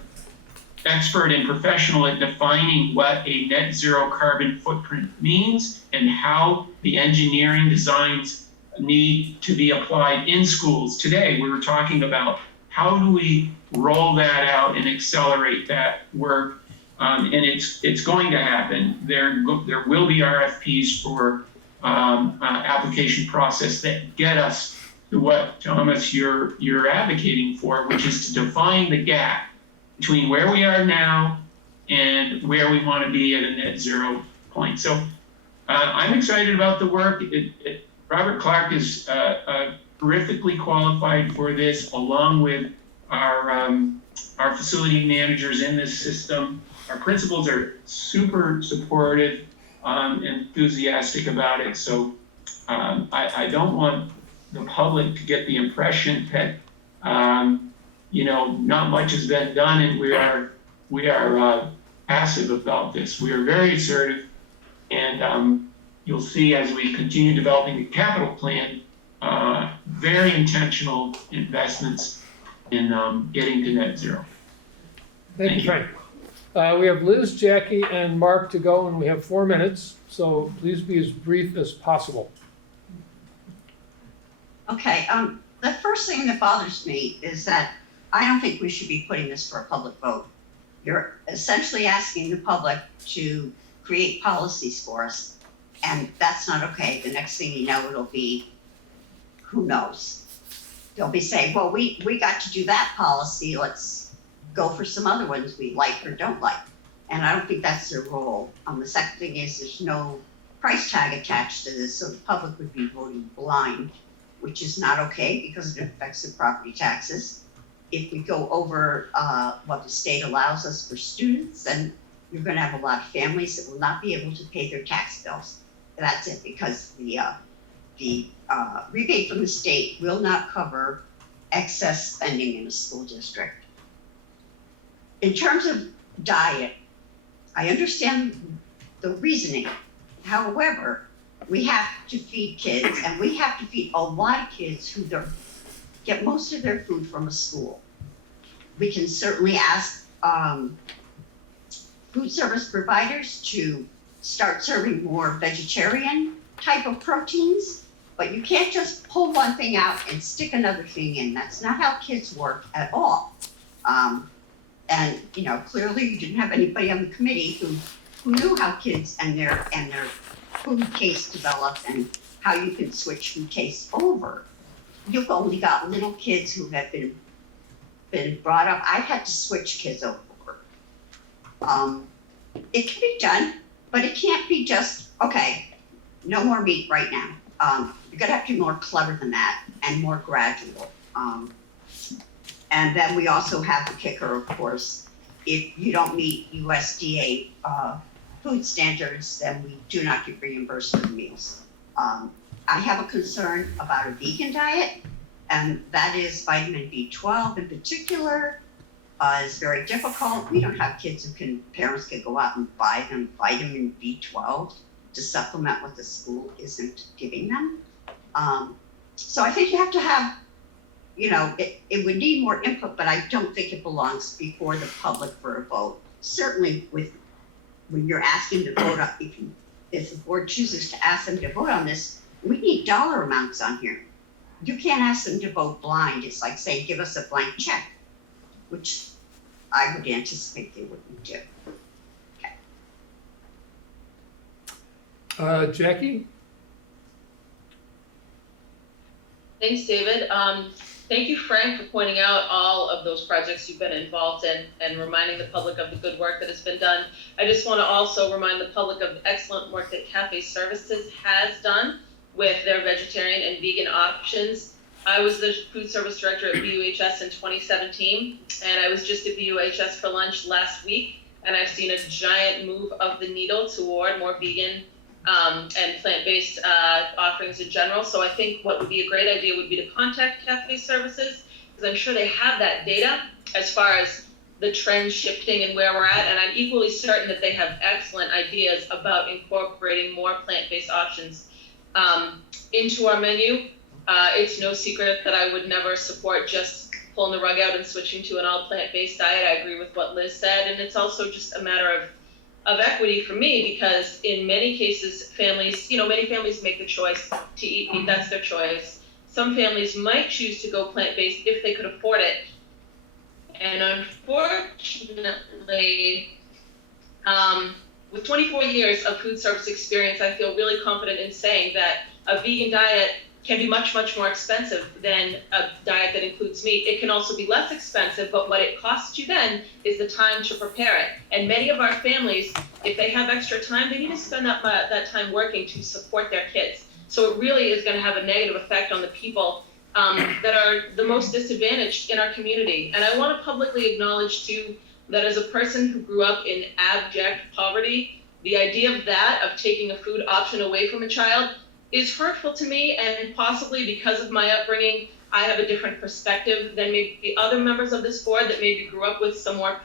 expert and professional at defining what a net zero carbon footprint means and how the engineering designs need to be applied in schools. Today, we were talking about how do we roll that out and accelerate that work, and it's going to happen. There will be RFPs for application process that get us to what, Thomas, you're advocating for, which is to define the gap between where we are now and where we want to be at a net zero point. So I'm excited about the work. Robert Clark is terrifically qualified for this, along with our facility managers in this system. Our principals are super supportive, enthusiastic about it. So I don't want the public to get the impression that you know, not much has been done, and we are passive about this. We are very assertive, and you'll see as we continue developing the capital plan, very intentional investments in getting to net zero. Thank you, Frank. We have Liz, Jackie, and Mark to go, and we have 4 minutes, so please be as brief as possible. Okay, the first thing that bothers me is that I don't think we should be putting this for a public vote. You're essentially asking the public to create policies for us, and that's not okay. The next thing you know, it'll be, who knows? They'll be saying, well, we got to do that policy, let's go for some other ones we like or don't like. And I don't think that's their role. The second thing is there's no price tag attached to this, so the public would be voting blind, which is not okay because it affects the property taxes. If we go over what the state allows us for students, then you're going to have a lot of families that will not be able to pay their tax bills. That's it, because the rebate from the state will not cover excess spending in a school district. In terms of diet, I understand the reasoning. However, we have to feed kids, and we have to feed a lot of kids who get most of their food from a school. We can certainly ask food service providers to start serving more vegetarian type of proteins, but you can't just pull one thing out and stick another thing in. That's not how kids work at all. And you know, clearly you didn't have anybody on the committee who knew how kids and their food taste develop and how you can switch food tastes over. You've only got little kids who have been brought up. I've had to switch kids over. It can be done, but it can't be just, okay, no more meat right now. You're gonna have to be more clever than that and more gradual. And then we also have the kicker, of course, if you don't meet USDA food standards, then we do not get reimbursed for the meals. I have a concern about a vegan diet, and that is vitamin B12 in particular is very difficult. We don't have kids parents can go out and buy them vitamin B12 to supplement what the school isn't giving them. So I think you have to have, you know, it would need more input, but I don't think it belongs before the public for a vote. Certainly when you're asking to vote, if the board chooses to ask them to vote on this, we need dollar amounts on here. You can't ask them to vote blind. It's like saying, give us a blank check, which I would anticipate they wouldn't do. Okay. Jackie? Thanks, David. Thank you, Frank, for pointing out all of those projects you've been involved in and reminding the public of the good work that has been done. I just want to also remind the public of the excellent work that Cafe Services has done with their vegetarian and vegan options. I was the food service director at BUHS in 2017, and I was just at BUHS for lunch last week, and I've seen a giant move of the needle toward more vegan and plant-based offerings in general. So I think what would be a great idea would be to contact Cafe Services, because I'm sure they have that data as far as the trend shifting and where we're at. And I'm equally certain that they have excellent ideas about incorporating more plant-based options into our menu. It's no secret that I would never support just pulling the rug out and switching to an all plant-based diet. I agree with what Liz said, and it's also just a matter of equity for me, because in many cases, families, many families make the choice to eat meat, that's their choice. Some families might choose to go plant-based if they could afford it. And unfortunately, with 24 years of food service experience, I feel really confident in saying that a vegan diet can be much, much more expensive than a diet that includes meat. It can also be less expensive, but what it costs you then is the time to prepare it. And many of our families, if they have extra time, they need to spend that time working to support their kids. So it really is going to have a negative effect on the people that are the most disadvantaged in our community. And I want to publicly acknowledge too, that as a person who grew up in abject poverty, the idea of taking a food option away from a child is hurtful to me, and possibly because of my upbringing, I have a different perspective than maybe other members of this board that maybe grew up with some more,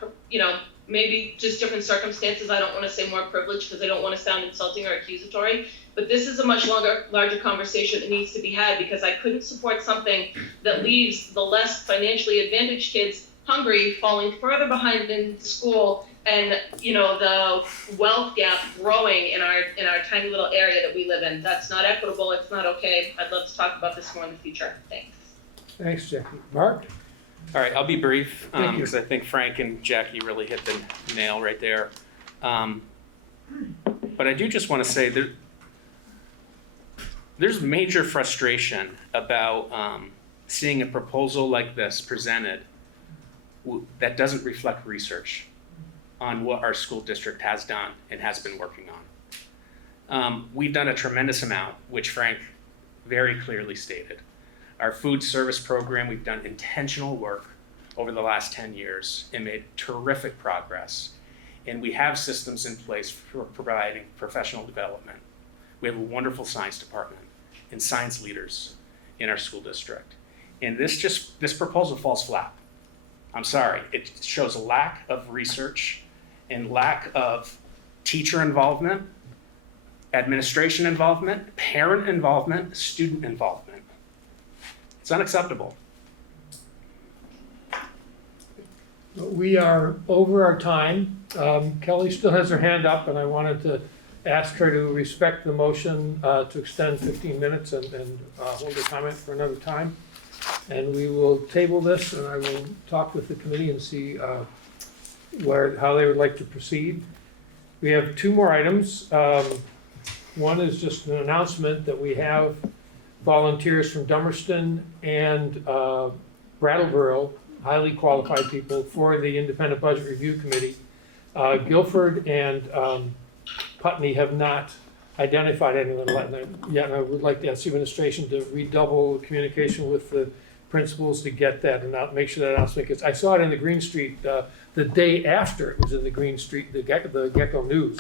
maybe just different circumstances. I don't want to say more privileged because I don't want to sound insulting or accusatory, but this is a much larger conversation that needs to be had, because I couldn't support something that leaves the less financially advantaged kids hungry, falling further behind in school, and the wealth gap growing in our tiny little area that we live in. That's not equitable. It's not okay. I'd love to talk about this more in the future. Thanks. Thanks, Jackie. Mark? All right, I'll be brief, Thank you. because I think Frank and Jackie really hit the nail right there. But I do just want to say there's major frustration about seeing a proposal like this presented that doesn't reflect research on what our school district has done and has been working on. We've done a tremendous amount, which Frank very clearly stated. Our food service program, we've done intentional work over the last 10 years and made terrific progress. And we have systems in place for providing professional development. We have a wonderful science department and science leaders in our school district. And this proposal falls flat. I'm sorry, it shows a lack of research and lack of teacher involvement, administration involvement, parent involvement, student involvement. It's unacceptable. We are over our time. Kelly still has her hand up, and I wanted to ask her to respect the motion to extend 15 minutes and hold a comment for another time. And we will table this, and I will talk with the committee and see how they would like to proceed. We have two more items. One is just an announcement that we have volunteers from Dummerston and Brattleboro, highly qualified people, for the Independent Budget Review Committee. Guilford and Putney have not identified anyone yet, and I would like to ask the administration to redouble communication with the principals to get that and make sure that announcement gets. I saw it in the Green Street the day after it was in the Green Street, the Gecko News,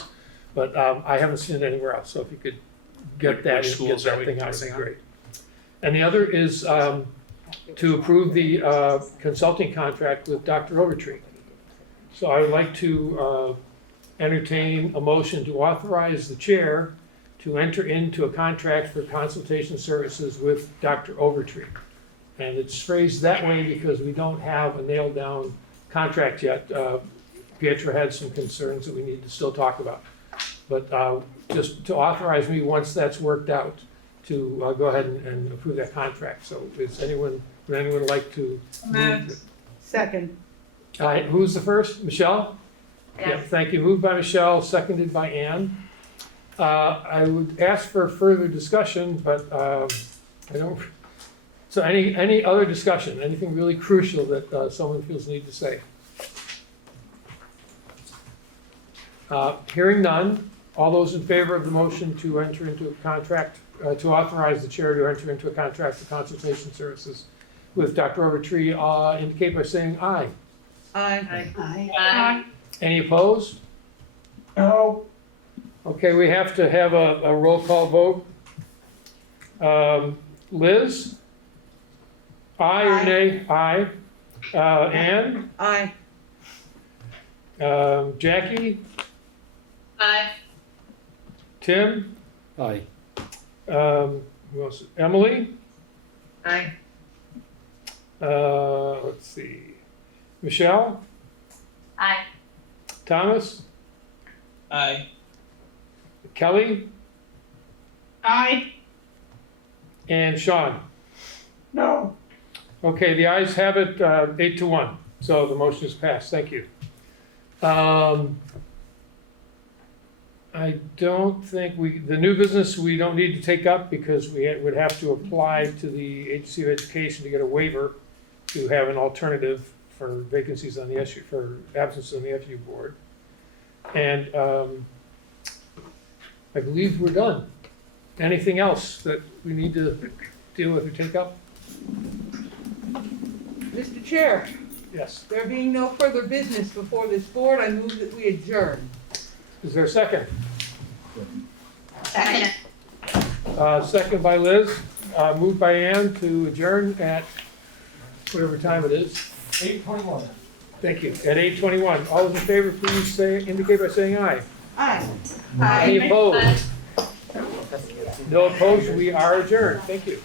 but I haven't seen it anywhere else. So if you could get that and get that thing out, it'd be great. And the other is to approve the consulting contract with Dr. Overtree. So I would like to entertain a motion to authorize the chair to enter into a contract for consultation services with Dr. Overtree. And it's phrased that way because we don't have a nailed down contract yet. Pietro had some concerns that we need to still talk about. But just to authorize me, once that's worked out, to go ahead and approve that contract. So would anyone like to move? Second. Who's the first? Michelle? Yes. Yeah, thank you. Moved by Michelle, seconded by Ann. I would ask for further discussion, but I don't. So any other discussion, anything really crucial that someone feels the need to say? Hearing none, all those in favor of the motion to enter into a contract, to authorize the chair to enter into a contract for consultation services with Dr. Overtree, indicate by saying aye. Aye. Aye. Any opposed? No. Okay, we have to have a roll call vote. Liz? Aye or nay? Aye. Ann? Aye. Jackie? Aye. Tim? Aye. Who else? Emily? Aye. Let's see. Michelle? Aye. Thomas? Aye. Kelly? Aye. And Sean? No. Okay, the ayes have it, 8-1, so the motion is passed, thank you. I don't think the new business we don't need to take up because we would have to apply to the Agency of Education to get a waiver to have an alternative for vacancies on the SU, for absence on the FU board. And I believe we're done. Anything else that we need to deal with or take up? Mr. Chair, Yes. there being no further business before this board, I move that we adjourn. Is there a second? Second. Second by Liz, moved by Ann to adjourn at whatever time it is. 8:21. Thank you. At 8:21. All those in favor, please indicate by saying aye. Aye. Any opposed? No opposed, we are adjourned. Thank you.